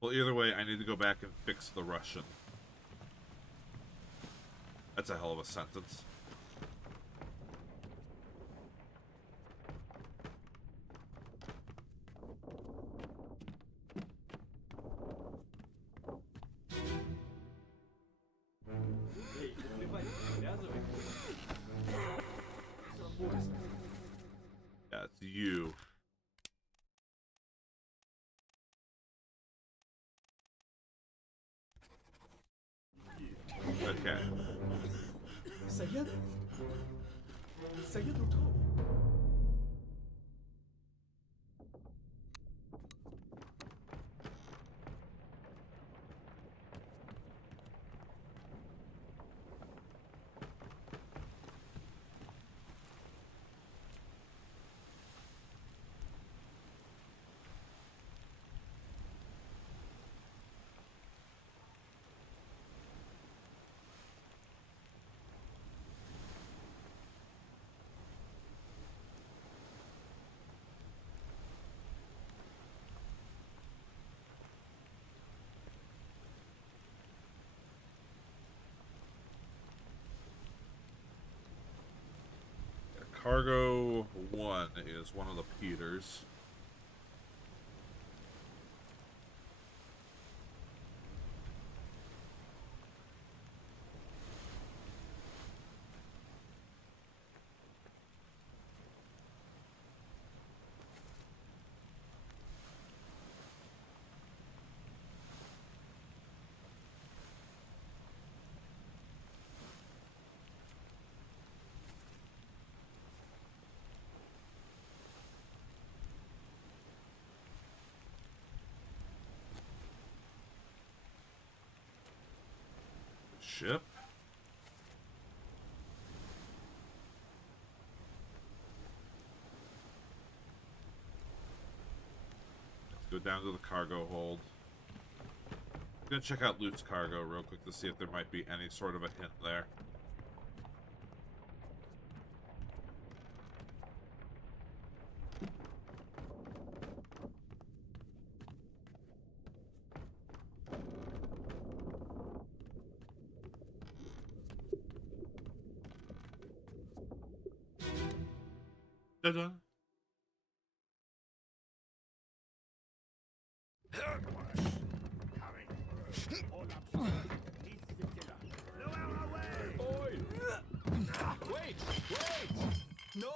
Well, either way, I need to go back and fix the Russian. That's a hell of a sentence. Yeah, it's you. Okay. Saya tu tahu. Cargo 1 is one of the Peters. Ship. Let's go down to the cargo hold. I'm gonna check out Lute's cargo real quick to see if there might be any sort of a hint there. Ta-da. Wait! No!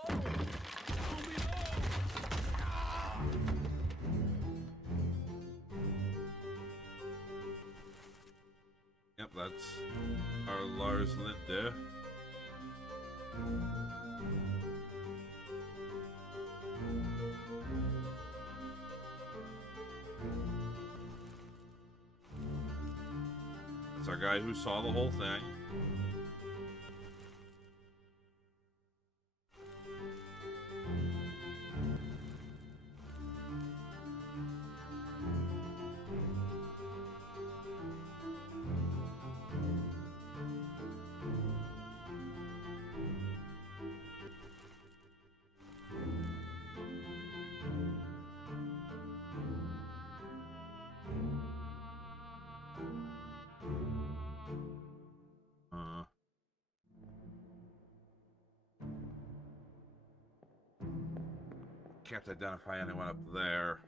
Yep, that's our Lars Linde. That's our guy who saw the whole thing. Can't identify anyone up there.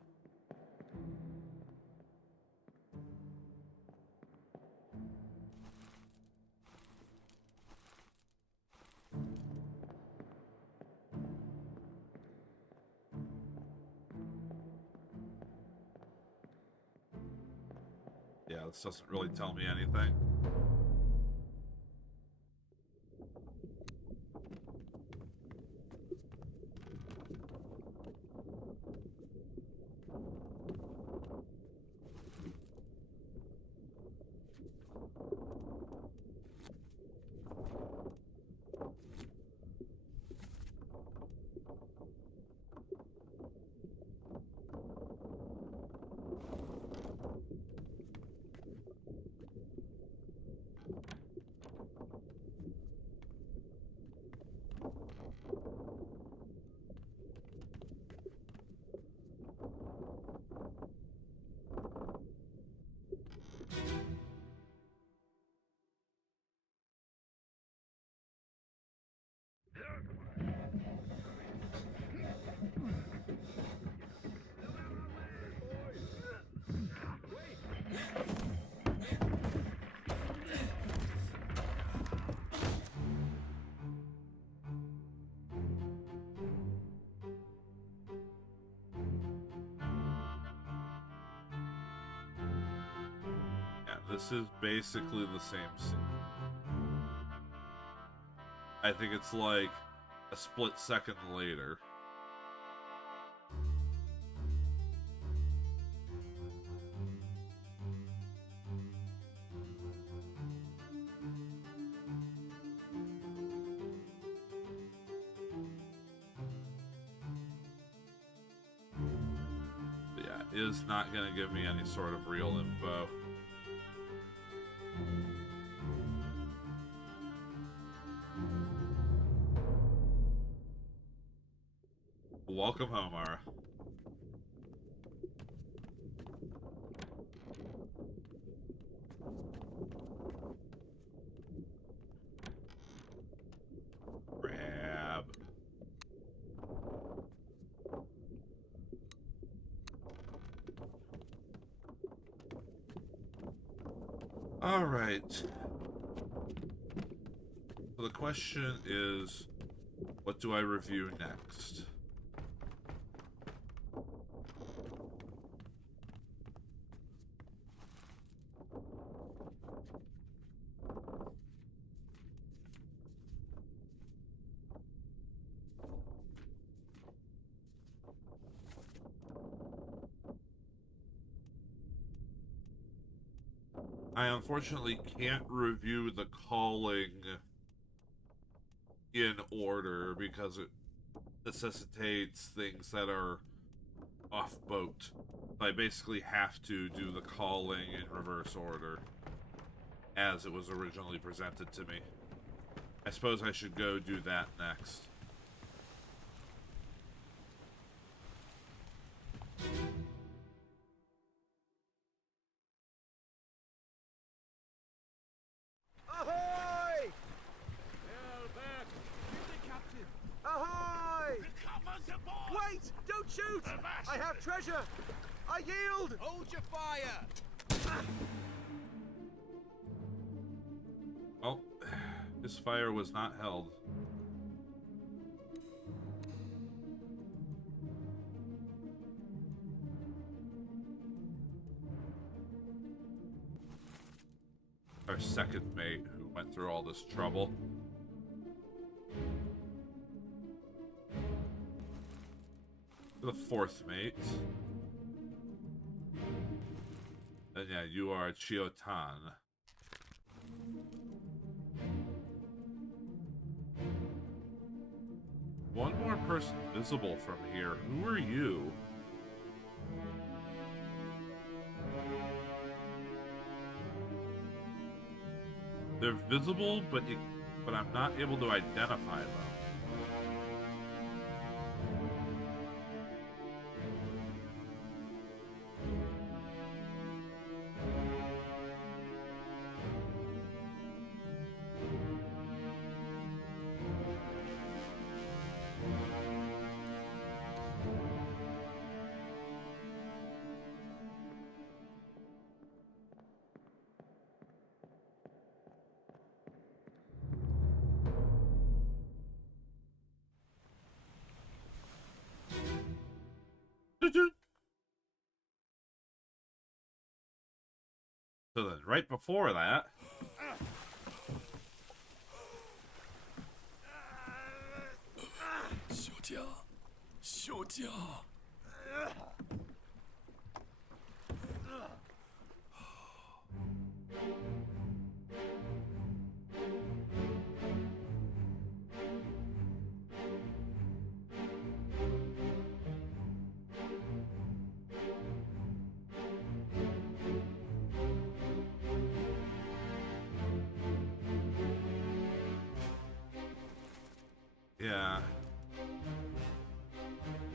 Yeah, this doesn't really tell me anything. This is basically the same scene. I think it's like a split second later. But yeah, it is not going to give me any sort of real info. Welcome home, Ara. Grab. All right. So the question is, what do I review next? I unfortunately can't review The Calling in order because it necessitates things that are off boat. I basically have to do The Calling in reverse order as it was originally presented to me. I suppose I should go do that next. Ahoy! Ahoy! Don't shoot! I have treasure! I yield! Hold your fire! Well, his fire was not held. Our second mate who went through all this trouble. The fourth mate. And yeah, you are Chiotan. One more person visible from here. Who are you? They're visible, but I'm not able to identify them. So then, right before that... Yeah.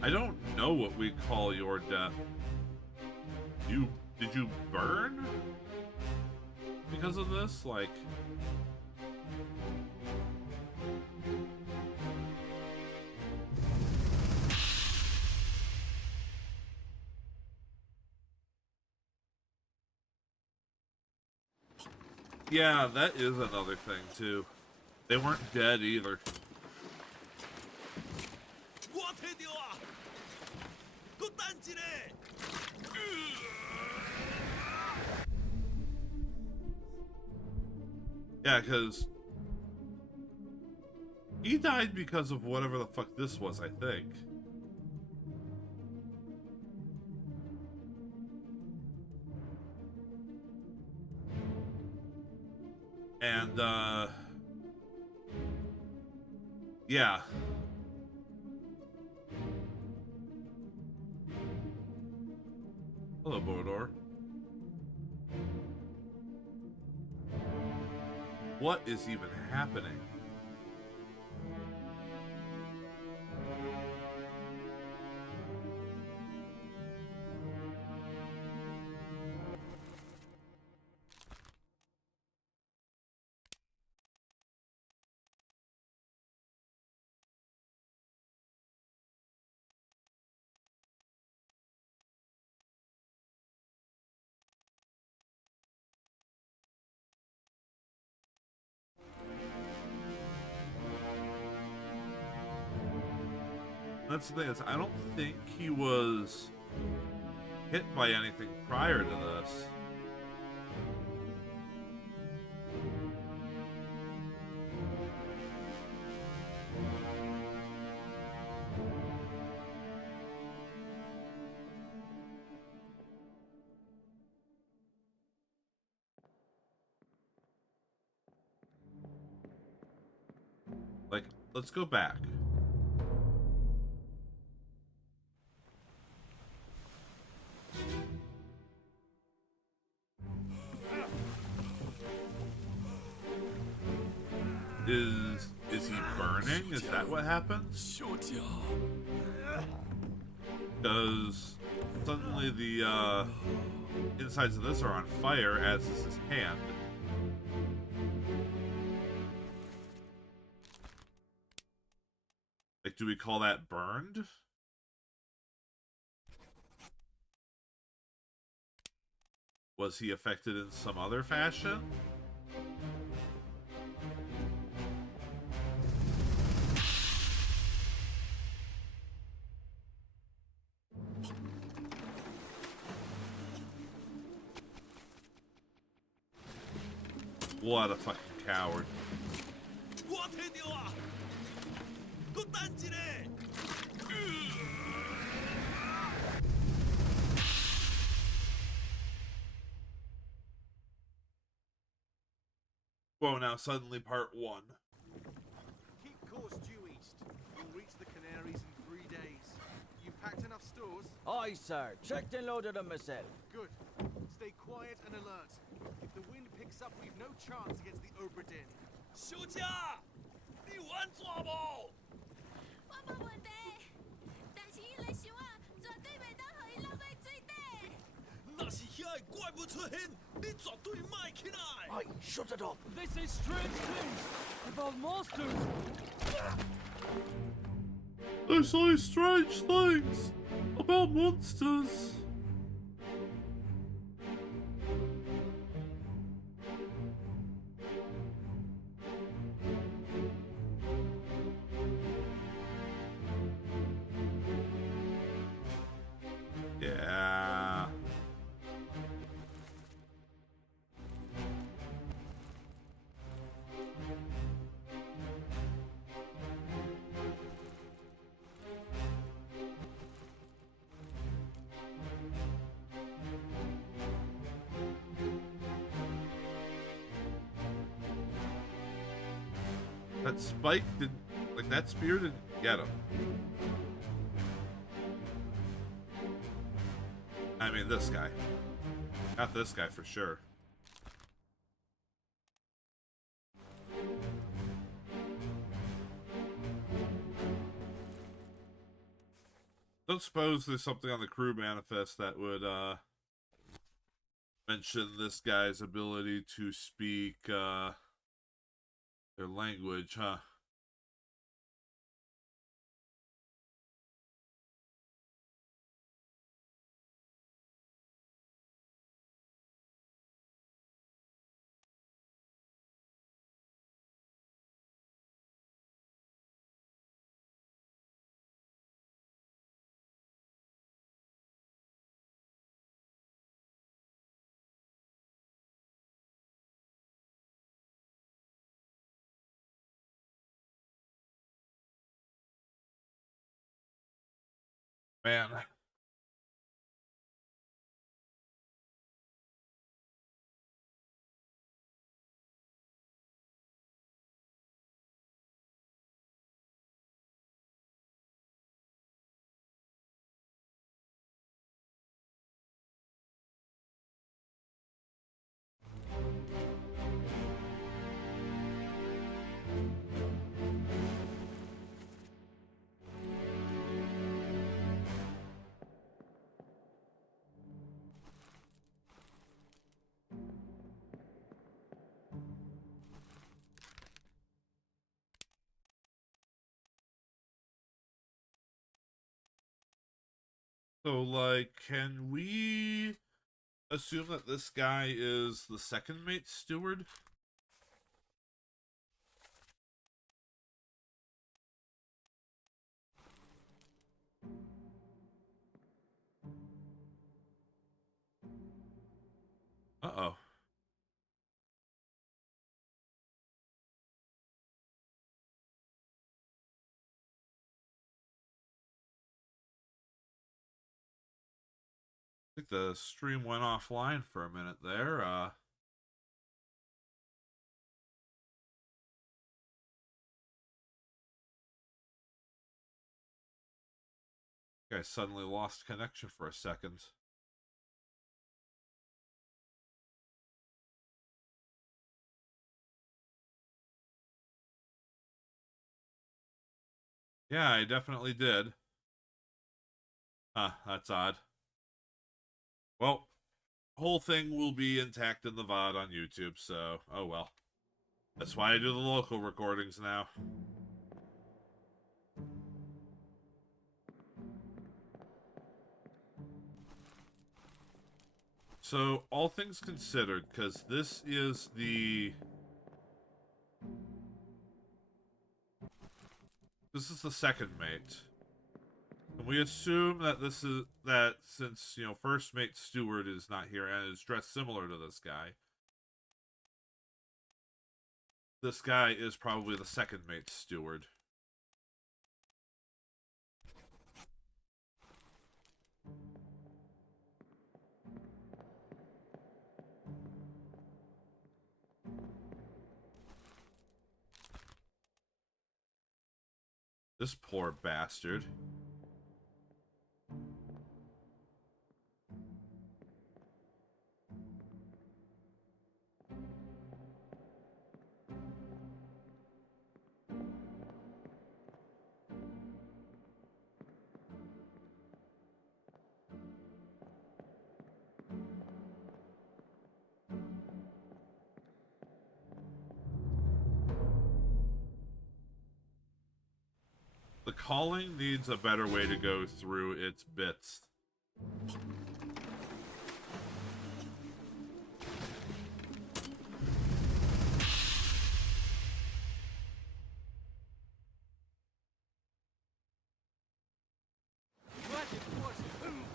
I don't know what we call your death. Did you burn? Because of this? Like... Yeah, that is another thing, too. They weren't dead, either. Yeah, because... he died because of whatever the fuck this was, I think. And, yeah. Hello, Bodor. What is even happening? That's the thing, is I don't think he was hit by anything prior to this. Like, let's go back. Is he burning? Is that what happens? Because suddenly the insides of this are on fire, as is his hand. Like, do we call that burned? Was he affected in some other fashion? What a fucking coward. Whoa, now suddenly part 1. Keep course due east. You'll reach the Canaries in 3 days. You packed enough stores? Aye, sir. Checked and loaded them myself. Good. Stay quiet and alert. If the wind picks up, we've no chance against the Obra Dinn. 休假，你玩抓不？我冇问题，但是伊来想啊，绝对袂当互伊落去水底。那是遐个怪物出现，你绝对卖起来。Aye, shut it up. They say strange things about monsters. They say strange things about monsters. Yeah. That spike didn't, like, that spear didn't get him. I mean, this guy. Not this guy for sure. Don't suppose there's something on the crew manifest that would, mention this guy's ability to speak, their language, huh? Man. So, like, can we assume that this guy is the second mate steward? Uh-oh. I think the stream went offline for a minute there. I suddenly lost connection for a second. Yeah, I definitely did. Huh, that's odd. Well, whole thing will be intact in the VOD on YouTube, so oh well. That's why I do the local recordings now. So, all things considered, because this is the... This is the second mate. And we assume that this is... That since, you know, first mate Stewart is not here and is dressed similar to this guy, this guy is probably the second mate steward. This poor bastard. The calling needs a better way to go through its bits.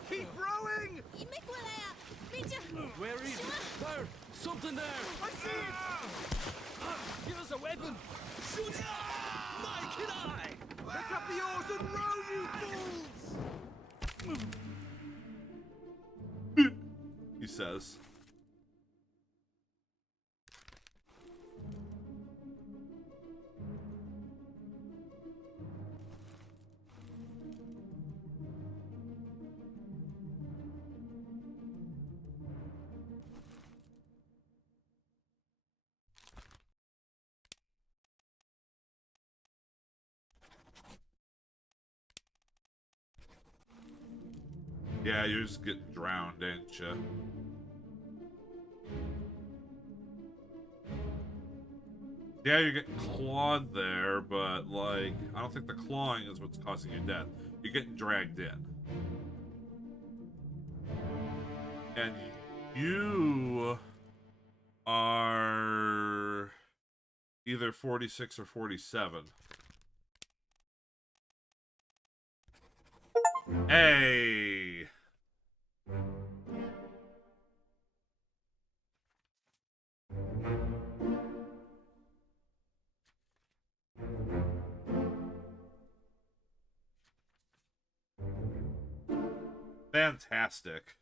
Keep rowing! Where is it? There! Something there! I see it! Give us a weapon! Shoot! My kid eye! Pick up the oars and row, you fools! He says. Yeah, you're just getting drowned, ain't you? Yeah, you're getting clawed there, but, like, I don't think the clawing is what's causing you death. You're getting dragged in. And you are either 46 or 47. Hey! Fantastic.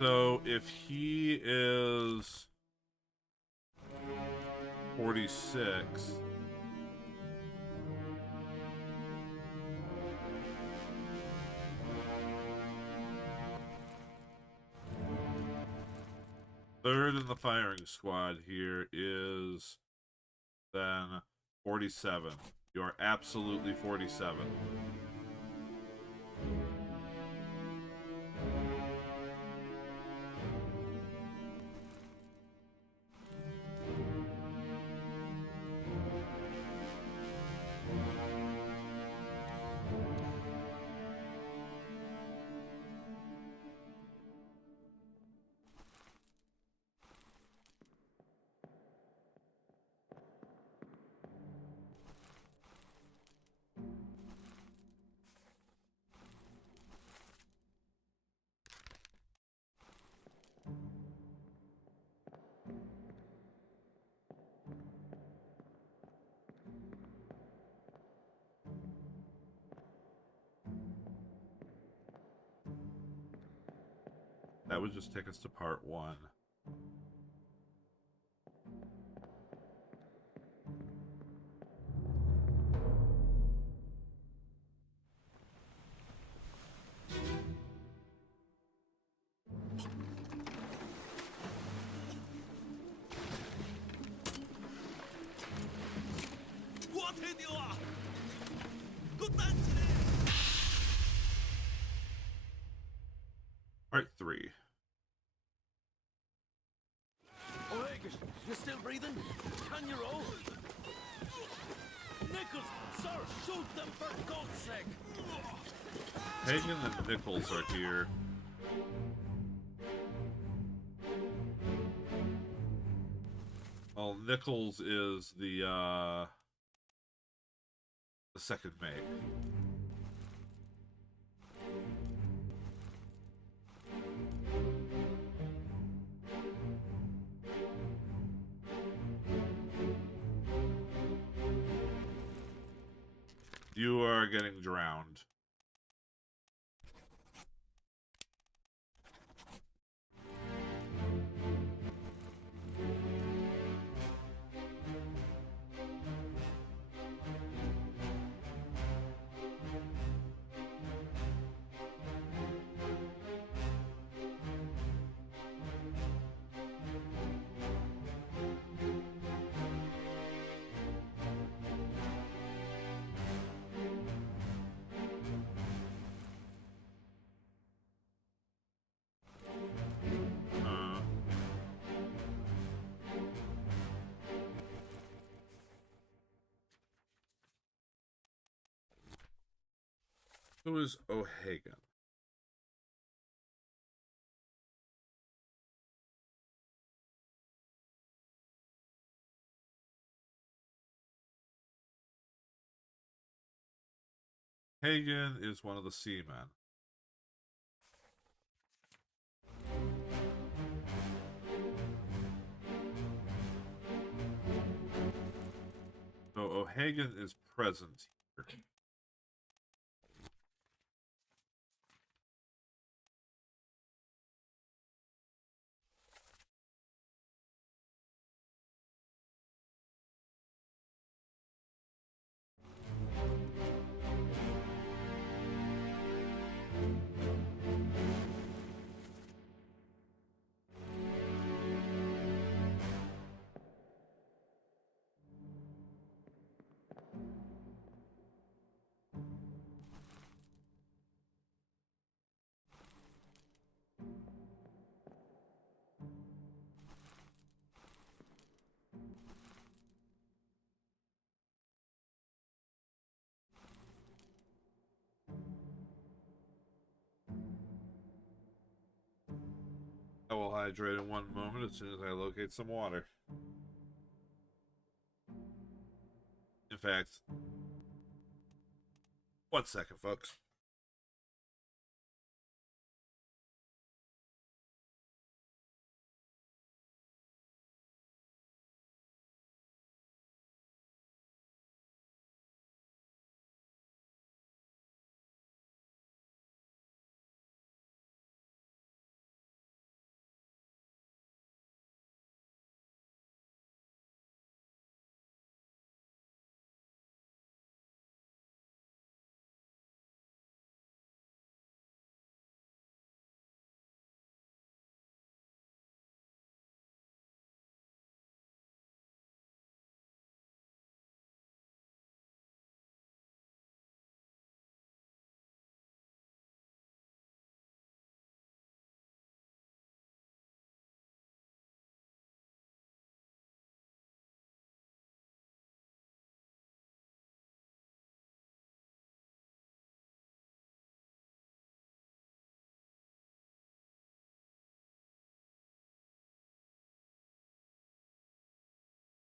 So if he is 46, third in the firing squad here is then 47. You are absolutely 47. That would just take us to part 1. Part 3. Sir, shoot them for God's sake! Hagen and Nichols are here. Well, Nichols is the second mate. You are getting drowned. Who is O'Hagan? Hagen is one of the seamen. So O'Hagan is present here. I will hydrate in 1 moment as soon as I locate some water. In fact, 1 second, folks.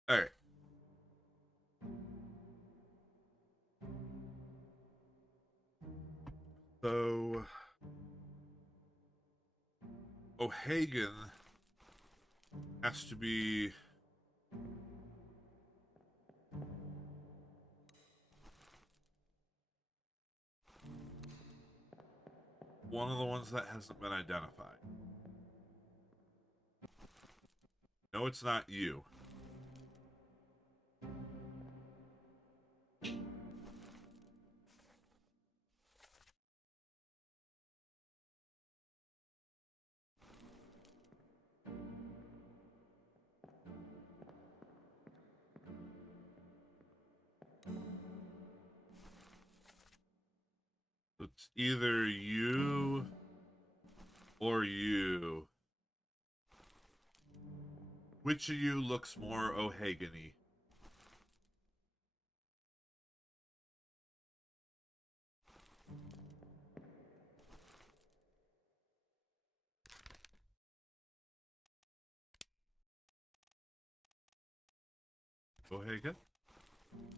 All right. So O'Hagan has to be one of the ones that hasn't been identified. No, it's not you. It's either you or you. Which of you looks more O'Hagan-y? O'Hagan?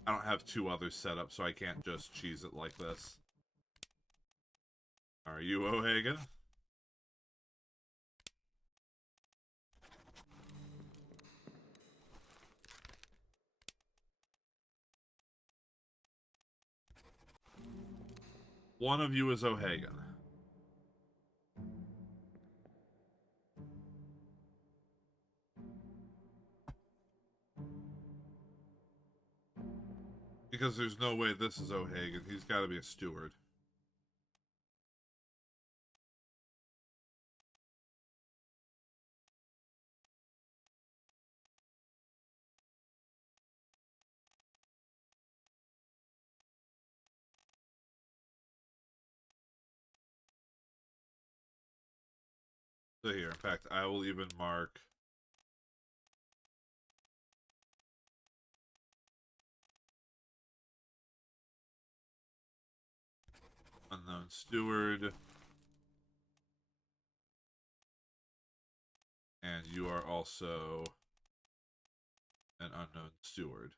I don't have two others set up, so I can't just cheese it like this. Are you O'Hagan? One of you is O'Hagan. Because there's no way this is O'Hagan. He's got to be a steward. So here, in fact, I will even mark unknown steward. And you are also an unknown steward.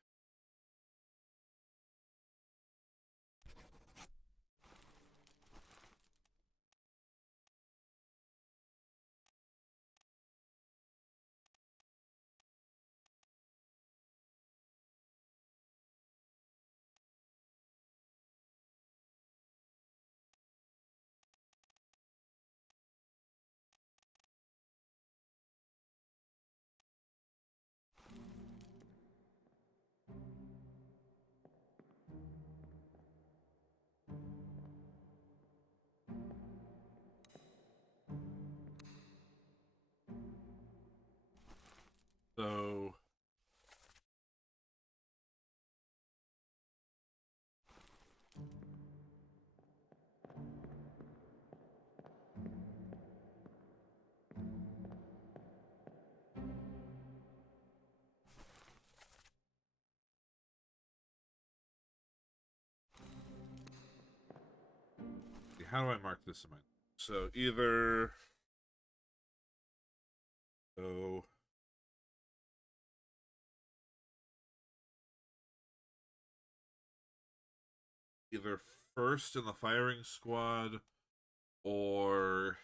So how do I mark this in my... So either... So... Either first in the firing squad or...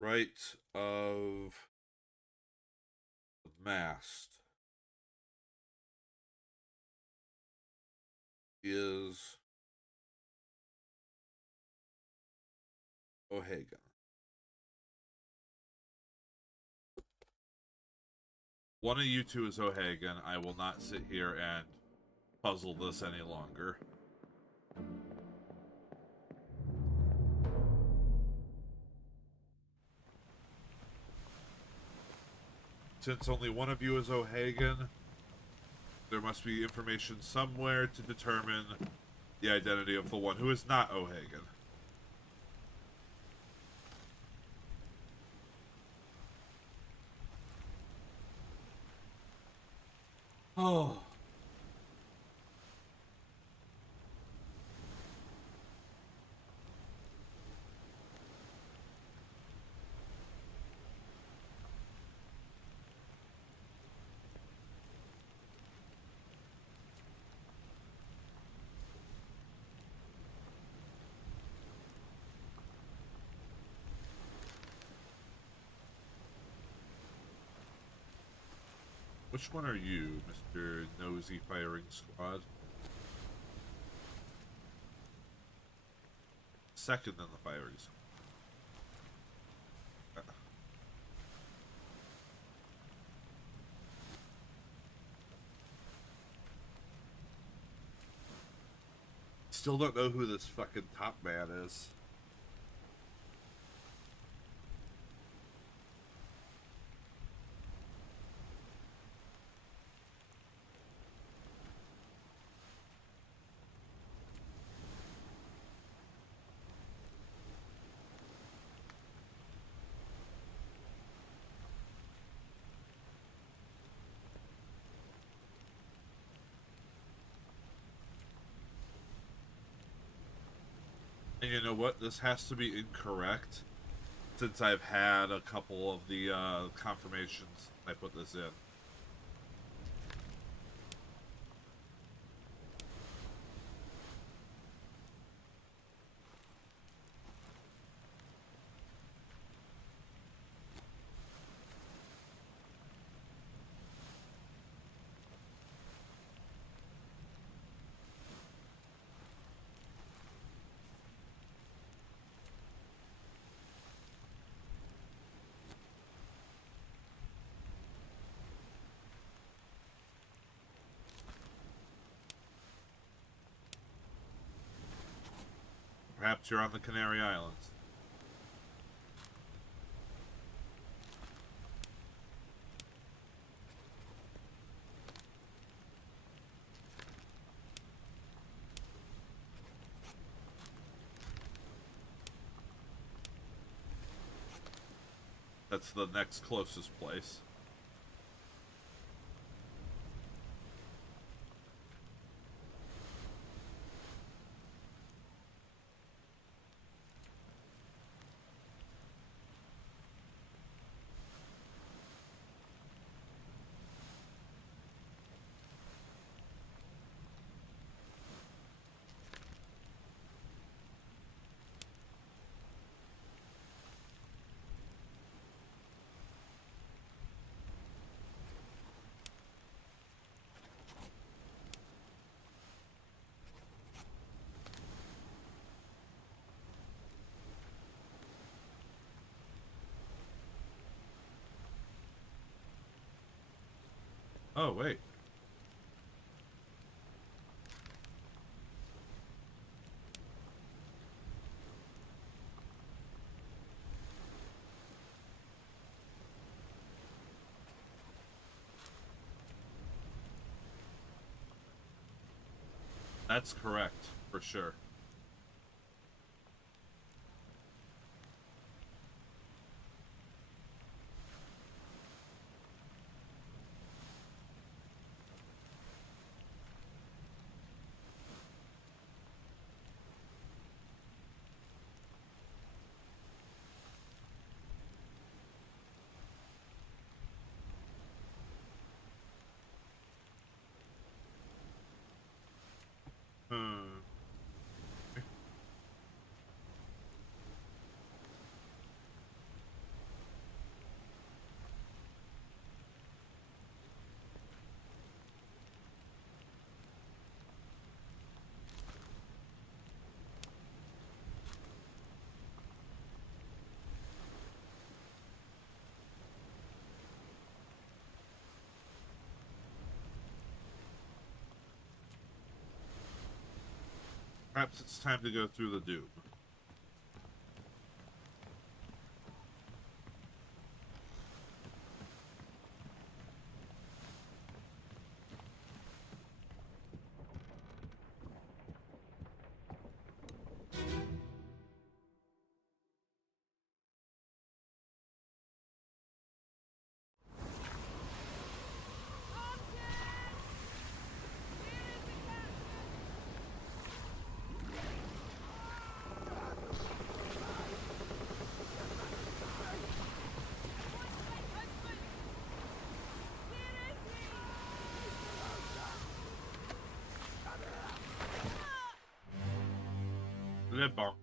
right of the mast is O'Hagan. One of you two is O'Hagan. I will not sit here and puzzle this any longer. Since only one of you is O'Hagan, there must be information somewhere to determine the identity of the one who is not O'Hagan. Oh. Which one are you, Mr. Nosy Firing Squad? Second in the firing squad. Still don't know who this fucking top man is. And you know what? This has to be incorrect, since I've had a couple of the confirmations I put this in. Perhaps you're on the Canary Islands. That's the next closest place. Oh, wait. That's correct, for sure. Perhaps it's time to go through the Doom. Le bonk.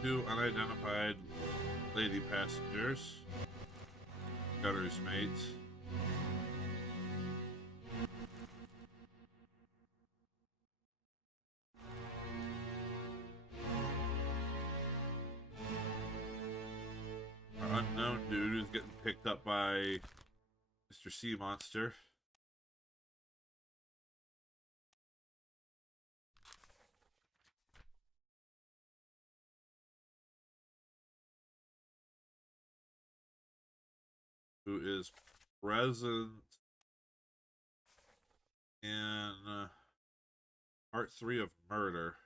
Two unidentified lady passengers. Gutter's mate. Our unknown dude who's getting picked up by Mr. Sea Monster. who is present in part 3 of Murder.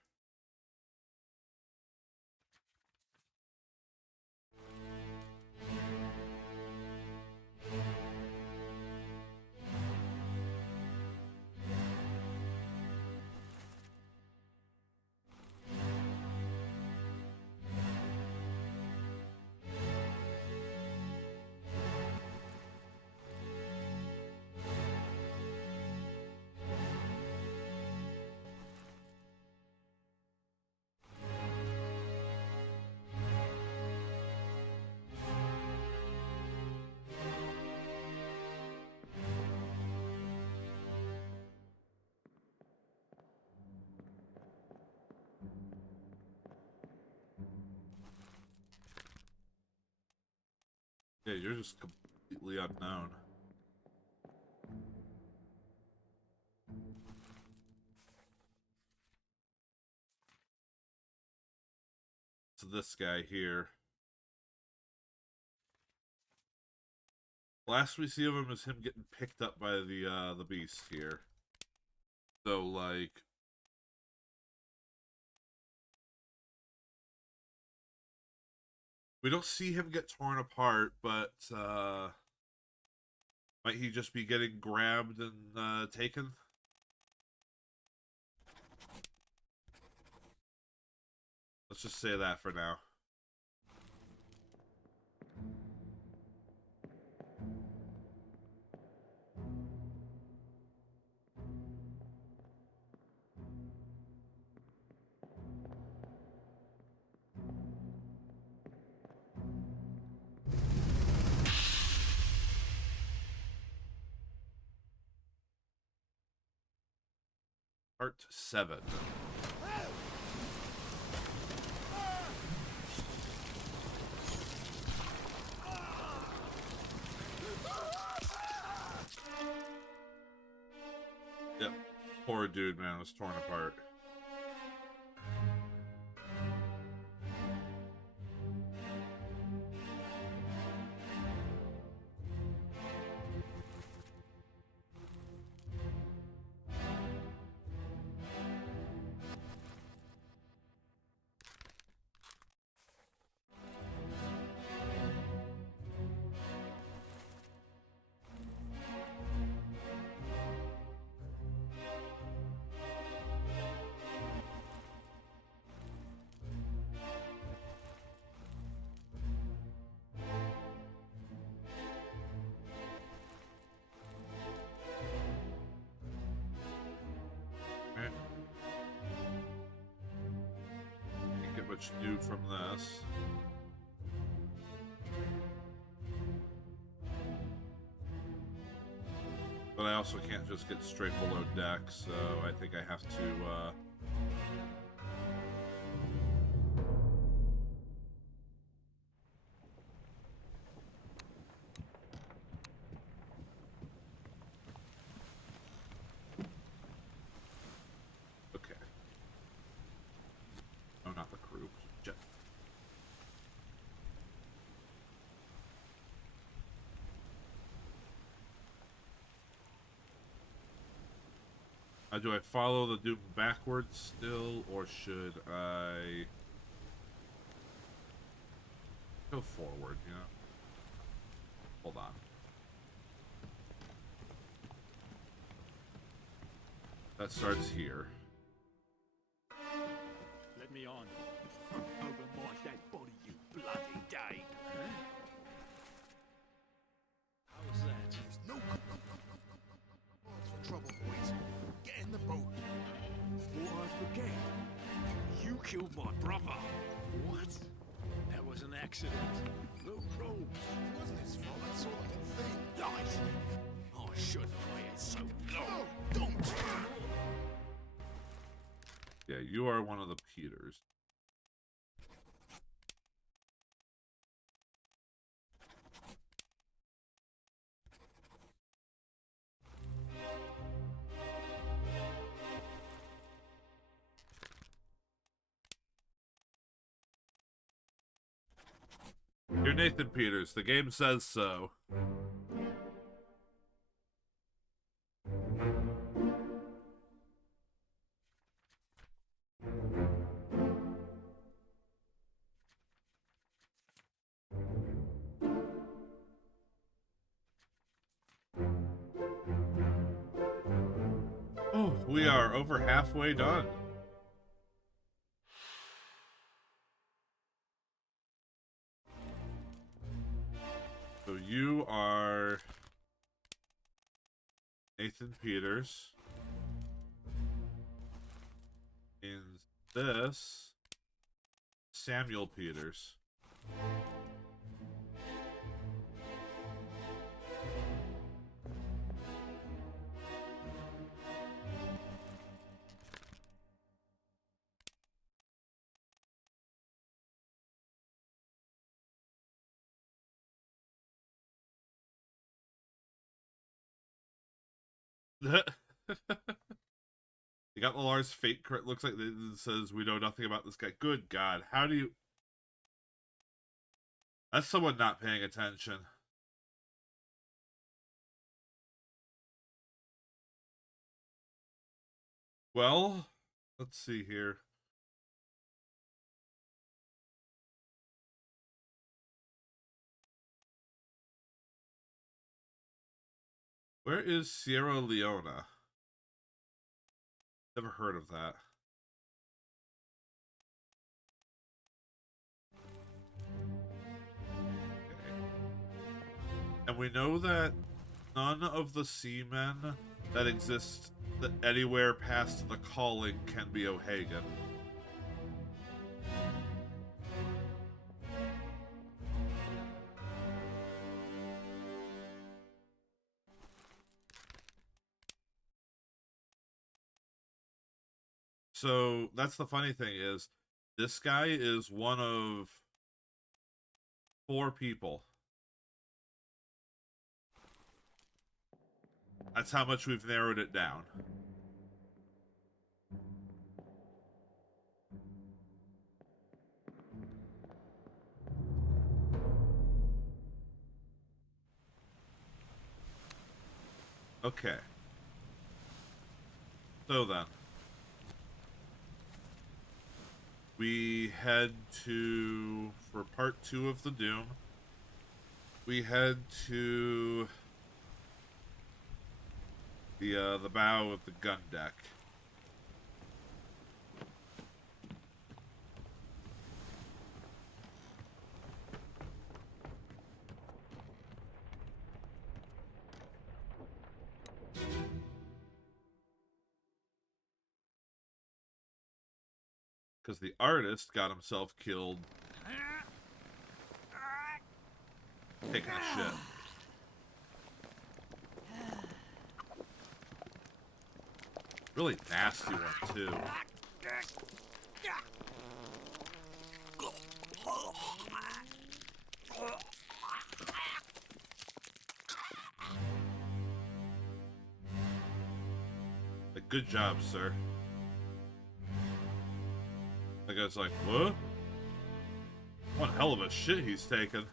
Yeah, you're just completely unknown. So this guy here. Last we see of him is him getting picked up by the beast here. So like we don't see him get torn apart, but might he just be getting grabbed and taken? Let's just say that for now. Part 7. Yep. Poor dude, man, was torn apart. Can't get much new from this. But I also can't just get straight below deck, so I think I have to okay. Oh, not the crew. Jet. Do I follow the Doom backwards still, or should I go forward, you know? Hold on. That starts here. Let me on. Over my dead body, you bloody day. Huh? How's that? There's no cause for trouble, boys. Get in the boat. Before I forget, you killed my brother. What? That was an accident. No ropes. It wasn't his fault. I saw the whole thing. Lies. I shouldn't have waited so long. No, don't. Yeah, you are one of the Peters. You're Nathan Peters. The game says so. Oh, we are over halfway done. So you are Nathan Peters. In this, Samuel Peters. You got the Lars fate crit. Looks like it says we know nothing about this guy. Good God. How do you... That's someone not paying attention. Well, let's see here. Where is Sierra Leona? Never heard of that. Okay. And we know that none of the seamen that exist anywhere past the calling can be O'Hagan. So that's the funny thing is, this guy is one of 4 people. That's how much we've narrowed it down. Okay. So then, we head to, for part 2 of the Doom, we head to the bow of the gun deck. Because the artist got himself killed taking a shit. Really nasty one, too. Like, good job, sir. The guy's like, what? One hell of a shit he's taken.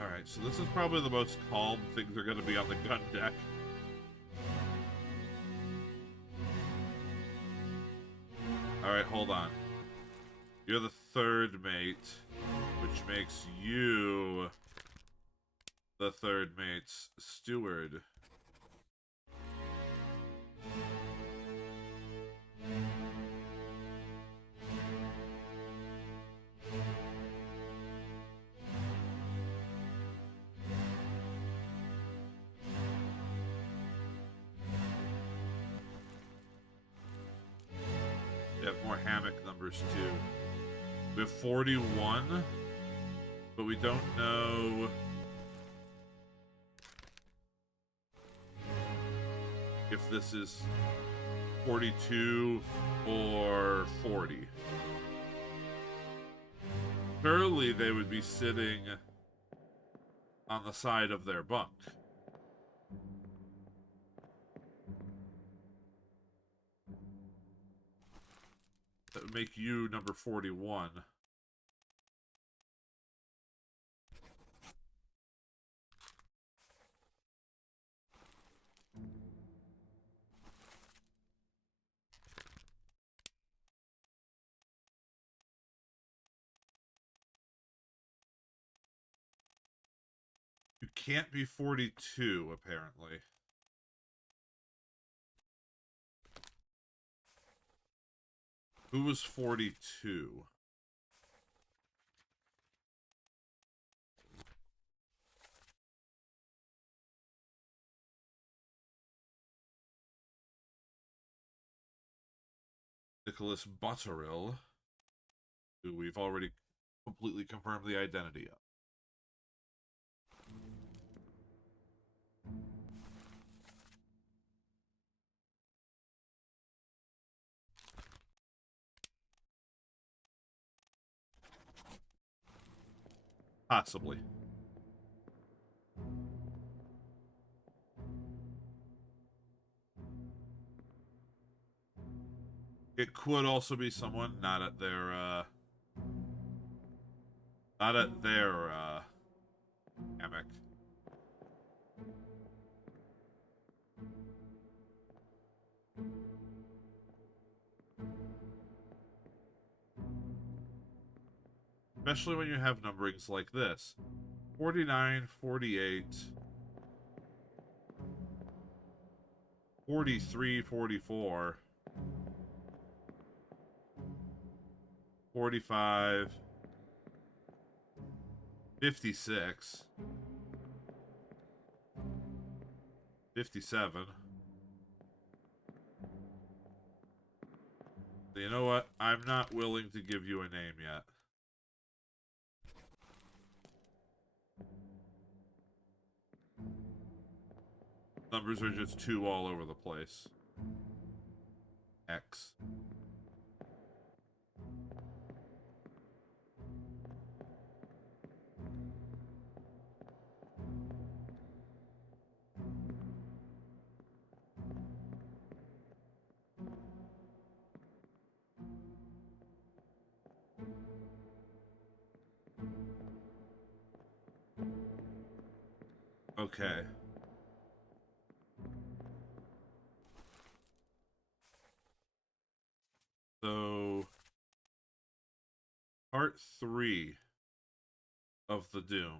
Alright, so this is probably the most calm things are going to be on the gun deck. Alright, hold on. You're the 3rd mate, which makes you the 3rd mate's steward. We have more hammock numbers too. We have 41, but we don't know if this is 42 or 40. Surely they would be sitting on the side of their bunk. That would make you number 41. You can't be 42, apparently. Who was 42? Nicholas Butterill, who we've already completely confirmed the identity of. Possibly. It could also be someone not at their hammock. Especially when you have numberings like this. 49, 48, 43, 44, 45, 56, 57. You know what? I'm not willing to give you a name yet. Numbers are just 2 all over the place. X. Okay. So, part 3 of the Doom.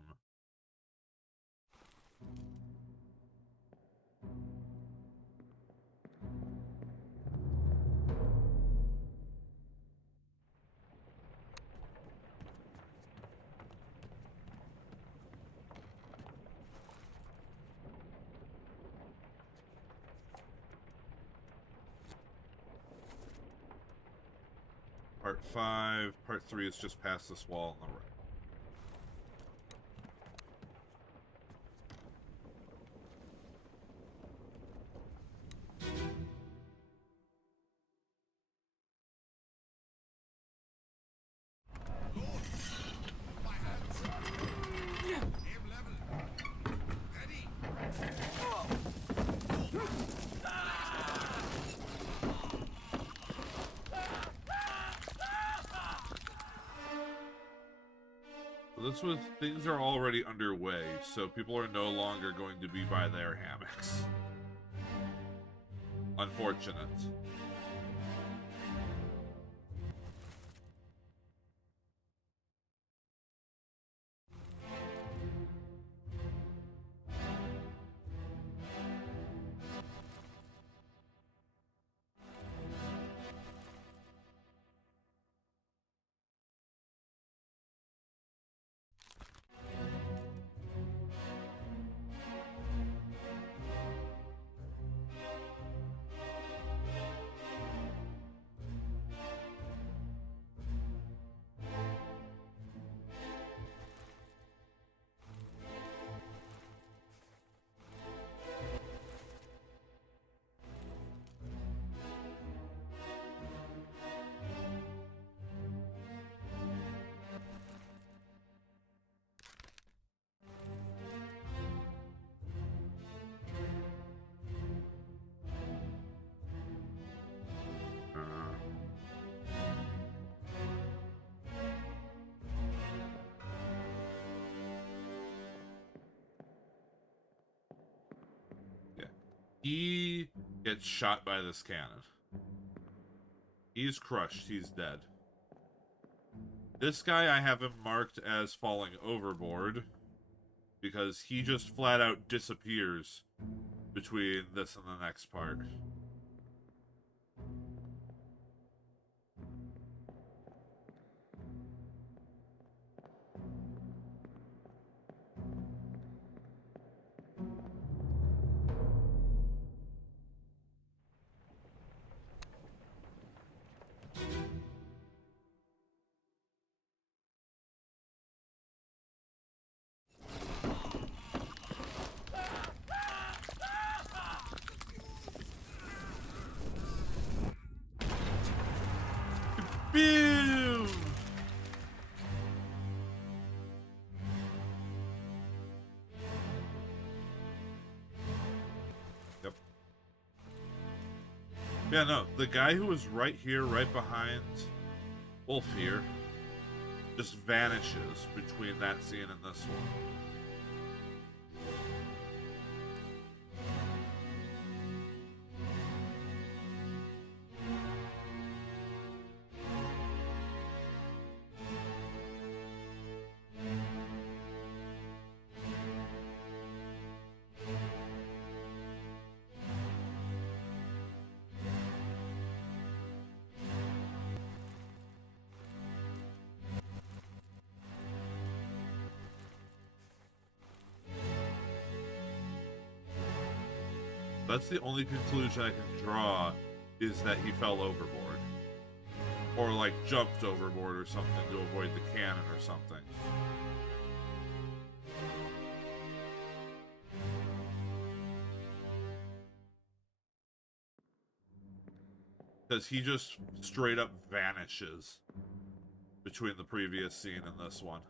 Part 5, part 3 is just past this wall on the right. This was, things are already underway, so people are no longer going to be by their hammocks. Unfortunate. He gets shot by this cannon. He's crushed. He's dead. This guy, I have him marked as falling overboard because he just flat out disappears between this and the next part. Boom! Yep. Yeah, no, the guy who was right here, right behind Wolf here, just vanishes between that scene and this one. That's the only conclusion I can draw, is that he fell overboard. Or, like, jumped overboard or something to avoid the cannon or something. Because he just straight up vanishes between the previous scene and this one.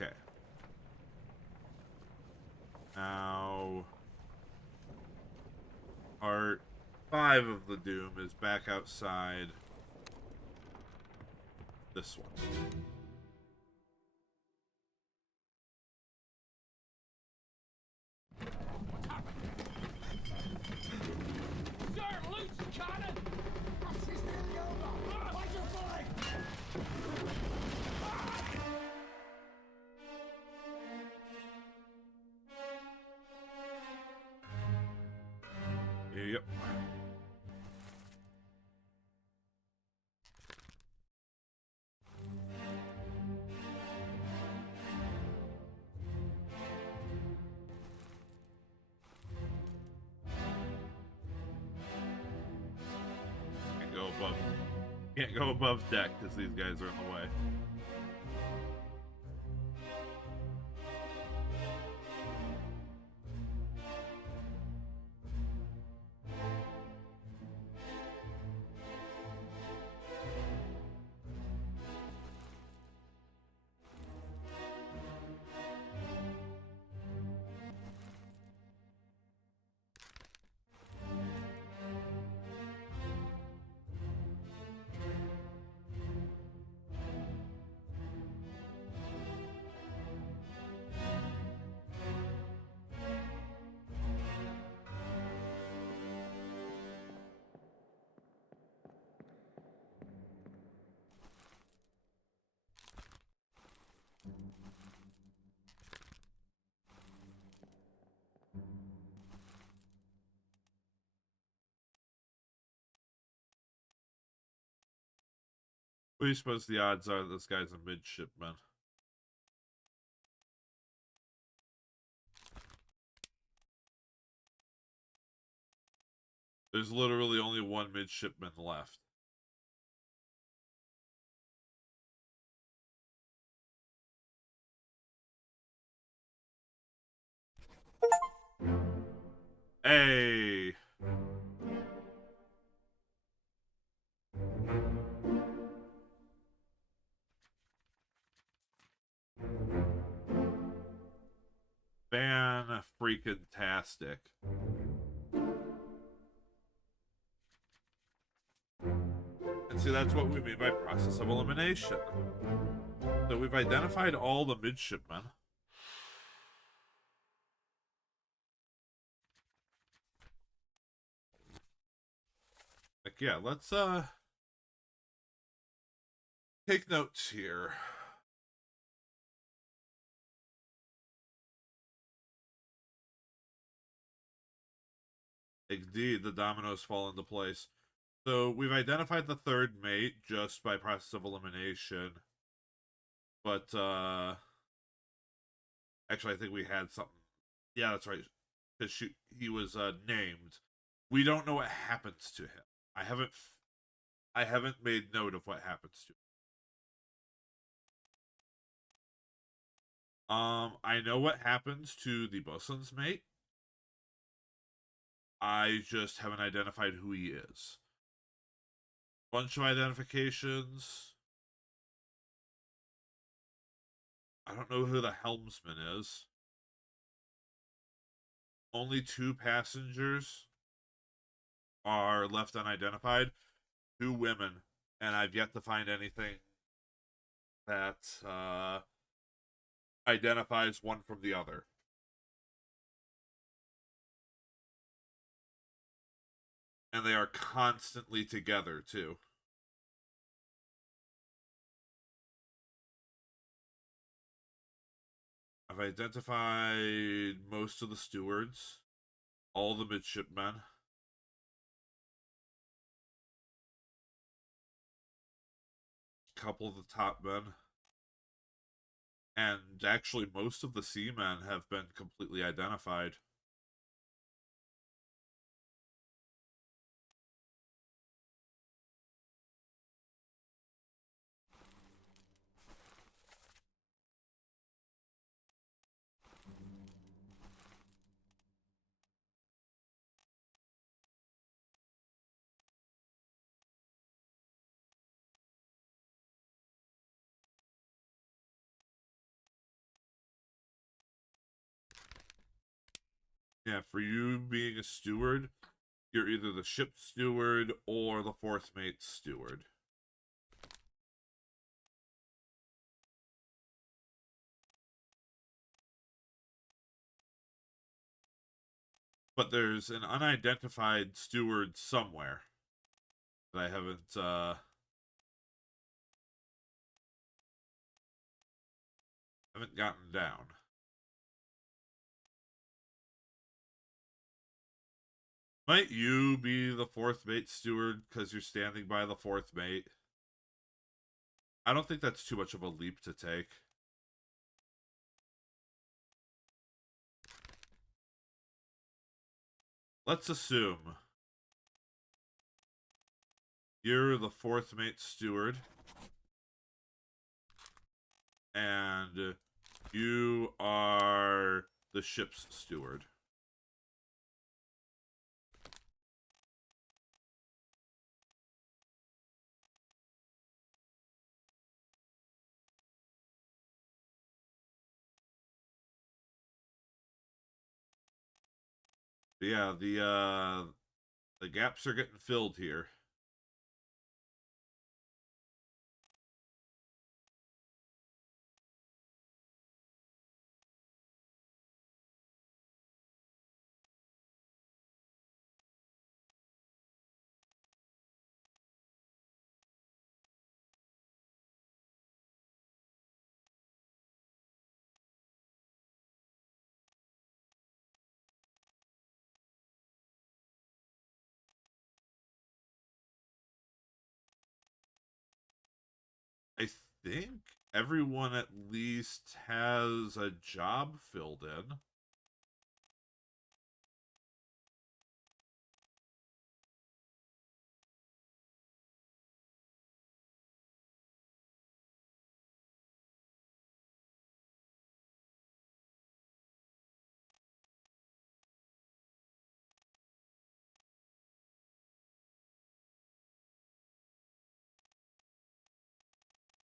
Okay. Now, part 5 of the Doom is back outside this one. Sir, loose the cannon! This is nearly over! Fight your flag! Yep. Can't go above deck because these guys are in the way. What do you suppose the odds are that this guy's a midshipman? There's literally only one midshipman left. Hey! Fan-freaking-tastic. And see, that's what we mean by process of elimination. So we've identified all the midshipmen. Like, yeah, let's take notes here. Indeed, the dominoes fall into place. So we've identified the third mate just by process of elimination. But, actually, I think we had something. Yeah, that's right. Because he was named. We don't know what happens to him. I haven't made note of what happens to him. I know what happens to the bosun's mate. I just haven't identified who he is. Bunch of identifications. I don't know who the helmsman is. Only 2 passengers are left unidentified. 2 women. And I've yet to find anything that identifies one from the other. And they are constantly together, too. I've identified most of the stewards, all the midshipmen. A couple of the top men. And actually, most of the seamen have been completely identified. Yeah, for you being a steward, you're either the ship steward or the 4th mate steward. But there's an unidentified steward somewhere that I haven't gotten down. Might you be the 4th mate steward because you're standing by the 4th mate? I don't think that's too much of a leap to take. Let's assume you're the 4th mate steward and you are the ship's steward. But yeah, the gaps are getting filled here. I think everyone at least has a job filled in.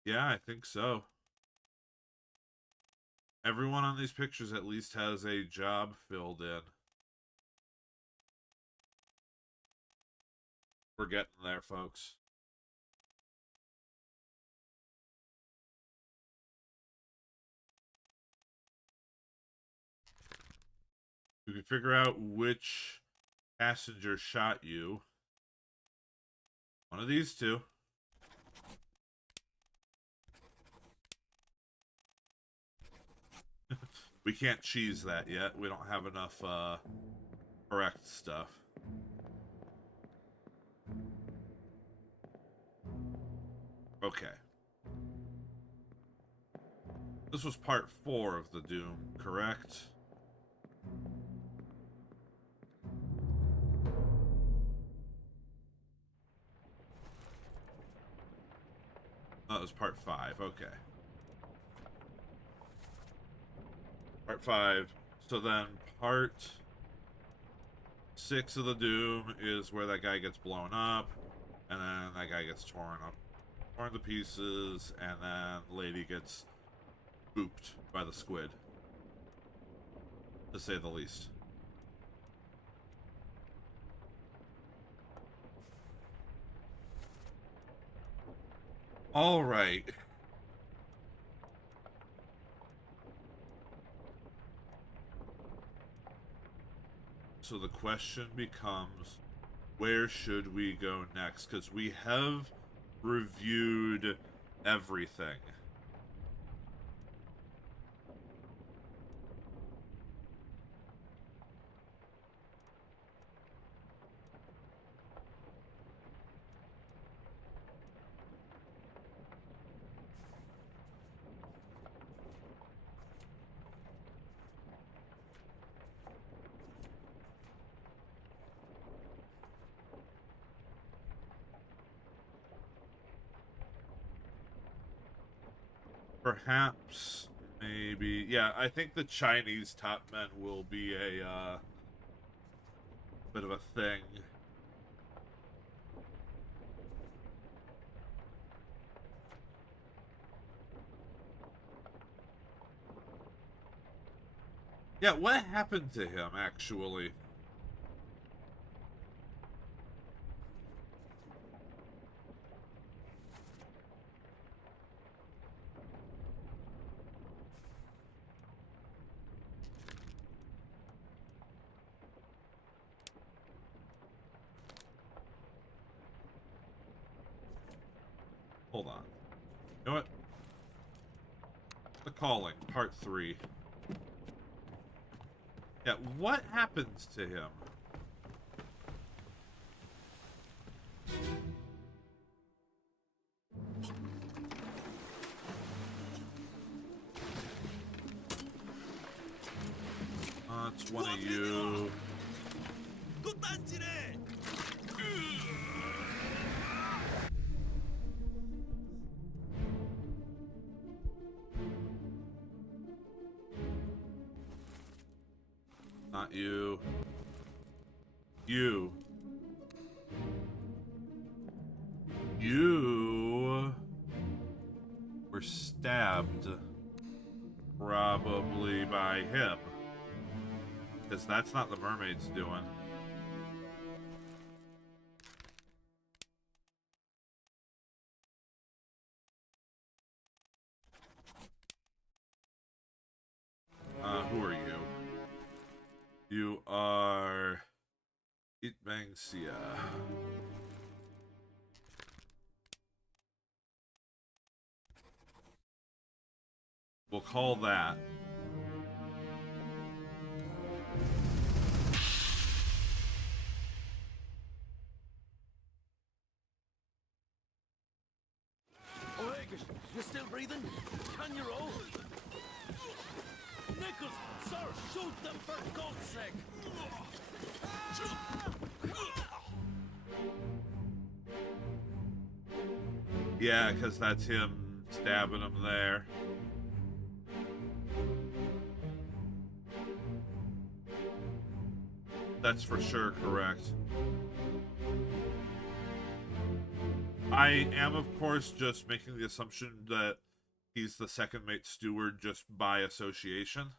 Yeah, I think so. Everyone on these pictures at least has a job filled in. We're getting there, folks. You can figure out which passenger shot you. One of these two. We can't cheese that yet. We don't have enough correct stuff. Okay. This was part 4 of the Doom, correct? That was part 5, okay. Part 5. So then part 6 of the Doom is where that guy gets blown up, and then that guy gets torn to pieces, and then the lady gets booped by the squid, to say the least. All right. So the question becomes, where should we go next? Because we have reviewed everything. Perhaps, maybe, yeah, I think the Chinese top men will be a bit of a thing. Yeah, what happened to him, actually? Hold on. You know what? The Calling, part 3. Yeah, what happens to him? It's one of you. Not you. You. You were stabbed. Probably by him. Because that's not the mermaid's doing. Who are you? You are Itbangsia. We'll call that. Oleg, you still breathing? Can you roll? Nichols, sir, shoot them for God's sake! Yeah, because that's him stabbing him there. That's for sure correct. I am, of course, just making the assumption that he's the second mate steward just by association.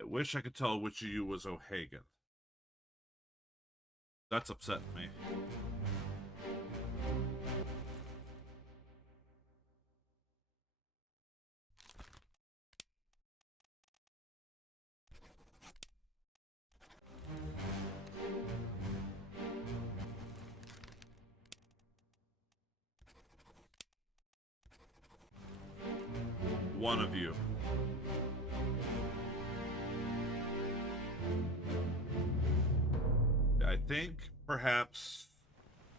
I wish I could tell which of you was O'Hagan. That's upsetting me. One of you. I think perhaps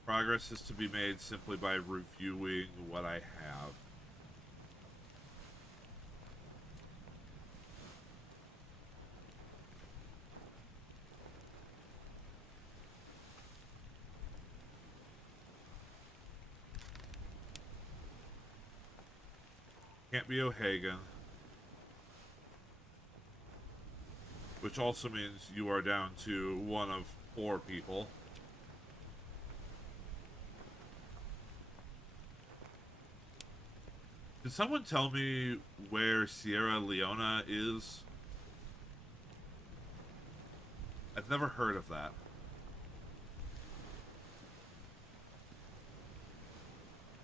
progress is to be made simply by reviewing what I have. Can't be O'Hagan. Which also means you are down to one of 4 people. Did someone tell me where Sierra Leona is? I've never heard of that.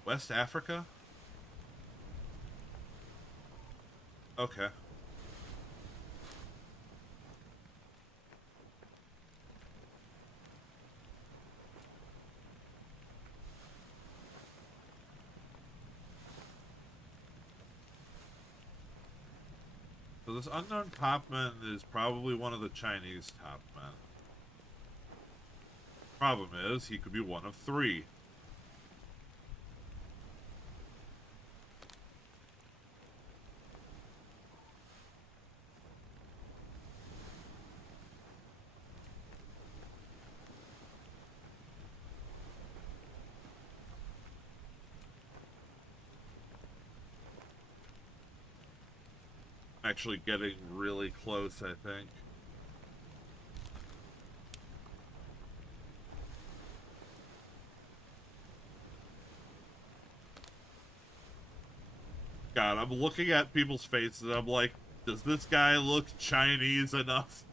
West Africa? Okay. So this unknown topman is probably one of the Chinese topmen. Problem is, he could be one of 3. Actually getting really close, I think. God, I'm looking at people's faces and I'm like, does this guy look Chinese enough?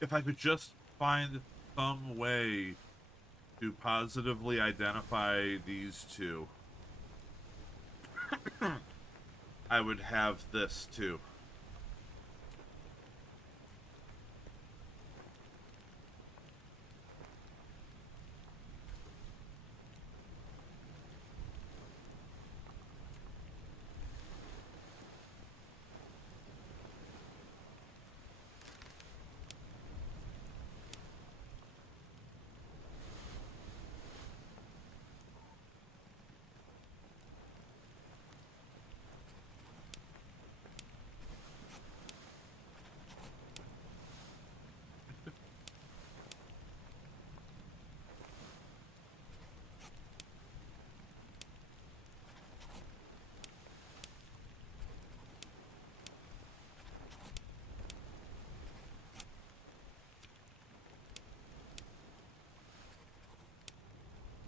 If I could just find some way to positively identify these 2, I would have this too.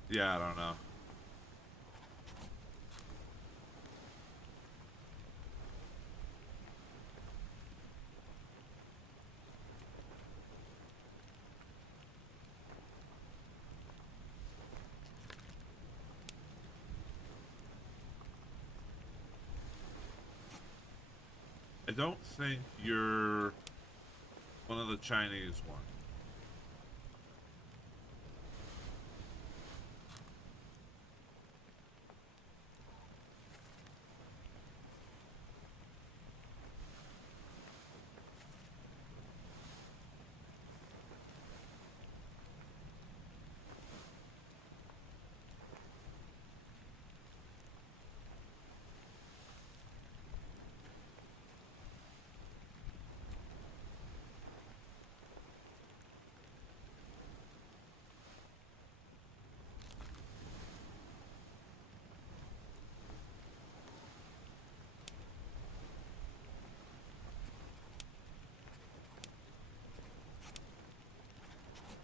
Yeah, I don't know. don't think you're one of the Chinese ones.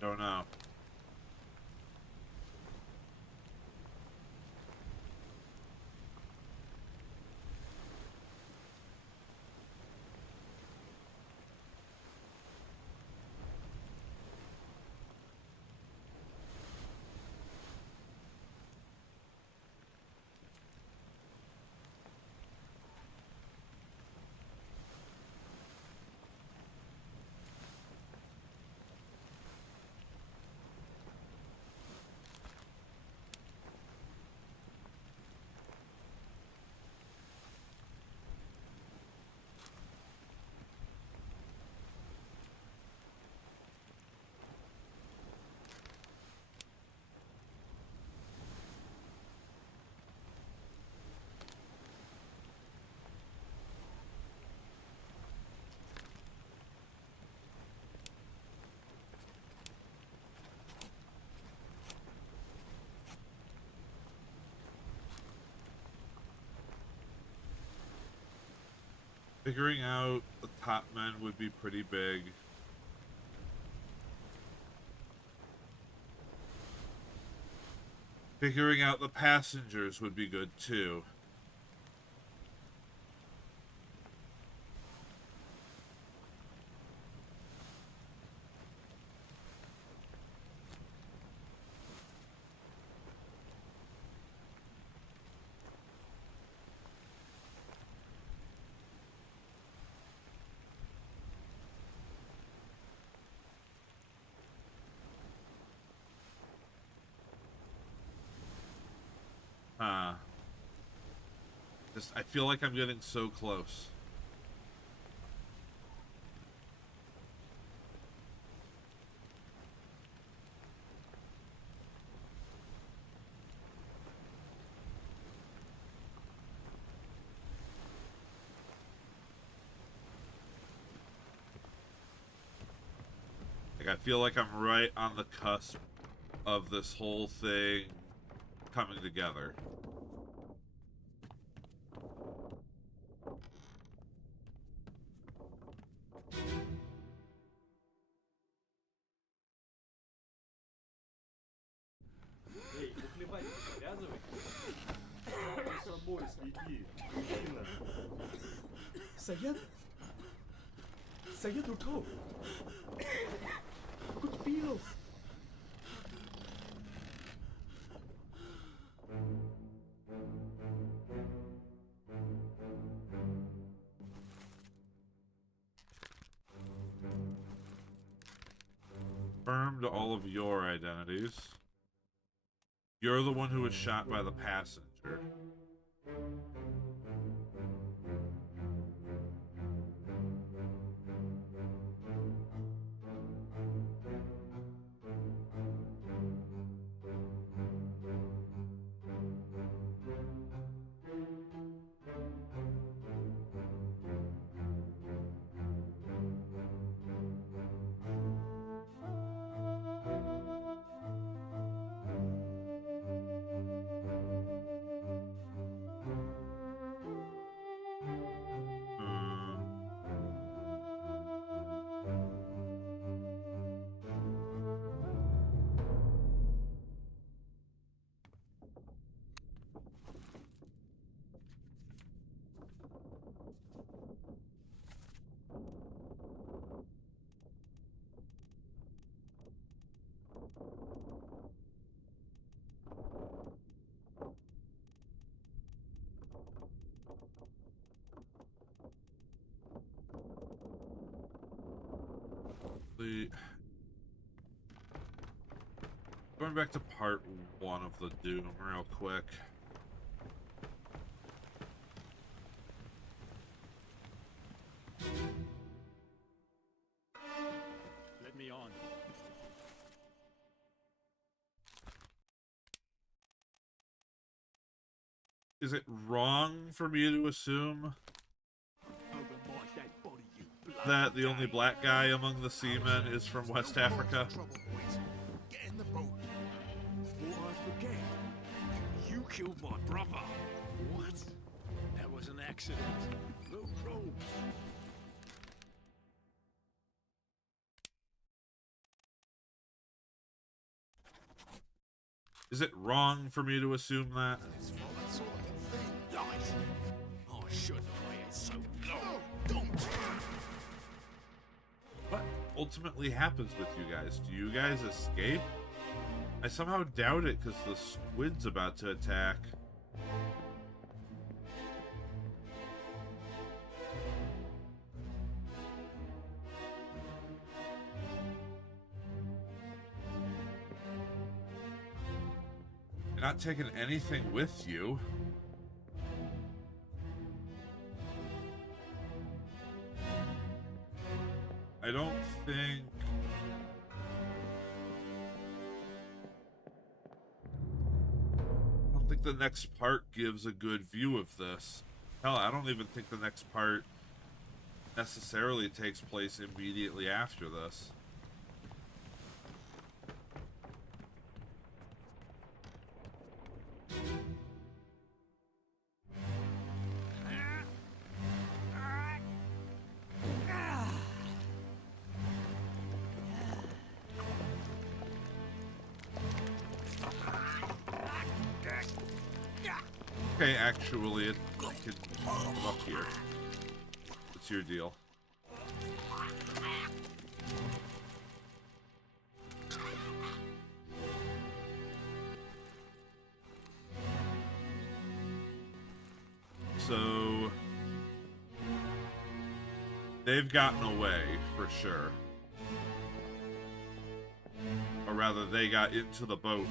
Don't know. Figuring out the top men would be pretty big. Figuring out the passengers would be good too. I feel like I'm getting so close. Like, I feel like I'm right on the cusp of this whole thing coming together. Saya tutup. Aku terpilih. Confirmed all of your identities. You're the one who was shot by the passenger. actually, going back to part 1 of the Doom real quick. Let me on. Is it wrong for me to assume that the only black guy among the seamen is from West Africa? Get in the boat. Before I forget, you killed my brother. What? That was an accident. No probes. Is it wrong for me to assume that? I shouldn't have waited so long. Don't. What ultimately happens with you guys? Do you guys escape? I somehow doubt it because the squid's about to attack. You're not taking anything with you. I don't think... the next part gives a good view of this. Hell, I don't even think the next part necessarily takes place immediately after this. Okay, actually, it can come up here. What's your deal? So they've gotten away for sure. Or rather, they got into the boat.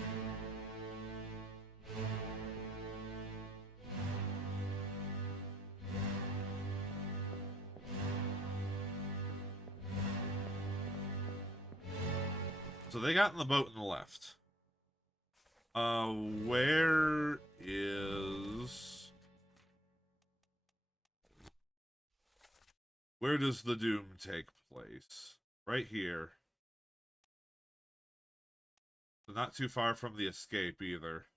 So they got in the boat and left. Where is... Where does the Doom take place? Right here. So not too far from the escape either.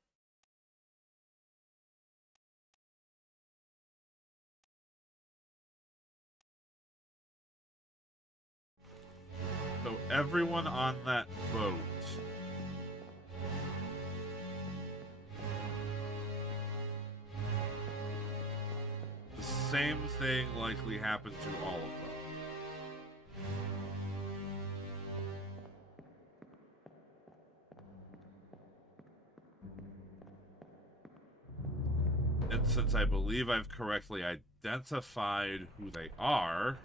So everyone on that boat the same thing likely happened to all of them. And since I believe I've correctly identified who they are,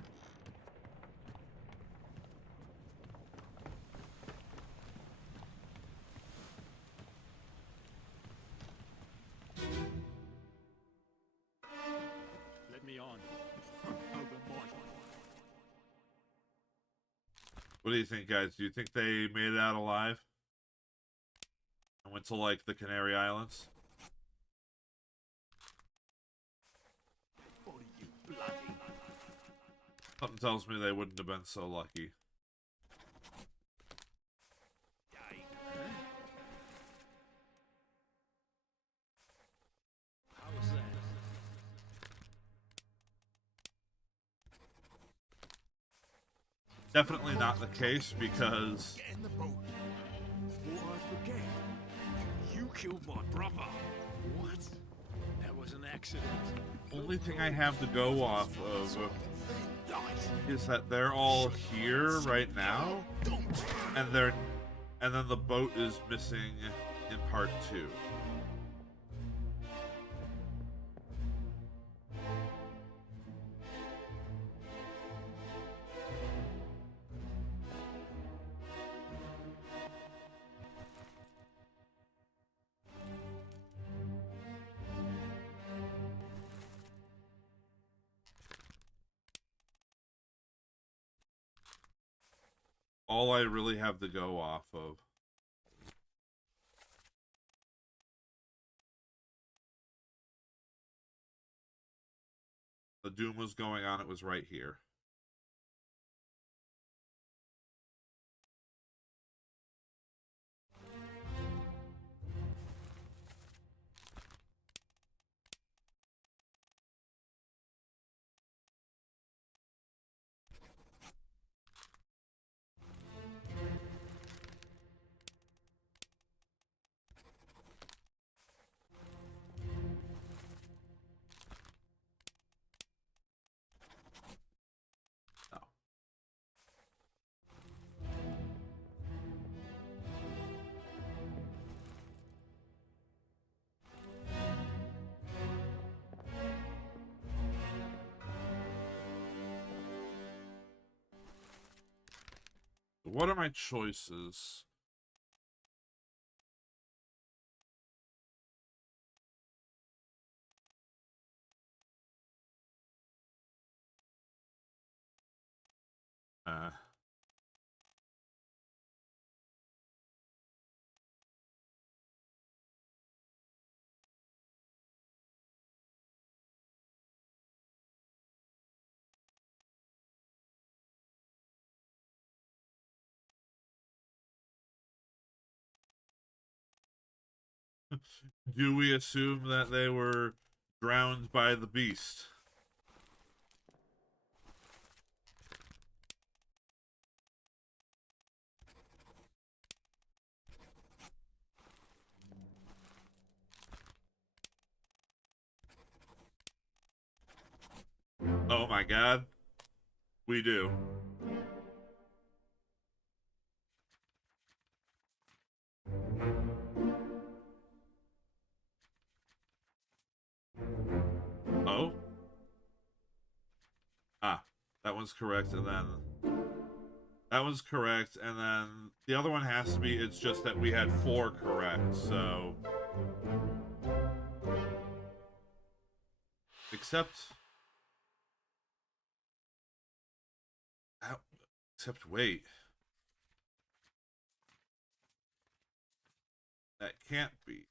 Let me on. what do you think, guys? Do you think they made it out alive? And went to, like, the Canary Islands? Something tells me they wouldn't have been so lucky. How was that? Definitely not the case because... Get in the boat. Before I forget, you killed my brother. What? That was an accident. Only thing I have to go off of is that they're all here right now, and then the boat is missing in part 2. all I really have to go off of. The Doom was going on, it was right here. What are my choices? Do we assume that they were drowned by the beast? Oh my god. We do. Oh? Ah, that one's correct, and then... That one's correct, and then the other one has to be, it's just that we had 4 correct, so... Except... Except, wait. That can't be.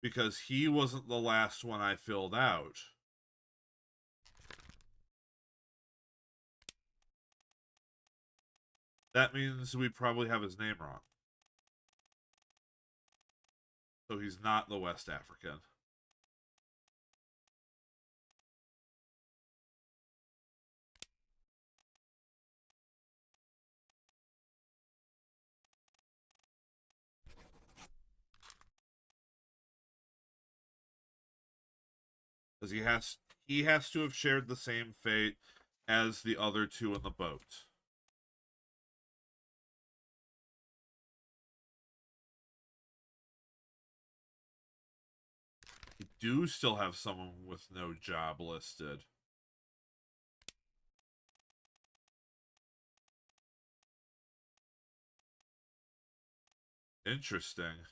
Because he wasn't the last one I filled out. That means we probably have his name wrong. So he's not the West African. Because he has to have shared the same fate as the other 2 in the boat. We do still have someone with no job listed. Interesting.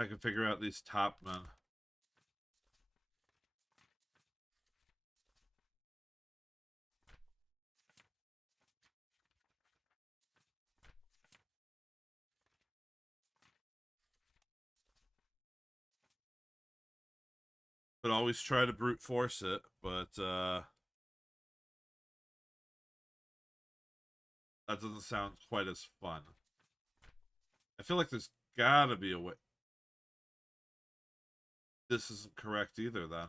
I can figure out these top men. But always try to brute force it, but That doesn't sound quite as fun. I feel like there's gotta be a way. This isn't correct either, then.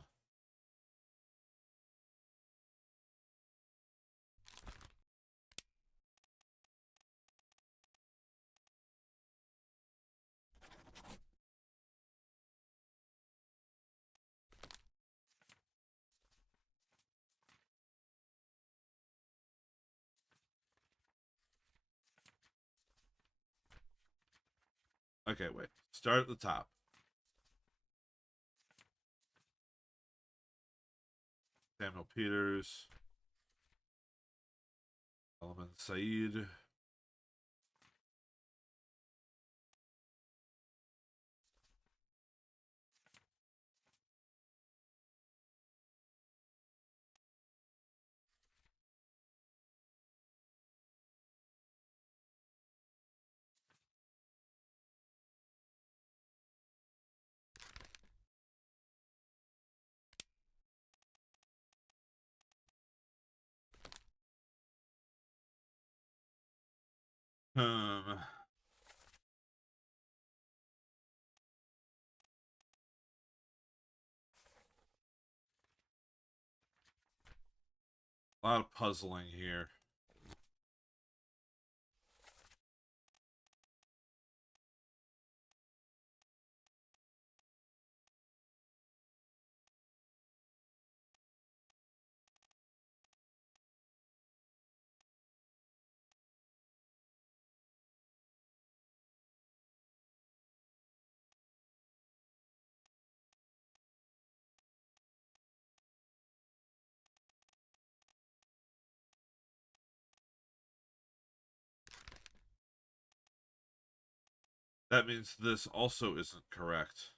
Okay, wait. Start at the top. Samuel Peters. Element Said. Um, a lot of puzzling here. That means this also isn't correct.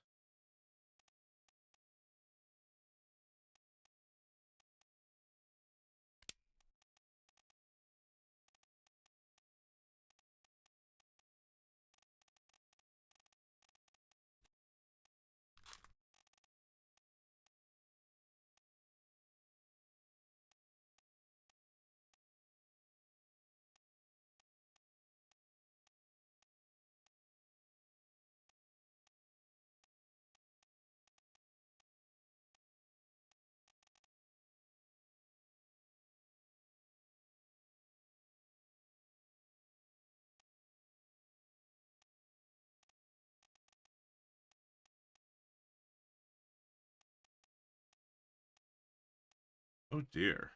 Oh dear.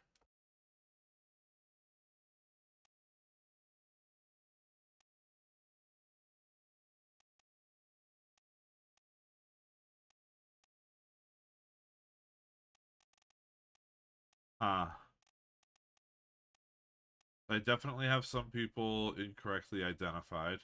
I definitely have some people incorrectly identified.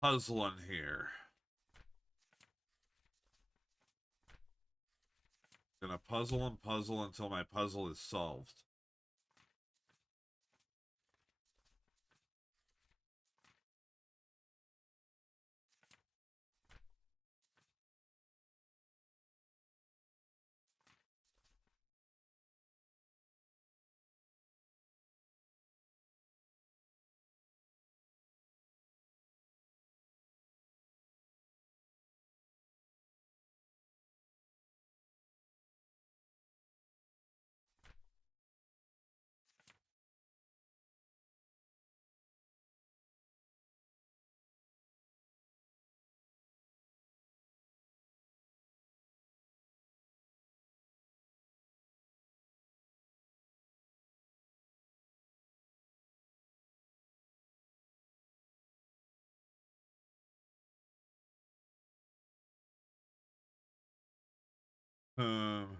Puzzling here. Gonna puzzle and puzzle until my puzzle is solved. Um.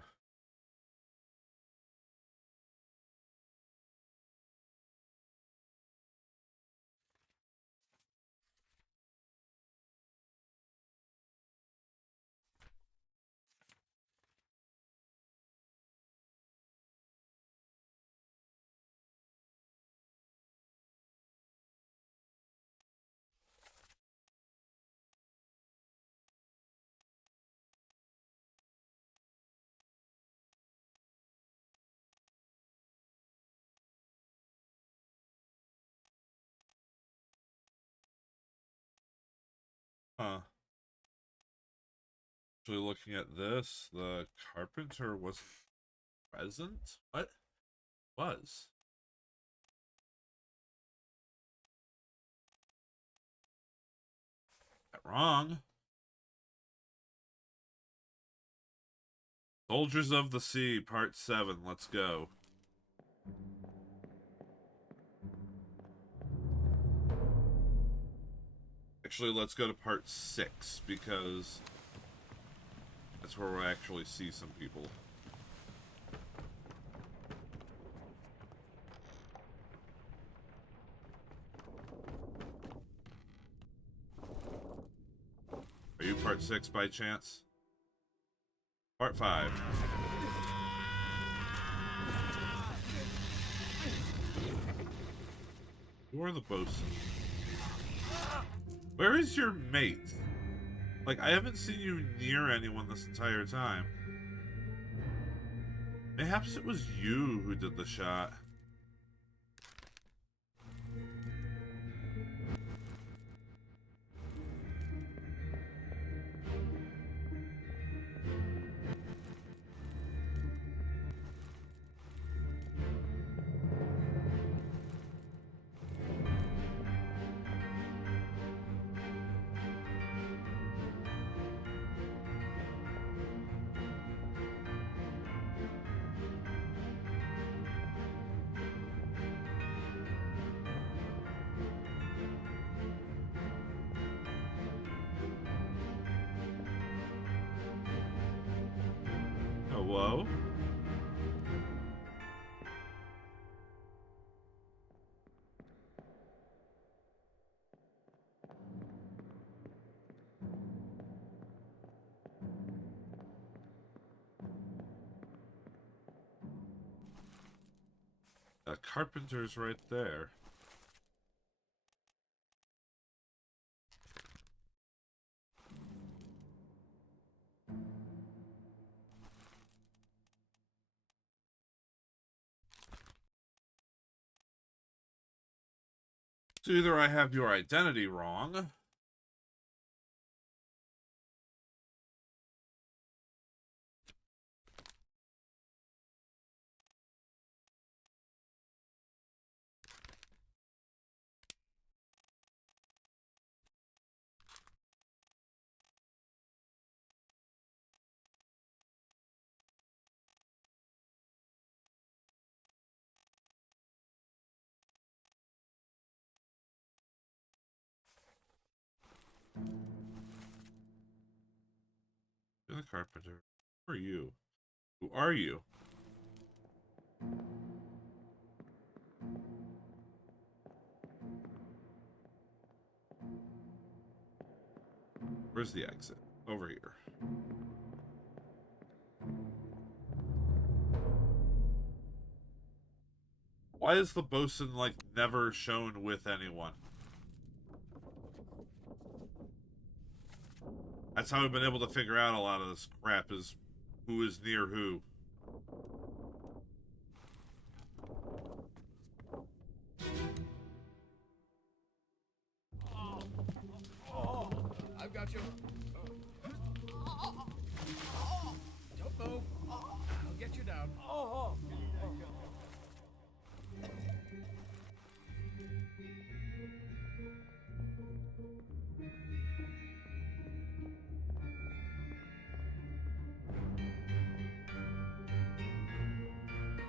Huh. Actually, looking at this, the carpenter wasn't present? What? Was? That wrong. Soldiers of the Sea, Part 7. Let's go. Actually, let's go to Part 6, because that's where we'll actually see some people. Are you Part 6 by chance? Part 5. You are the bosun. Where is your mate? Like, I haven't seen you near anyone this entire time. Perhaps it was you who did the shot. Hello? The carpenter's right there. So either I have your identity wrong, you're the carpenter. Who are you? Who are you? Where's the exit? Over here. Why is the bosun, like, never shown with anyone? That's how we've been able to figure out a lot of this crap, is who is near who. I've got you. Don't move. I'll get you down.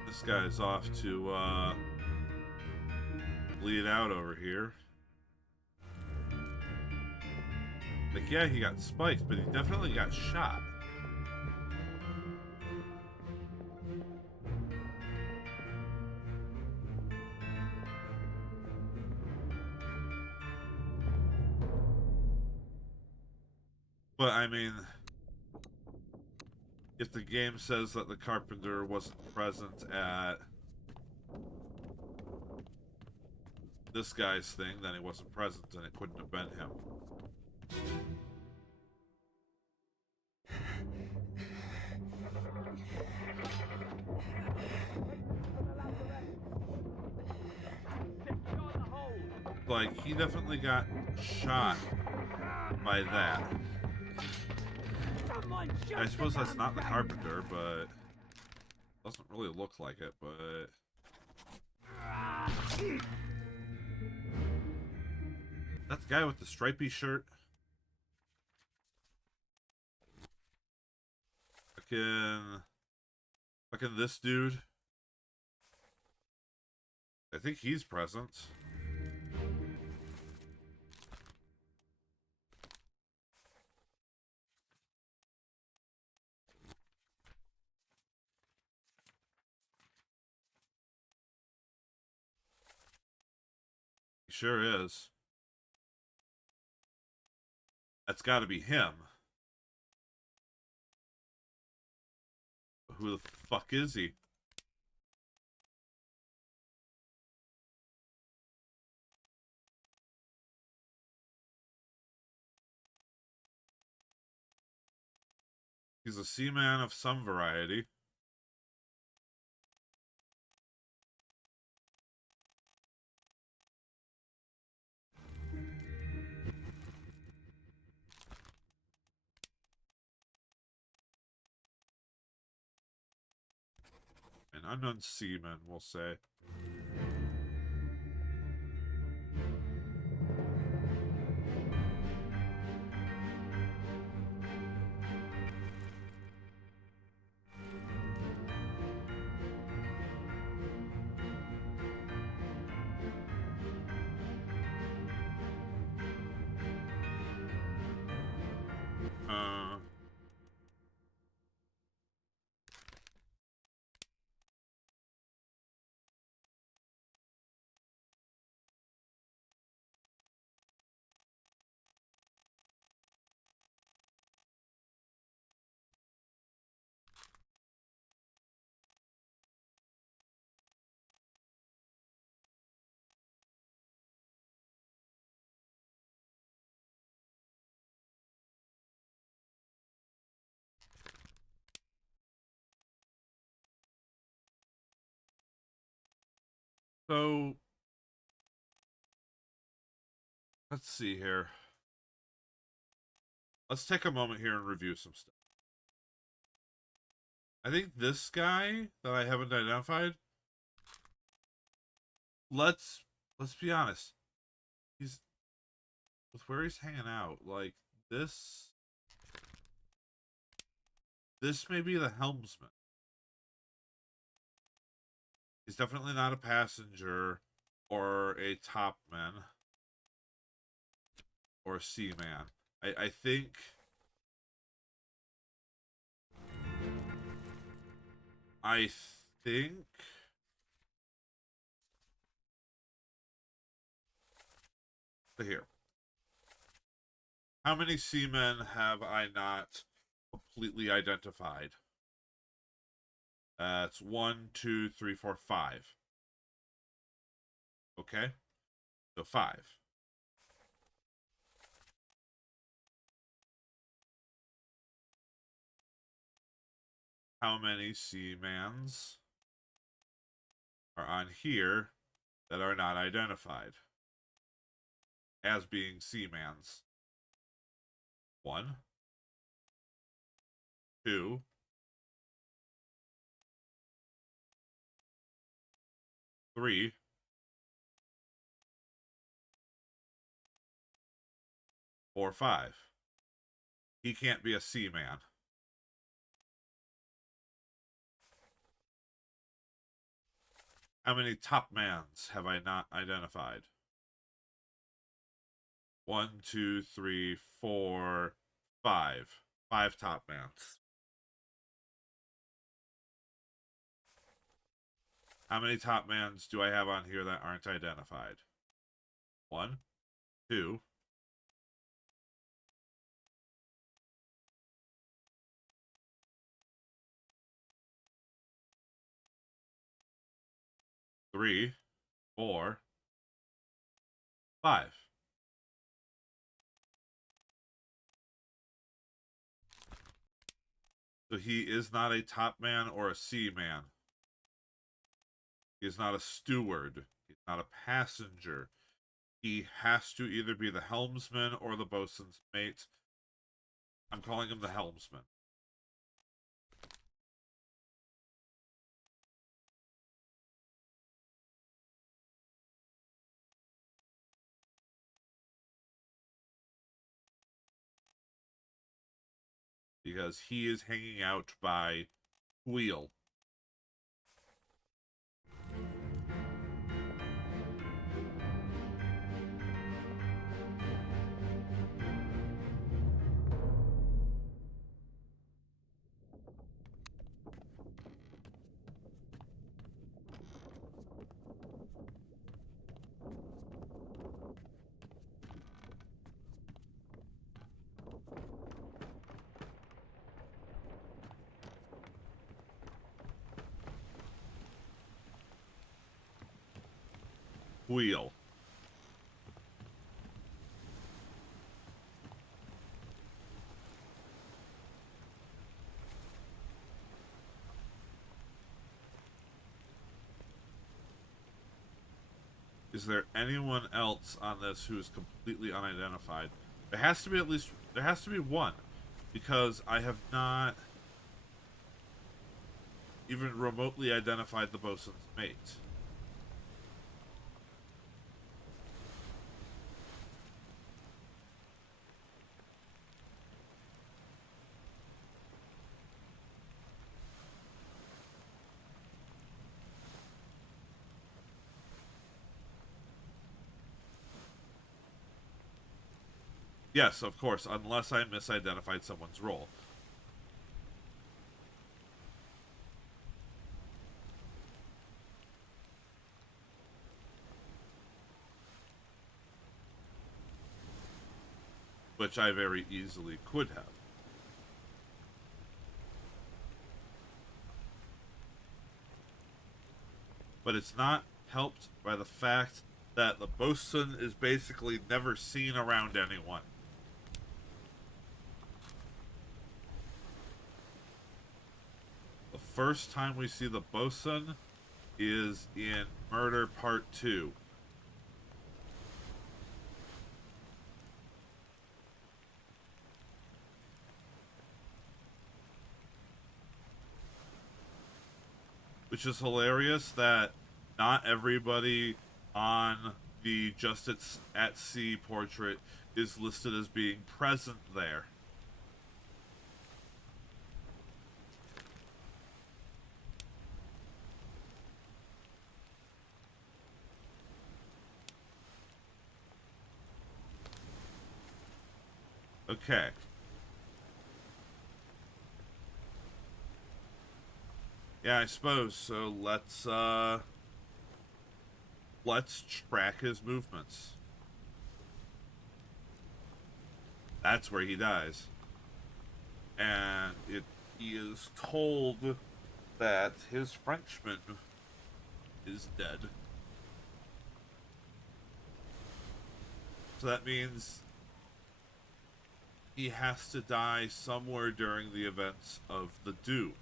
This guy's off to, bleed out over here. Like, yeah, he got spiked, but he definitely got shot. But I mean, if the game says that the carpenter wasn't present at this guy's thing, then he wasn't present and it couldn't have been him. Like, he definitely got shot by that. I suppose that's not the carpenter, but doesn't really look like it, but that's the guy with the stripy shirt. Fucking this dude. I think he's present. He sure is. That's got to be him. Who the fuck is he? He's a seaman of some variety. An unknown seaman, we'll say. So, let's see here. Let's take a moment here and review some stuff. I think this guy that I haven't identified, let's be honest. He's with where he's hanging out, like this may be the helmsman. He's definitely not a passenger or a topman or a seaman. I think here. How many seamen have I not completely identified? It's 1, 2, 3, 4, 5. Okay? So 5. How many seamans are on here that are not identified as being seamans? 1, 2, 3, 4, 5. He can't be a seaman. How many topmans have I not identified? 1, 2, 3, 4, 5. 5 topmans. How many topmans do I have on here that aren't identified? 1, 2, 3, 4, 5. So he is not a top man or a seaman. He is not a steward. He's not a passenger. He has to either be the helmsman or the boatswain's mate. I'm calling him the helmsman. Because he is hanging out by wheel. Wheel. Is there anyone else on this who is completely unidentified? There has to be there has to be one, because I have not even remotely identified the bosun's mate. Yes, of course, unless I misidentified someone's role. Which I very easily could have. But it's not helped by the fact that the bosun is basically never seen around anyone. The first time we see the bosun is in Murder Part 2. Which is hilarious that not everybody on the Justice at Sea portrait is listed as being present there. Okay. Yeah, I suppose. So let's track his movements. That's where he dies. And he is told that his Frenchman is dead. So that means he has to die somewhere during the events of the Doom.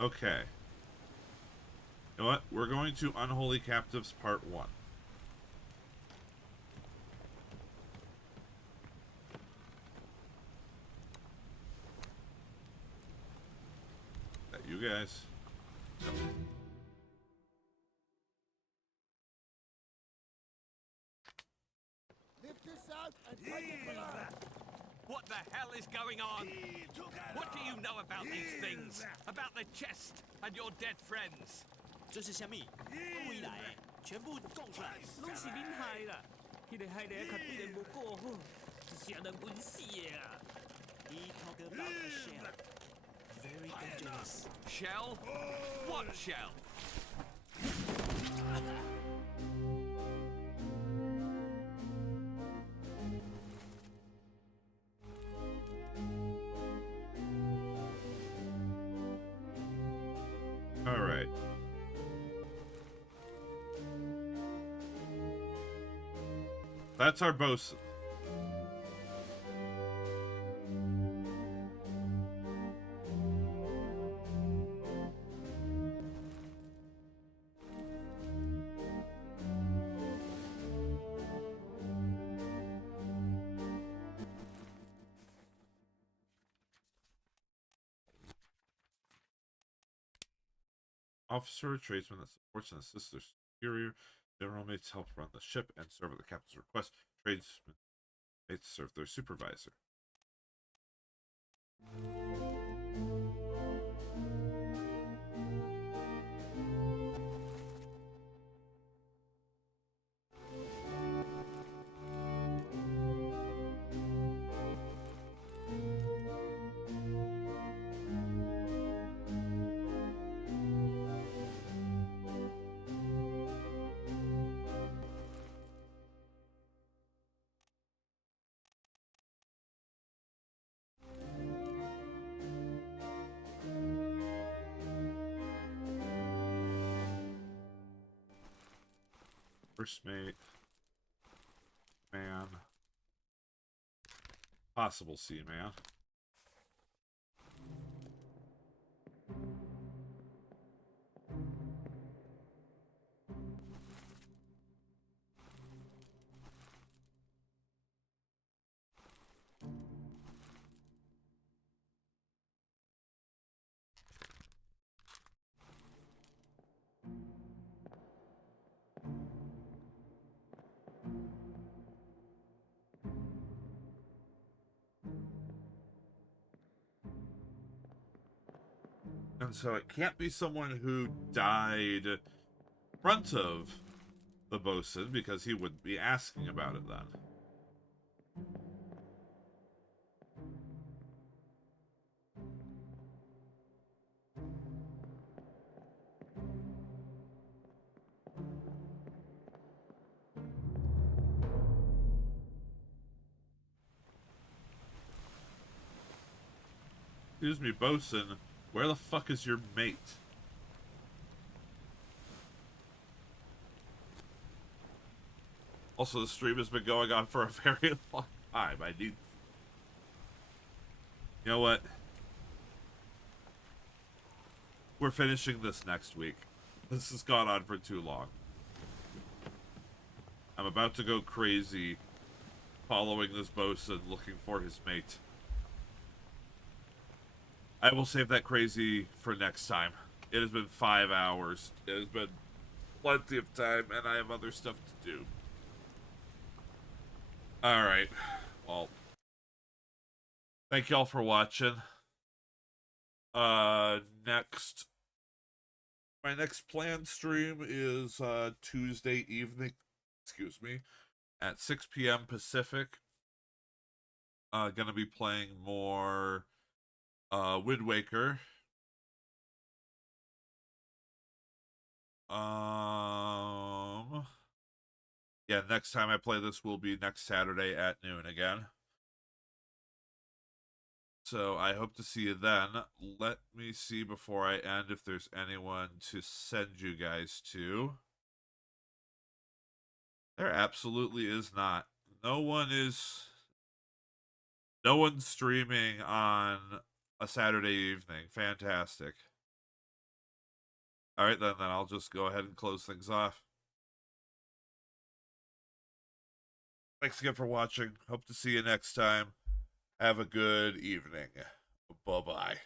Okay. You know what? We're going to Unholy Captives Part 1. That you guys. Lift this out and take it below. What the hell is going on? What do you know about these things? About the chest and your dead friends? 这是虾米？未来全部供出来，拢是恁害啦！迄迄个海里较对人无顾好，是谁能稳死的啊？He talk about a shell. Very dangerous. Shell? What shell? All right. That's our bosun. Officer, tradesman that supports and assists their superior. General mates help run the ship and serve at the captain's request. Tradesmen mates serve their supervisor. First mate, man, possible seaman. And so it can't be someone who died in front of the bosun, because he wouldn't be asking about it then. Excuse me, bosun, where the fuck is your mate? Also, the stream has been going on for a very long time. I need... You know what? We're finishing this next week. This has gone on for too long. I'm about to go crazy following this bosun, looking for his mate. I will save that crazy for next time. It has been 5 hours. It has been plenty of time, and I have other stuff to do. Alright. Well, thank y'all for watching. My next planned stream is Tuesday evening, excuse me, at 6 p.m. Pacific. Gonna be playing more Wind Waker. Yeah, next time I play this will be next Saturday at noon again. So I hope to see you then. Let me see before I end if there's anyone to send you guys to. There absolutely is not. No one's streaming on a Saturday evening. Fantastic. All right, then I'll just go ahead and close things off. Thanks again for watching. Hope to see you next time. Have a good evening. Bye-bye.